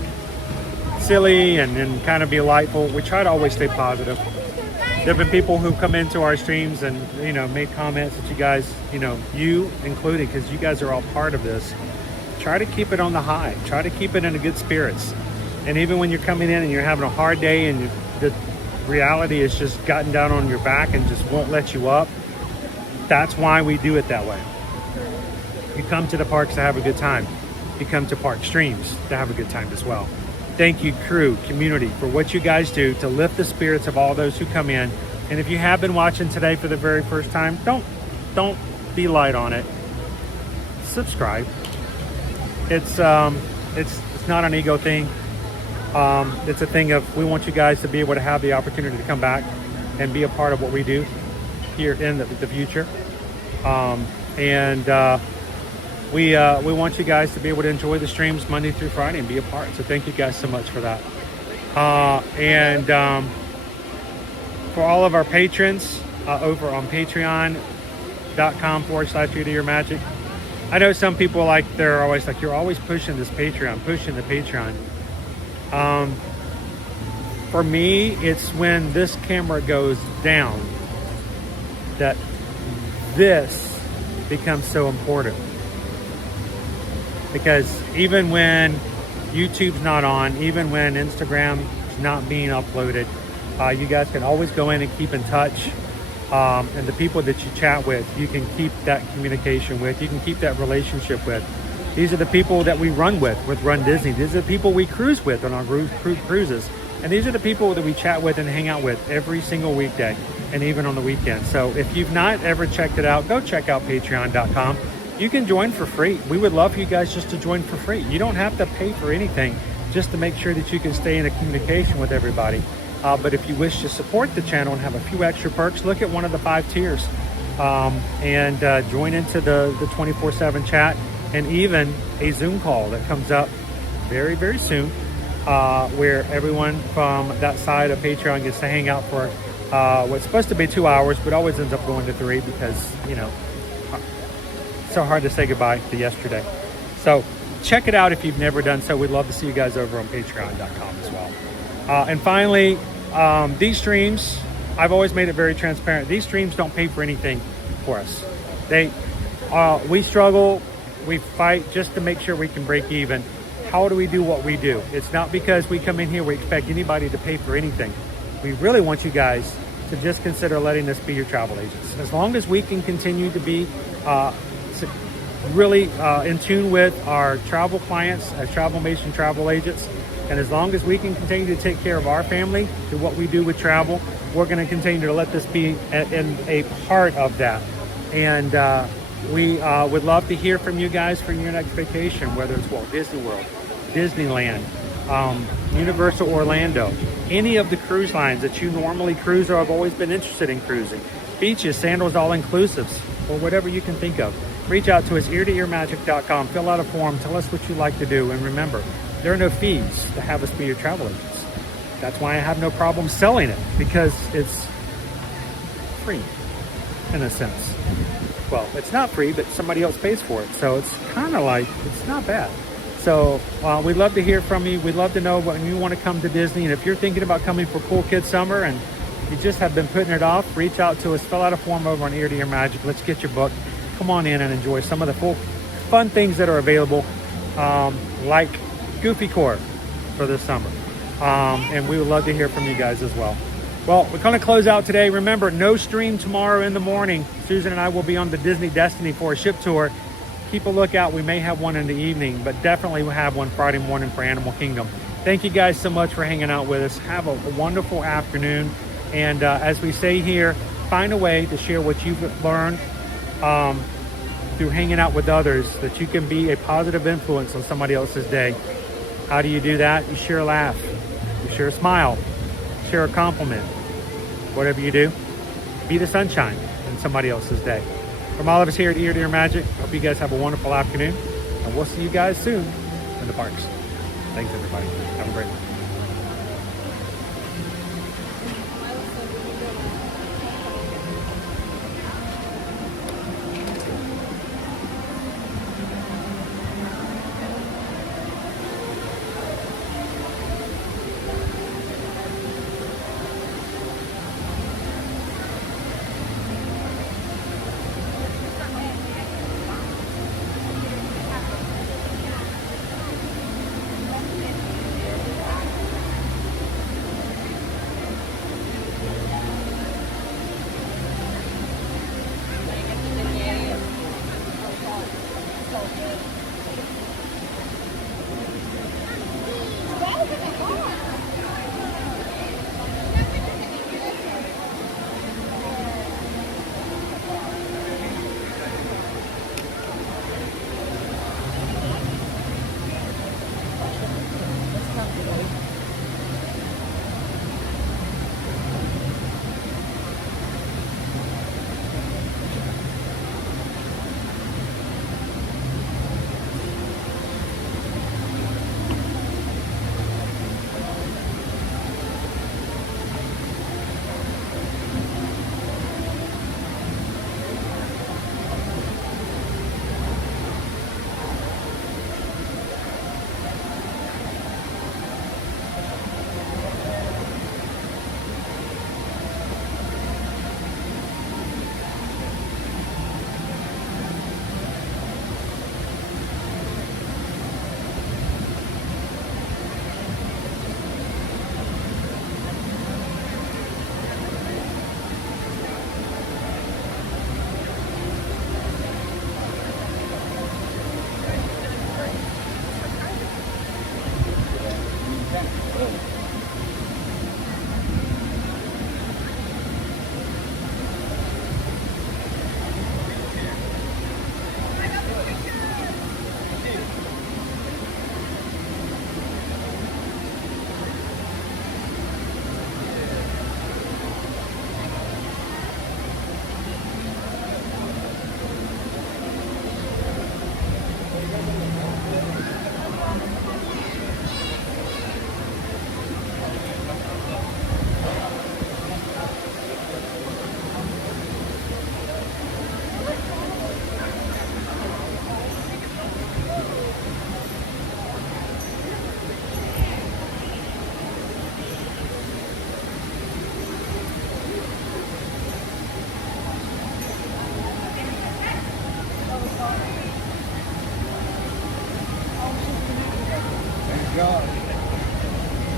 silly and kind of be delightful. We try to always stay positive. There have been people who come into our streams and, you know, made comments that you guys, you know, you included, because you guys are all part of this. Try to keep it on the high. Try to keep it in a good spirits. And even when you're coming in and you're having a hard day and the reality has just gotten down on your back and just won't let you up, that's why we do it that way. You come to the parks to have a good time. You come to park streams to have a good time as well. Thank you, crew, community, for what you guys do to lift the spirits of all those who come in. And if you have been watching today for the very first time, don't be light on it. Subscribe. It's not an ego thing. It's a thing of, we want you guys to be able to have the opportunity to come back and be a part of what we do here in the future. We want you guys to be able to enjoy the streams Monday through Friday and be a part. So thank you guys so much for that. For all of our patrons over on patreon.com/TrueToYourMagic. I know some people they're always like, you're always pushing this Patreon, pushing the Patreon. For me, it's when this camera goes down that this becomes so important. Because even when YouTube's not on, even when Instagram is not being uploaded, you guys can always go in and keep in touch. And the people that you chat with, you can keep that communication with, you can keep that relationship with. These are the people that we run with Run Disney. These are the people we cruise with on our cruises. And these are the people that we chat with and hang out with every single weekday and even on the weekend. So if you've not ever checked it out, go check out patreon.com. You can join for free. We would love for you guys just to join for free. You don't have to pay for anything just to make sure that you can stay in a communication with everybody. But if you wish to support the channel and have a few extra perks, look at one of the 5 tiers and join into the 24/7 chat and even a Zoom call that comes up very, very soon where everyone from that side of Patreon gets to hang out for what's supposed to be 2 hours, but always ends up going to 3 because, you know, so hard to say goodbye to yesterday. So check it out if you've never done so. We'd love to see you guys over on patreon.com as well. And finally, these streams, I've always made it very transparent. These streams don't pay for anything for us. We struggle, we fight just to make sure we can break even. How do we do what we do? It's not because we come in here, we expect anybody to pay for anything. We really want you guys to just consider letting us be your travel agents. As long as we can continue to be really in tune with our travel clients as Travelmation travel agents, and as long as we can continue to take care of our family through what we do with travel, we're going to continue to let this be a part of that. And we would love to hear from you guys for your next vacation, whether it's Walt Disney World, Disneyland, Universal Orlando, any of the cruise lines that you normally cruise or have always been interested in cruising, beaches, sandals, all-inclusives, or whatever you can think of. Reach out to us, eartoearmagic.com, fill out a form, tell us what you like to do, and remember, there are no fees to have us be your travel agents. That's why I have no problem selling it, because it's free, in a sense. Well, it's not free, but somebody else pays for it, so it's kind of like, it's not bad. So we'd love to hear from you. We'd love to know when you want to come to Disney, and if you're thinking about coming for Cool Kids Summer and you just have been putting it off, reach out to us, fill out a form over on Ear to Ear Magic. Let's get your book. Come on in and enjoy some of the fun things that are available, like Goofy Corps for this summer. And we would love to hear from you guys as well. Well, we're going to close out today. Remember, no stream tomorrow in the morning. Susan and I will be on the Disney Destiny for a ship tour. Keep a lookout. We may have one in the evening, but definitely we'll have one Friday morning for Animal Kingdom. Thank you guys so much for hanging out with us. Have a wonderful afternoon. And as we say here, find a way to share what you've learned through hanging out with others, that you can be a positive influence on somebody else's day. How do you do that? You share a laugh, you share a smile, share a compliment. Whatever you do, be the sunshine in somebody else's day. From all of us here at Ear to Ear Magic, hope you guys have a wonderful afternoon, and we'll see you guys soon in the parks. Thanks, everybody. Have a great one.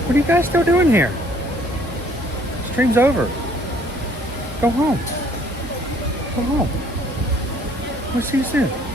What are you guys still doing here? Stream's over. Go home. Go home. We'll see you soon.